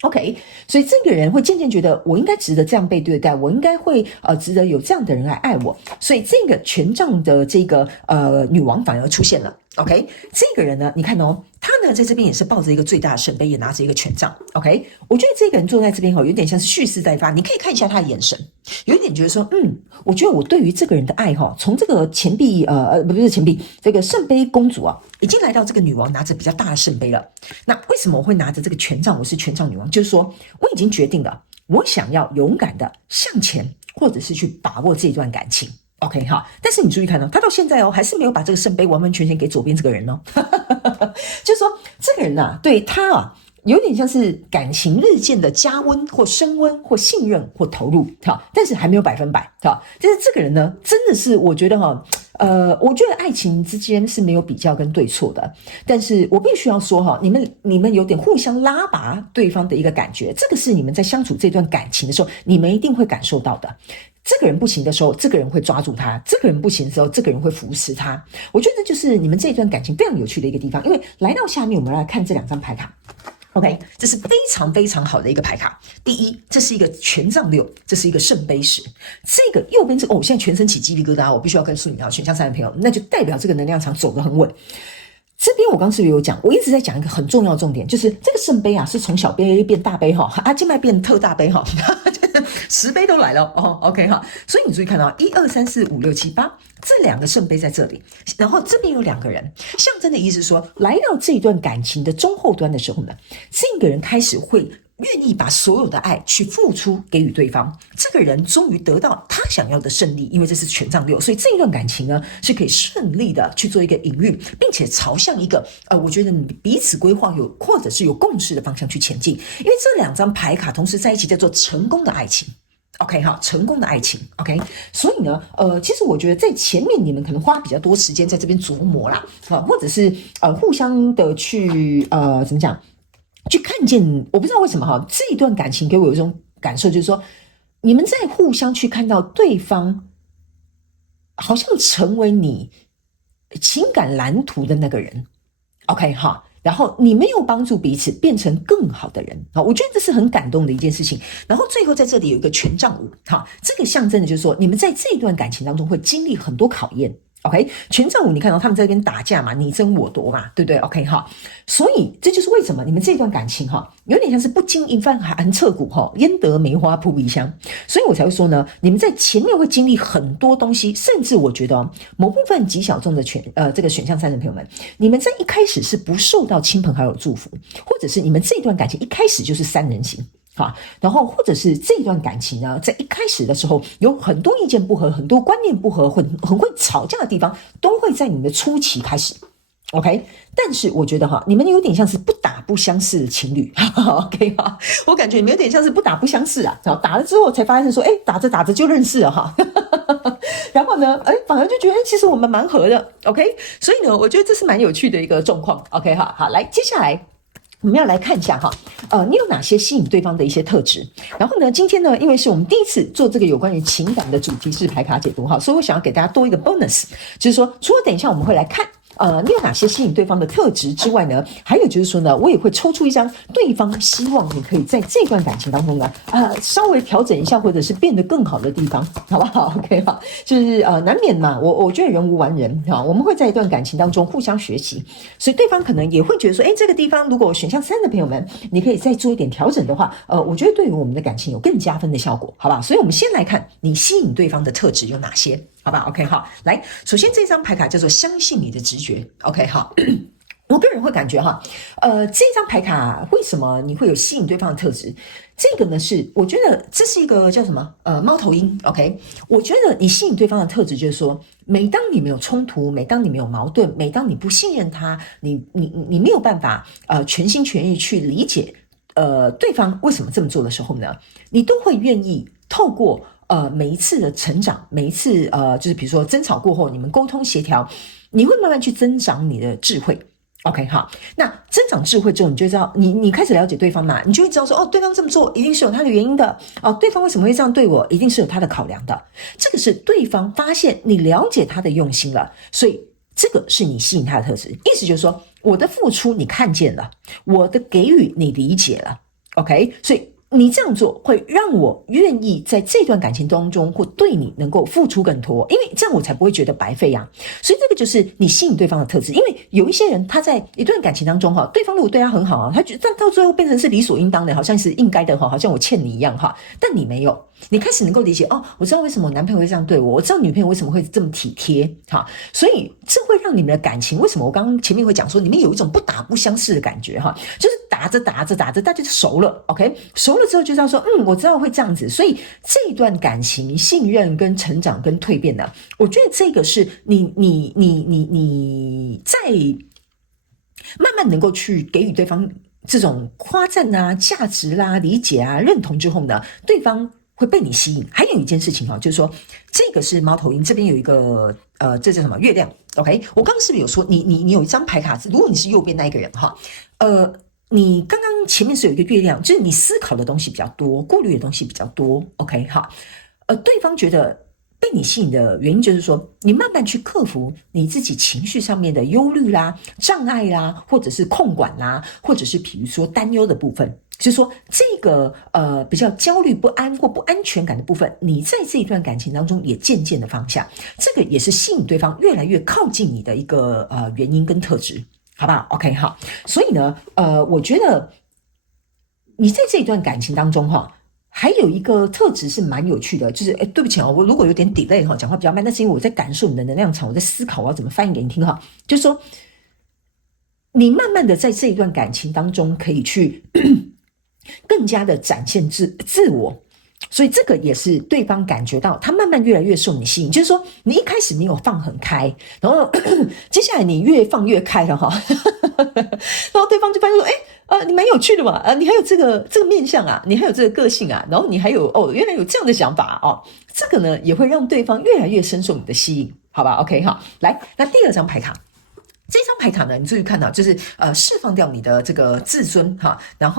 OK， 所以这个人会渐渐觉得我应该值得这样被对待，我应该会值得有这样的人来爱我，所以这个权杖的这个女王反而出现了。OK， 这个人呢，你看哦，他呢在这边也是抱着一个最大的圣杯，也拿着一个权杖。OK， 我觉得这个人坐在这边有点像是蓄势待发，你可以看一下他的眼神，有一点觉得说，我觉得我对于这个人的爱从这个钱币不是钱币，这个圣杯公主啊，已经来到这个女王拿着比较大的圣杯了。那为什么我会拿着这个权杖？我是权杖女王，就是说我已经决定了，我想要勇敢的向前，或者是去把握这段感情。OK 哈，但是你注意看他到现在还是没有把这个圣杯完完全全给左边这个人哦。就是说这个人啊，对他有点像是感情日渐的加温或升温或信任或投入但是还没有100%就是这个人呢，真的是我觉得我觉得爱情之间是没有比较跟对错的，但是我必须要说你们有点互相拉拔对方的一个感觉，这个是你们在相处这段感情的时候，你们一定会感受到的。这个人不行的时候，这个人会抓住他；这个人不行的时候，这个人会扶持他。我觉得这就是你们这段感情非常有趣的一个地方。因为来到下面，我们来看这2张牌卡。OK， 这是非常非常好的一个牌卡。第一，这是一个权杖6，这是一个圣杯10。这个右边我现在全身起鸡皮疙瘩，我必须要告诉你选项3的朋友，那就代表这个能量场走得很稳。这边我刚是不是有讲，我一直在讲一个很重要的重点，就是这个圣杯是从小杯变大杯现在变特大杯10杯都来了OK 所以你注意看到1、2、3、4、5、6、7、8这2个圣杯在这里，然后这边有2个人，象征的意思是说，来到这段感情的中后端的时候呢，这个人开始会愿意把所有的爱去付出给予对方，这个人终于得到他想要的胜利，因为这是权杖6，所以这一段感情呢是可以顺利的去做一个营运，并且朝向一个我觉得你彼此规划或者是有共识的方向去前进，因为这2张牌卡同时在一起叫做成功的爱情。OK 成功的爱情 OK， 所以呢其实我觉得在前面你们可能花比较多时间在这边琢磨啦或者是互相的去怎么讲，去看见。我不知道为什么这一段感情给我有一种感受，就是说你们在互相去看到对方好像成为你情感蓝图的那个人 OK 然后你没有帮助彼此变成更好的人我觉得这是很感动的一件事情。然后最后在这里有一个权杖5这个象征的就是说你们在这段感情当中会经历很多考验。OK， 权杖5你看到他们在这边打架嘛，你争我夺嘛，对不对 ？OK 所以这就是为什么你们这段感情有点像是不经一番寒彻骨焉得梅花扑鼻香，所以我才会说呢，你们在前面会经历很多东西，甚至我觉得某部分极小众的这个选项3的朋友们，你们在一开始是不受到亲朋好友祝福，或者是你们这段感情一开始就是3人行。然后或者是这段感情呢，在一开始的时候有很多意见不合，很多观念不合，很会吵架的地方，都会在你们的初期开始。OK， 但是我觉得你们有点像是不打不相识的情侣。OK 我感觉你们有点像是不打不相识啊，打了之后才发现说，打着打着就认识了然后呢，反而就觉得其实我们蛮合的。OK， 所以呢，我觉得这是蛮有趣的一个状况。OK 好，来接下来。我们要来看一下你有哪些吸引对方的一些特质。然后呢，今天呢，因为是我们第一次做这个有关于情感的主题式牌卡解读所以我想要给大家多一个 bonus， 就是说，除了等一下我们会来看你有哪些吸引对方的特质之外呢，还有就是说呢，我也会抽出一张对方希望你可以在这段感情当中呢稍微调整一下或者是变得更好的地方，好不好 ？OK 就是难免嘛，我觉得人无完人我们会在一段感情当中互相学习，所以对方可能也会觉得说，这个地方如果选项3的朋友们，你可以再做一点调整的话，我觉得对于我们的感情有更加分的效果，好不好？所以我们先来看你吸引对方的特质有哪些。好吧 ，OK 来，首先这张牌卡叫做相信你的直觉 ，OK 我个人会感觉这张牌卡为什么你会有吸引对方的特质？这个呢是我觉得这是一个叫什么猫头鹰 ，OK？ 我觉得你吸引对方的特质就是说，每当你没有冲突，每当你没有矛盾，每当你不信任他，你没有办法全心全意去理解对方为什么这么做的时候呢，你都会愿意透过每一次的成长，每一次就是比如说争吵过后，你们沟通协调，你会慢慢去增长你的智慧。OK， 好，那增长智慧之后，你就知道，你开始了解对方嘛，你就会知道说，对方这么做一定是有他的原因的，对方为什么会这样对我，一定是有他的考量的。这个是对方发现你了解他的用心了，所以这个是你吸引他的特质。意思就是说，我的付出你看见了，我的给予你理解了。OK， 所以你这样做会让我愿意在这段感情当中或对你能够付出更多，因为这样我才不会觉得白费啊。所以这个就是你吸引对方的特质。因为有一些人他在一段感情当中对方如果对他很好他觉得到最后变成是理所应当的，好像是应该的好像我欠你一样但你没有，你开始能够理解我知道为什么我男朋友会这样对我，我知道女朋友为什么会这么体贴所以这会让你们的感情，为什么我刚刚前面会讲说你们有一种不打不相识的感觉就是打着大家就熟了 OK， 熟了之后就知道说我知道会这样子，所以这一段感情信任跟成长跟蜕变呢，我觉得这个是你在慢慢能够去给予对方这种夸赞价值理解认同之后呢，对方会被你吸引。还有一件事情就是说，这个是猫头鹰这边有一个这叫什么月亮 OK， 我刚刚是不是有说你有一张牌卡，如果你是右边那一个人你刚刚前面是有一个月亮，就是你思考的东西比较多，顾虑的东西比较多 OK 好，对方觉得被你吸引的原因就是说，你慢慢去克服你自己情绪上面的忧虑障碍或者是控管或者是比如说担忧的部分，就是说这个比较焦虑不安或不安全感的部分，你在这一段感情当中也渐渐的放下，这个也是吸引对方越来越靠近你的一个原因跟特质，好不好 OK 好，所以呢我觉得你在这一段感情当中还有一个特质是蛮有趣的，就是对不起我如果有点 delay 讲话比较慢，那是因为我在感受你的能量场，我在思考我要怎么翻译给你听就是说你慢慢的在这一段感情当中可以去更加的展现自我，所以这个也是对方感觉到他慢慢越来越受你吸引，就是说你一开始你有放很开，然后接下来你越放越开了然后对方就发现说你蛮有趣的嘛，你还有这个面向你还有这个个性然后你还有原来有这样的想法这个呢也会让对方越来越深受你的吸引，好吧 OK 好，来，那第二张牌卡，这张牌卡呢，你注意看就是释放掉你的这个自尊然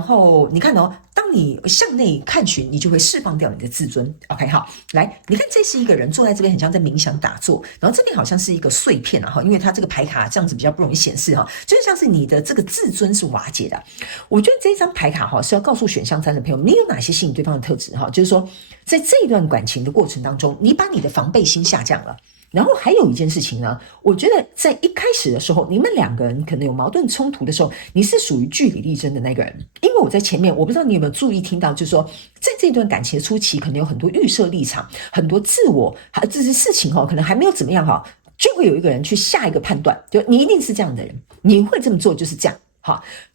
后你看当你向内看寻，你就会释放掉你的自尊 OK 好，来，你看这是一个人坐在这边很像在冥想打坐，然后这边好像是一个碎片因为它这个牌卡这样子比较不容易显示就是像是你的这个自尊是瓦解的。我觉得这张牌卡是要告诉选项3的朋友，你有哪些吸引对方的特质就是说在这一段感情的过程当中，你把你的防备心下降了。然后还有一件事情呢，我觉得在一开始的时候，你们两个人可能有矛盾冲突的时候，你是属于据理力争的那个人。因为我在前面，我不知道你有没有注意听到，就是说在这段感情的初期，可能有很多预设立场，很多自我，这些事情可能还没有怎么样就会有一个人去下一个判断，就你一定是这样的人，你会这么做就是这样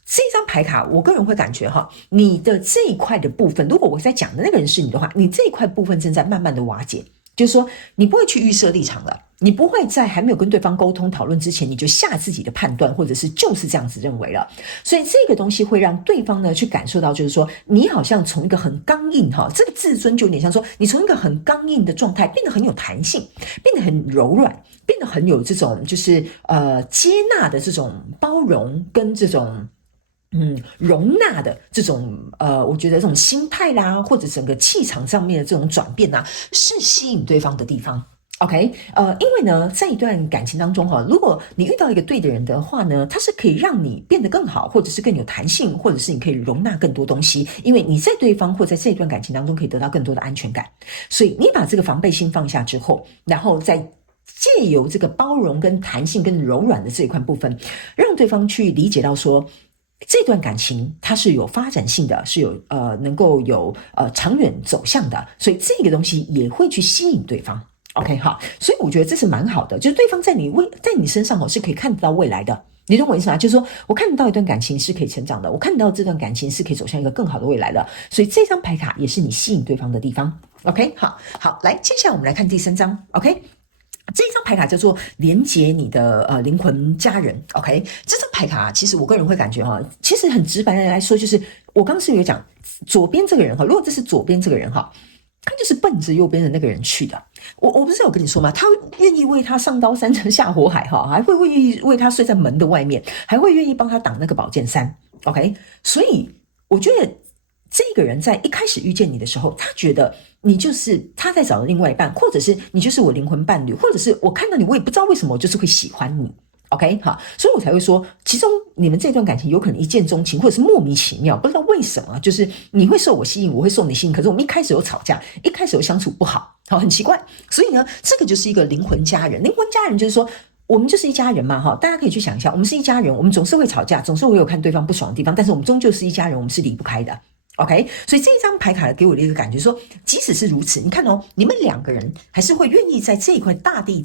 这张牌卡，我个人会感觉你的这一块的部分，如果我在讲的那个人是你的话，你这一块部分正在慢慢的瓦解。就是说你不会去预设立场了，你不会在还没有跟对方沟通讨论之前，你就下自己的判断，或者是就是这样子认为了。所以这个东西会让对方呢去感受到，就是说你好像从一个很刚硬这个自尊就有点像说你从一个很刚硬的状态变得很有弹性，变得很柔软，变得很有这种就是接纳的这种包容跟这种容纳的这种我觉得这种心态或者整个气场上面的这种转变是吸引对方的地方。OK， 因为呢，在一段感情当中如果你遇到一个对的人的话呢，他是可以让你变得更好，或者是更有弹性，或者是你可以容纳更多东西，因为你在对方或在这段感情当中可以得到更多的安全感。所以你把这个防备心放下之后，然后再借由这个包容跟弹性跟柔软的这一块部分，让对方去理解到说这段感情它是有发展性的，是有能够有长远走向的，所以这个东西也会去吸引对方。OK 好，所以我觉得这是蛮好的，就是对方在你身上是可以看得到未来的，你懂我意思吗？就是说我看得到一段感情是可以成长的，我看得到这段感情是可以走向一个更好的未来的，所以这张牌卡也是你吸引对方的地方。OK 好，来，接下来我们来看第3张 OK，这张牌卡叫做连接你的灵魂家人 OK， 这张牌卡其实我个人会感觉其实很直白的来说，就是我刚刚是有讲左边这个人如果这是左边这个人他就是奔着右边的那个人去的。我不是有跟你说吗？他愿意为他上刀山下火海哈，还会愿意为他睡在门的外面，还会愿意帮他挡那个宝剑三。OK， 所以我觉得这个人在一开始遇见你的时候，他觉得你就是他在找的另外一半，或者是你就是我灵魂伴侣，或者是我看到你，我也不知道为什么我就是会喜欢你。OK， 好，所以我才会说，其中你们这段感情有可能一见钟情，或者是莫名其妙，不知道为什么，就是你会受我吸引，我会受你吸引，可是我们一开始有吵架，一开始有相处不好，好，很奇怪。所以呢，这个就是一个灵魂家人。灵魂家人就是说，我们就是一家人嘛，哈，大家可以去想一下，我们是一家人，我们总是会吵架，总是会有看对方不爽的地方，但是我们终究是一家人，我们是离不开的。OK， 所以这一张牌卡给我的一个感觉说，即使是如此，你看哦，你们两个人还是会愿意在这一块大地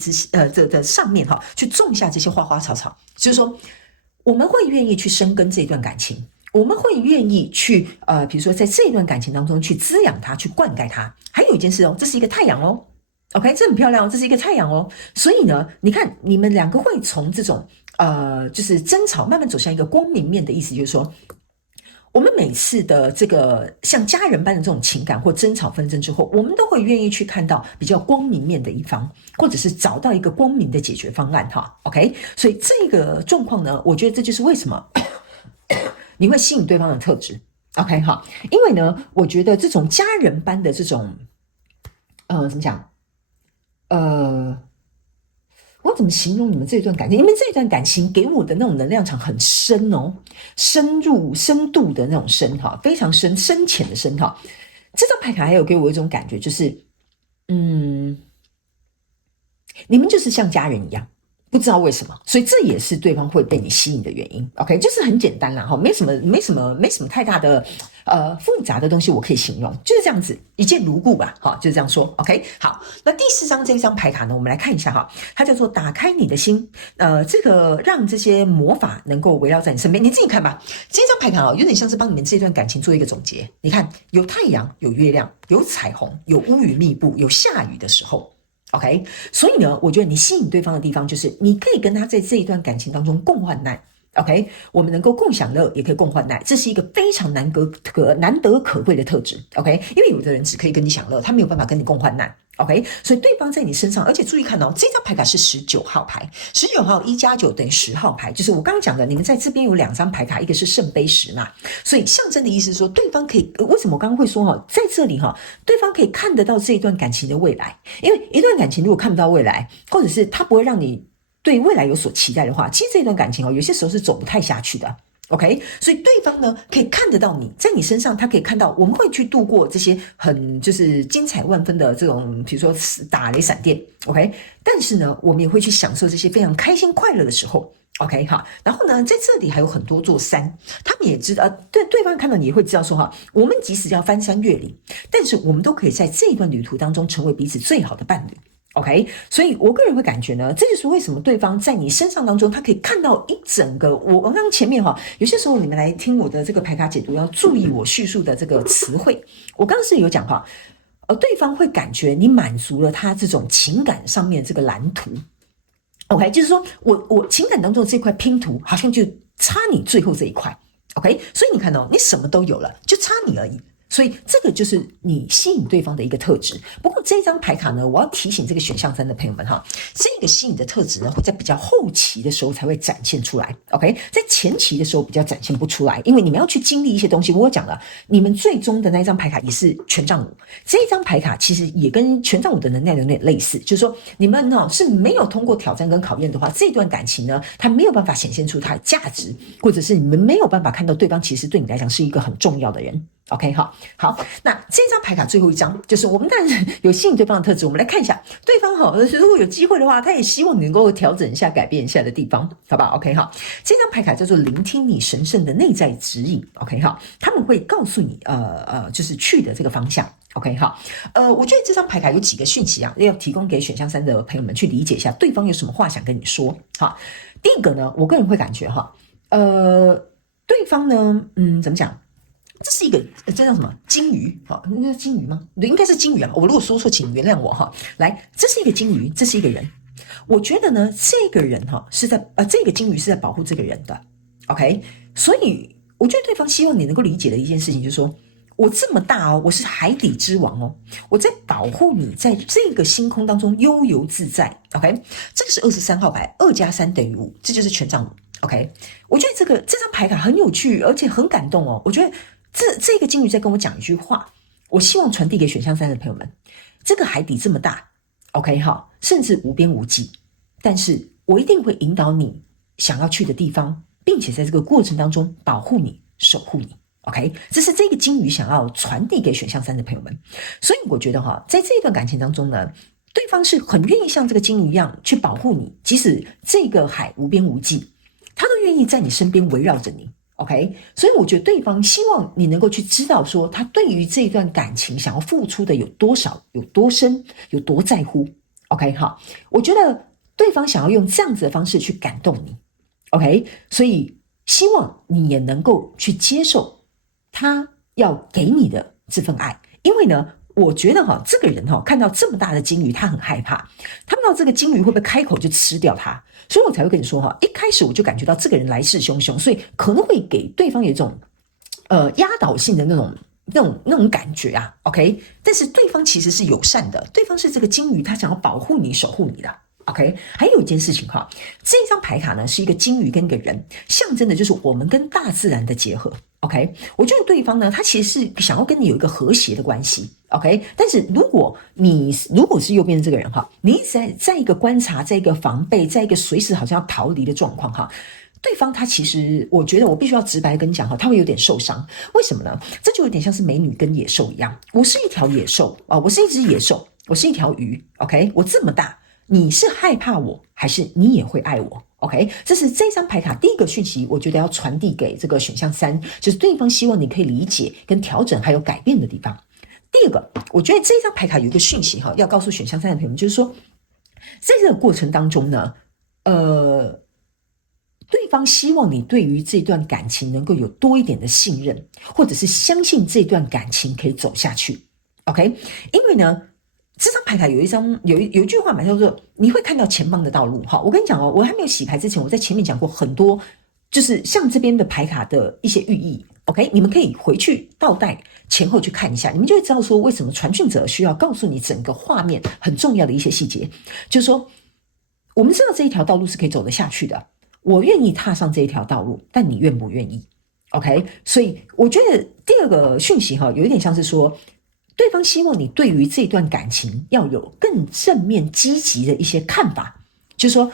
的上面哈，去种下这些花花草草。就是说，我们会愿意去深耕这段感情，我们会愿意去比如说在这段感情当中去滋养它，去灌溉它。还有一件事哦，这是一个太阳哦。OK， 这很漂亮哦，这是一个太阳哦。所以呢，你看你们两个会从这种就是争吵慢慢走向一个光明面的意思，就是说。我们每次的这个像家人般的这种情感或争吵纷争之后，我们都会愿意去看到比较光明面的一方，或者是找到一个光明的解决方案哈。OK， 所以这个状况呢，我觉得这就是为什么你会吸引对方的特质。OK 哈，因为呢，我觉得这种家人般的这种怎么讲我怎么形容你们这段感情？你们这段感情给我的那种能量场很深哦，深度的那种深哈，非常深浅的深哈。这张牌卡还有给我一种感觉，就是你们就是像家人一样。不知道为什么，所以这也是对方会被你吸引的原因。OK， 就是很简单啦，哈，没什么太大的复杂的东西我可以形容，就是这样子一见如故吧，哈，就是这样说。OK， 好，那第4张这张牌卡呢，我们来看一下哈，它叫做打开你的心，这个让这些魔法能够围绕在你身边，你自己看吧。这张牌卡有点像是帮你们这段感情做一个总结。你看，有太阳，有月亮，有彩虹，有乌云密布，有下雨的时候。OK， 所以呢，我觉得你吸引对方的地方就是你可以跟他在这一段感情当中共患难。OK， 我们能够共享乐，也可以共患难，这是一个非常难得可贵的特质。OK， 因为有的人只可以跟你享乐，他没有办法跟你共患难。OK， 所以对方在你身上，而且注意看哦，这张牌卡是19号牌，19号1+9等于10号牌，就是我刚刚讲的，你们在这边有2张牌卡，一个是圣杯10嘛，所以象征的意思是说，对方可以，为什么我刚刚会说哈，在这里哈，对方可以看得到这一段感情的未来，因为一段感情如果看不到未来，或者是他不会让你对未来有所期待的话，其实这段感情有些时候是走不太下去的。OK， 所以对方呢可以看得到你在你身上，他可以看到我们会去度过这些很就是精彩万分的这种，比如说打雷闪电 ，OK， 但是呢，我们也会去享受这些非常开心快乐的时候。OK 哈，然后呢，在这里还有很多座山，他们也知道，对方看到你也会知道说哈，我们即使要翻山越岭，但是我们都可以在这一段旅途当中成为彼此最好的伴侣。OK， 所以我个人会感觉呢，这就是为什么对方在你身上当中，他可以看到一整个。我刚刚前面哈，有些时候你们来听我的这个牌卡解读，要注意我叙述的这个词汇。我刚刚是有讲哈，对方会感觉你满足了他这种情感上面这个蓝图。OK， 就是说我情感当中的这块拼图，好像就差你最后这一块。OK， 所以你看哦，你什么都有了，就差你而已。所以这个就是你吸引对方的一个特质。不过这张牌卡呢，我要提醒这个选项3的朋友们哈，这个吸引的特质呢，会在比较后期的时候才会展现出来。OK， 在前期的时候比较展现不出来，因为你们要去经历一些东西。我讲了，你们最终的那一张牌卡也是权杖5，这一张牌卡其实也跟权杖5的能量有点类似，就是说你们呢是没有通过挑战跟考验的话，这段感情呢，它没有办法显现出它的价值，或者是你们没有办法看到对方其实对你来讲是一个很重要的人。OK， 好，那这张牌卡最后一张就是我们当然有吸引对方的特质，我们来看一下对方哈，如果有机会的话，他也希望你能够调整一下、改变一下的地方，好不好 ？OK， 好，这张牌卡叫做聆听你神圣的内在指引。OK， 好，他们会告诉你就是去的这个方向。OK， 好，我觉得这张牌卡有几个讯息啊，要提供给选项3的朋友们去理解一下，对方有什么话想跟你说。好，第一个呢，我个人会感觉哈，对方呢，怎么讲？这是一个这叫什么金鱼？好，那是金鱼吗？对，应该是金鱼啊。我如果说错，请原谅我哈。来，这是一个金鱼，这是一个人。我觉得呢，这个人哈是在这个金鱼是在保护这个人的。OK， 所以我觉得对方希望你能够理解的一件事情就是说，我这么大哦，我是海底之王哦，我在保护你在这个星空当中悠游自在。OK， 这个是23号牌，2+3=5，这就是权杖5。OK， 我觉得这张牌卡很有趣，而且很感动哦。我觉得这个金鱼在跟我讲一句话，我希望传递给选项3的朋友们：这个海底这么大 ，OK 哈，甚至无边无际，但是我一定会引导你想要去的地方，并且在这个过程当中保护你、守护你。OK， 这是这个金鱼想要传递给选项3的朋友们。所以我觉得在这一段感情当中呢，对方是很愿意像这个金鱼一样去保护你，即使这个海无边无际，他都愿意在你身边围绕着你。OK， 所以我觉得对方希望你能够去知道说，他对于这段感情想要付出的有多少、有多深、有多在乎。OK， 好，我觉得对方想要用这样子的方式去感动你。OK， 所以希望你也能够去接受他要给你的这份爱，因为呢，我觉得这个人看到这么大的金鱼，他很害怕，他不知道这个金鱼会不会开口就吃掉他，所以我才会跟你说一开始我就感觉到这个人来势汹汹，所以可能会给对方有一种压倒性的那种感觉啊 ，OK， 但是对方其实是友善的，对方是这个金鱼，他想要保护你、守护你的。OK， 还有一件事情这一张牌卡呢是一个金鱼跟一个人，象征的就是我们跟大自然的结合。OK， 我觉得对方呢，他其实是想要跟你有一个和谐的关系。OK， 但是如果是右边的这个人你一直在一个观察，在一个防备，在一个随时好像要逃离的状况对方他其实，我觉得我必须要直白跟你讲他会有点受伤。为什么呢？这就有点像是美女跟野兽一样。我是一条野兽我是一只野兽，我是一条鱼。OK， 我这么大。你是害怕我，还是你也会爱我 ？OK， 这是这张牌卡第一个讯息，我觉得要传递给这个选项3，就是对方希望你可以理解、跟调整还有改变的地方。第二个，我觉得这张牌卡有一个讯息要告诉选项3的朋友们，就是说，在这个过程当中呢，对方希望你对于这段感情能够有多一点的信任，或者是相信这段感情可以走下去。OK， 因为呢。这张牌卡有一句话嘛，叫做你会看到前方的道路。我跟你讲我还没有洗牌之前，我在前面讲过很多，就是像这边的牌卡的一些寓意。OK， 你们可以回去倒带前后去看一下，你们就会知道说为什么传讯者需要告诉你整个画面很重要的一些细节。就是说，我们知道这一条道路是可以走得下去的，我愿意踏上这一条道路，但你愿不愿意 ？OK， 所以我觉得第二个讯息有一点像是说。对方希望你对于这段感情要有更正面积极的一些看法，就是说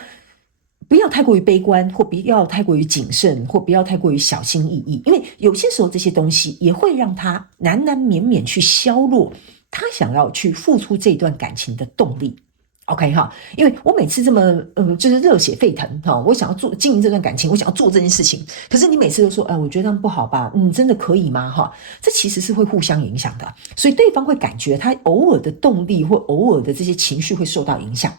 不要太过于悲观，或不要太过于谨慎，或不要太过于小心翼翼，因为有些时候这些东西也会让他难难免免去削弱他想要去付出这段感情的动力。OK 因为我每次这么就是热血沸腾我想要经营这段感情，我想要做这件事情，可是你每次都说我觉得这样不好吧，真的可以吗这其实是会互相影响的，所以对方会感觉他偶尔的动力或偶尔的这些情绪会受到影响。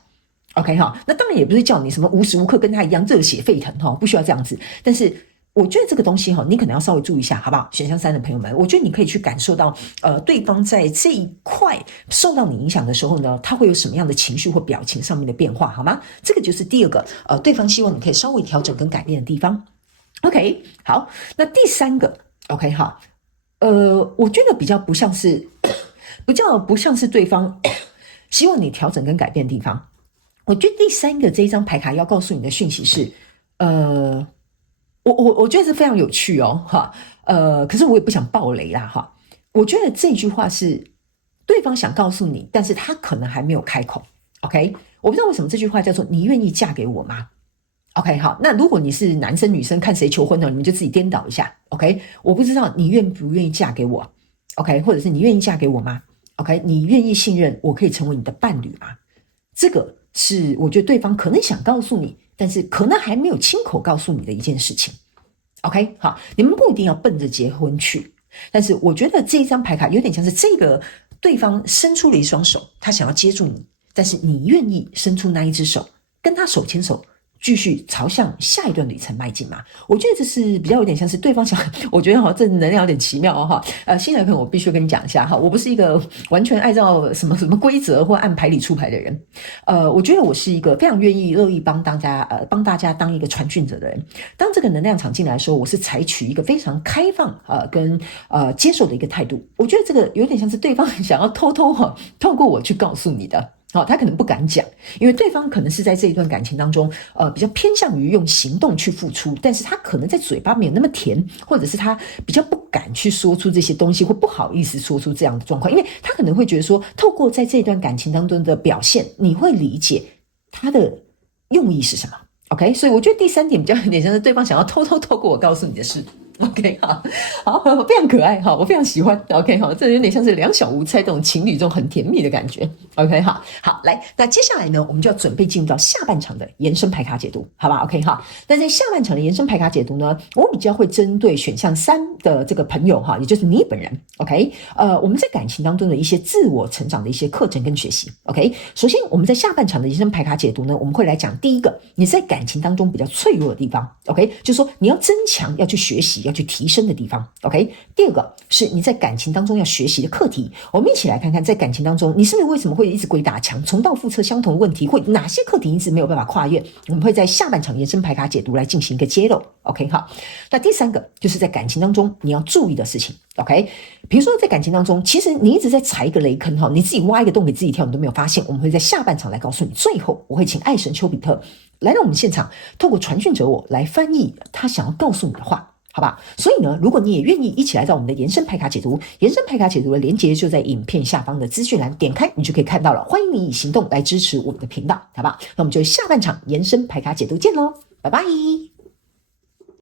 OK 那当然也不是叫你什么无时无刻跟他一样热血沸腾不需要这样子，但是我觉得这个东西你可能要稍微注意一下，好不好？选项3的朋友们，我觉得你可以去感受到，对方在这一块受到你影响的时候呢，他会有什么样的情绪或表情上面的变化，好吗？这个就是第二个，对方希望你可以稍微调整跟改变的地方。OK， 好，那第三个 ，OK 我觉得比较不像是对方希望你调整跟改变的地方。我觉得第三个这一张牌卡要告诉你的讯息是，我觉得是非常有趣可是我也不想爆雷啦我觉得这句话是对方想告诉你，但是他可能还没有开口。OK， 我不知道为什么这句话叫做你愿意嫁给我吗 ？OK， 好，那如果你是男生女生看谁求婚呢，你们就自己颠倒一下。OK， 我不知道你愿不愿意嫁给我 ？OK， 或者是你愿意嫁给我吗 ？OK， 你愿意信任我可以成为你的伴侣吗？这个是我觉得对方可能想告诉你，但是可能还没有亲口告诉你的一件事情。OK， 好，你们不一定要奔着结婚去，但是我觉得这一张牌卡有点像是这个对方伸出了一双手，他想要接住你，但是你愿意伸出那一只手，跟他手牵手继续朝向下一段旅程迈进嘛？我觉得这是比较有点像是对方想，我觉得这能量有点奇妙新来朋友，我必须跟你讲一下我不是一个完全按照什么规则或按牌理出牌的人，我觉得我是一个非常愿意乐意帮大家当一个传讯者的人。当这个能量场进来的时候，我是采取一个非常开放跟接受的一个态度。我觉得这个有点像是对方想要偷偷透过我去告诉你的。他可能不敢讲，因为对方可能是在这一段感情当中，比较偏向于用行动去付出，但是他可能在嘴巴没有那么甜，或者是他比较不敢去说出这些东西，或不好意思说出这样的状况，因为他可能会觉得说，透过在这段感情当中的表现，你会理解他的用意是什么。OK， 所以我觉得第三点比较有点像是对方想要偷偷透过我告诉你的事。OK， 好，非常可爱我非常喜欢。OK， 这有点像是两小无猜这种情侣这种很甜蜜的感觉。OK， 好，来，那接下来呢，我们就要准备进入到下半场的延伸牌卡解读，好吧 ？OK， 那在下半场的延伸牌卡解读呢，我比较会针对选项3的这个朋友也就是你本人。OK， 我们在感情当中的一些自我成长的一些课程跟学习。OK， 首先我们在下半场的延伸牌卡解读呢，我们会来讲第一个，你在感情当中比较脆弱的地方。OK， 就是说你要增强、要去学习、要去提升的地方。OK， 第二个是你在感情当中要学习的课题。我们一起来看看，在感情当中，你是不是为什么会一直鬼打墙、重蹈覆辙相同的问题，或哪些课题一直没有办法跨越？我们会在下半场延伸牌卡解读来进行一个揭露。OK， 好，那第三个就是在感情当中你要注意的事情。OK， 比如说在感情当中，其实你一直在踩一个雷坑你自己挖一个洞给自己跳，你都没有发现。我们会在下半场来告诉你。最后，我会请爱神丘比特来到我们现场，透过传讯者我来翻译他想要告诉你的话。好吧，所以呢，如果你也愿意一起来到我们的延伸牌卡解读，延伸牌卡解读的连结就在影片下方的资讯栏，点开你就可以看到了。欢迎你以行动来支持我们的频道，好吧？那我们就下半场延伸牌卡解读见喽，拜拜。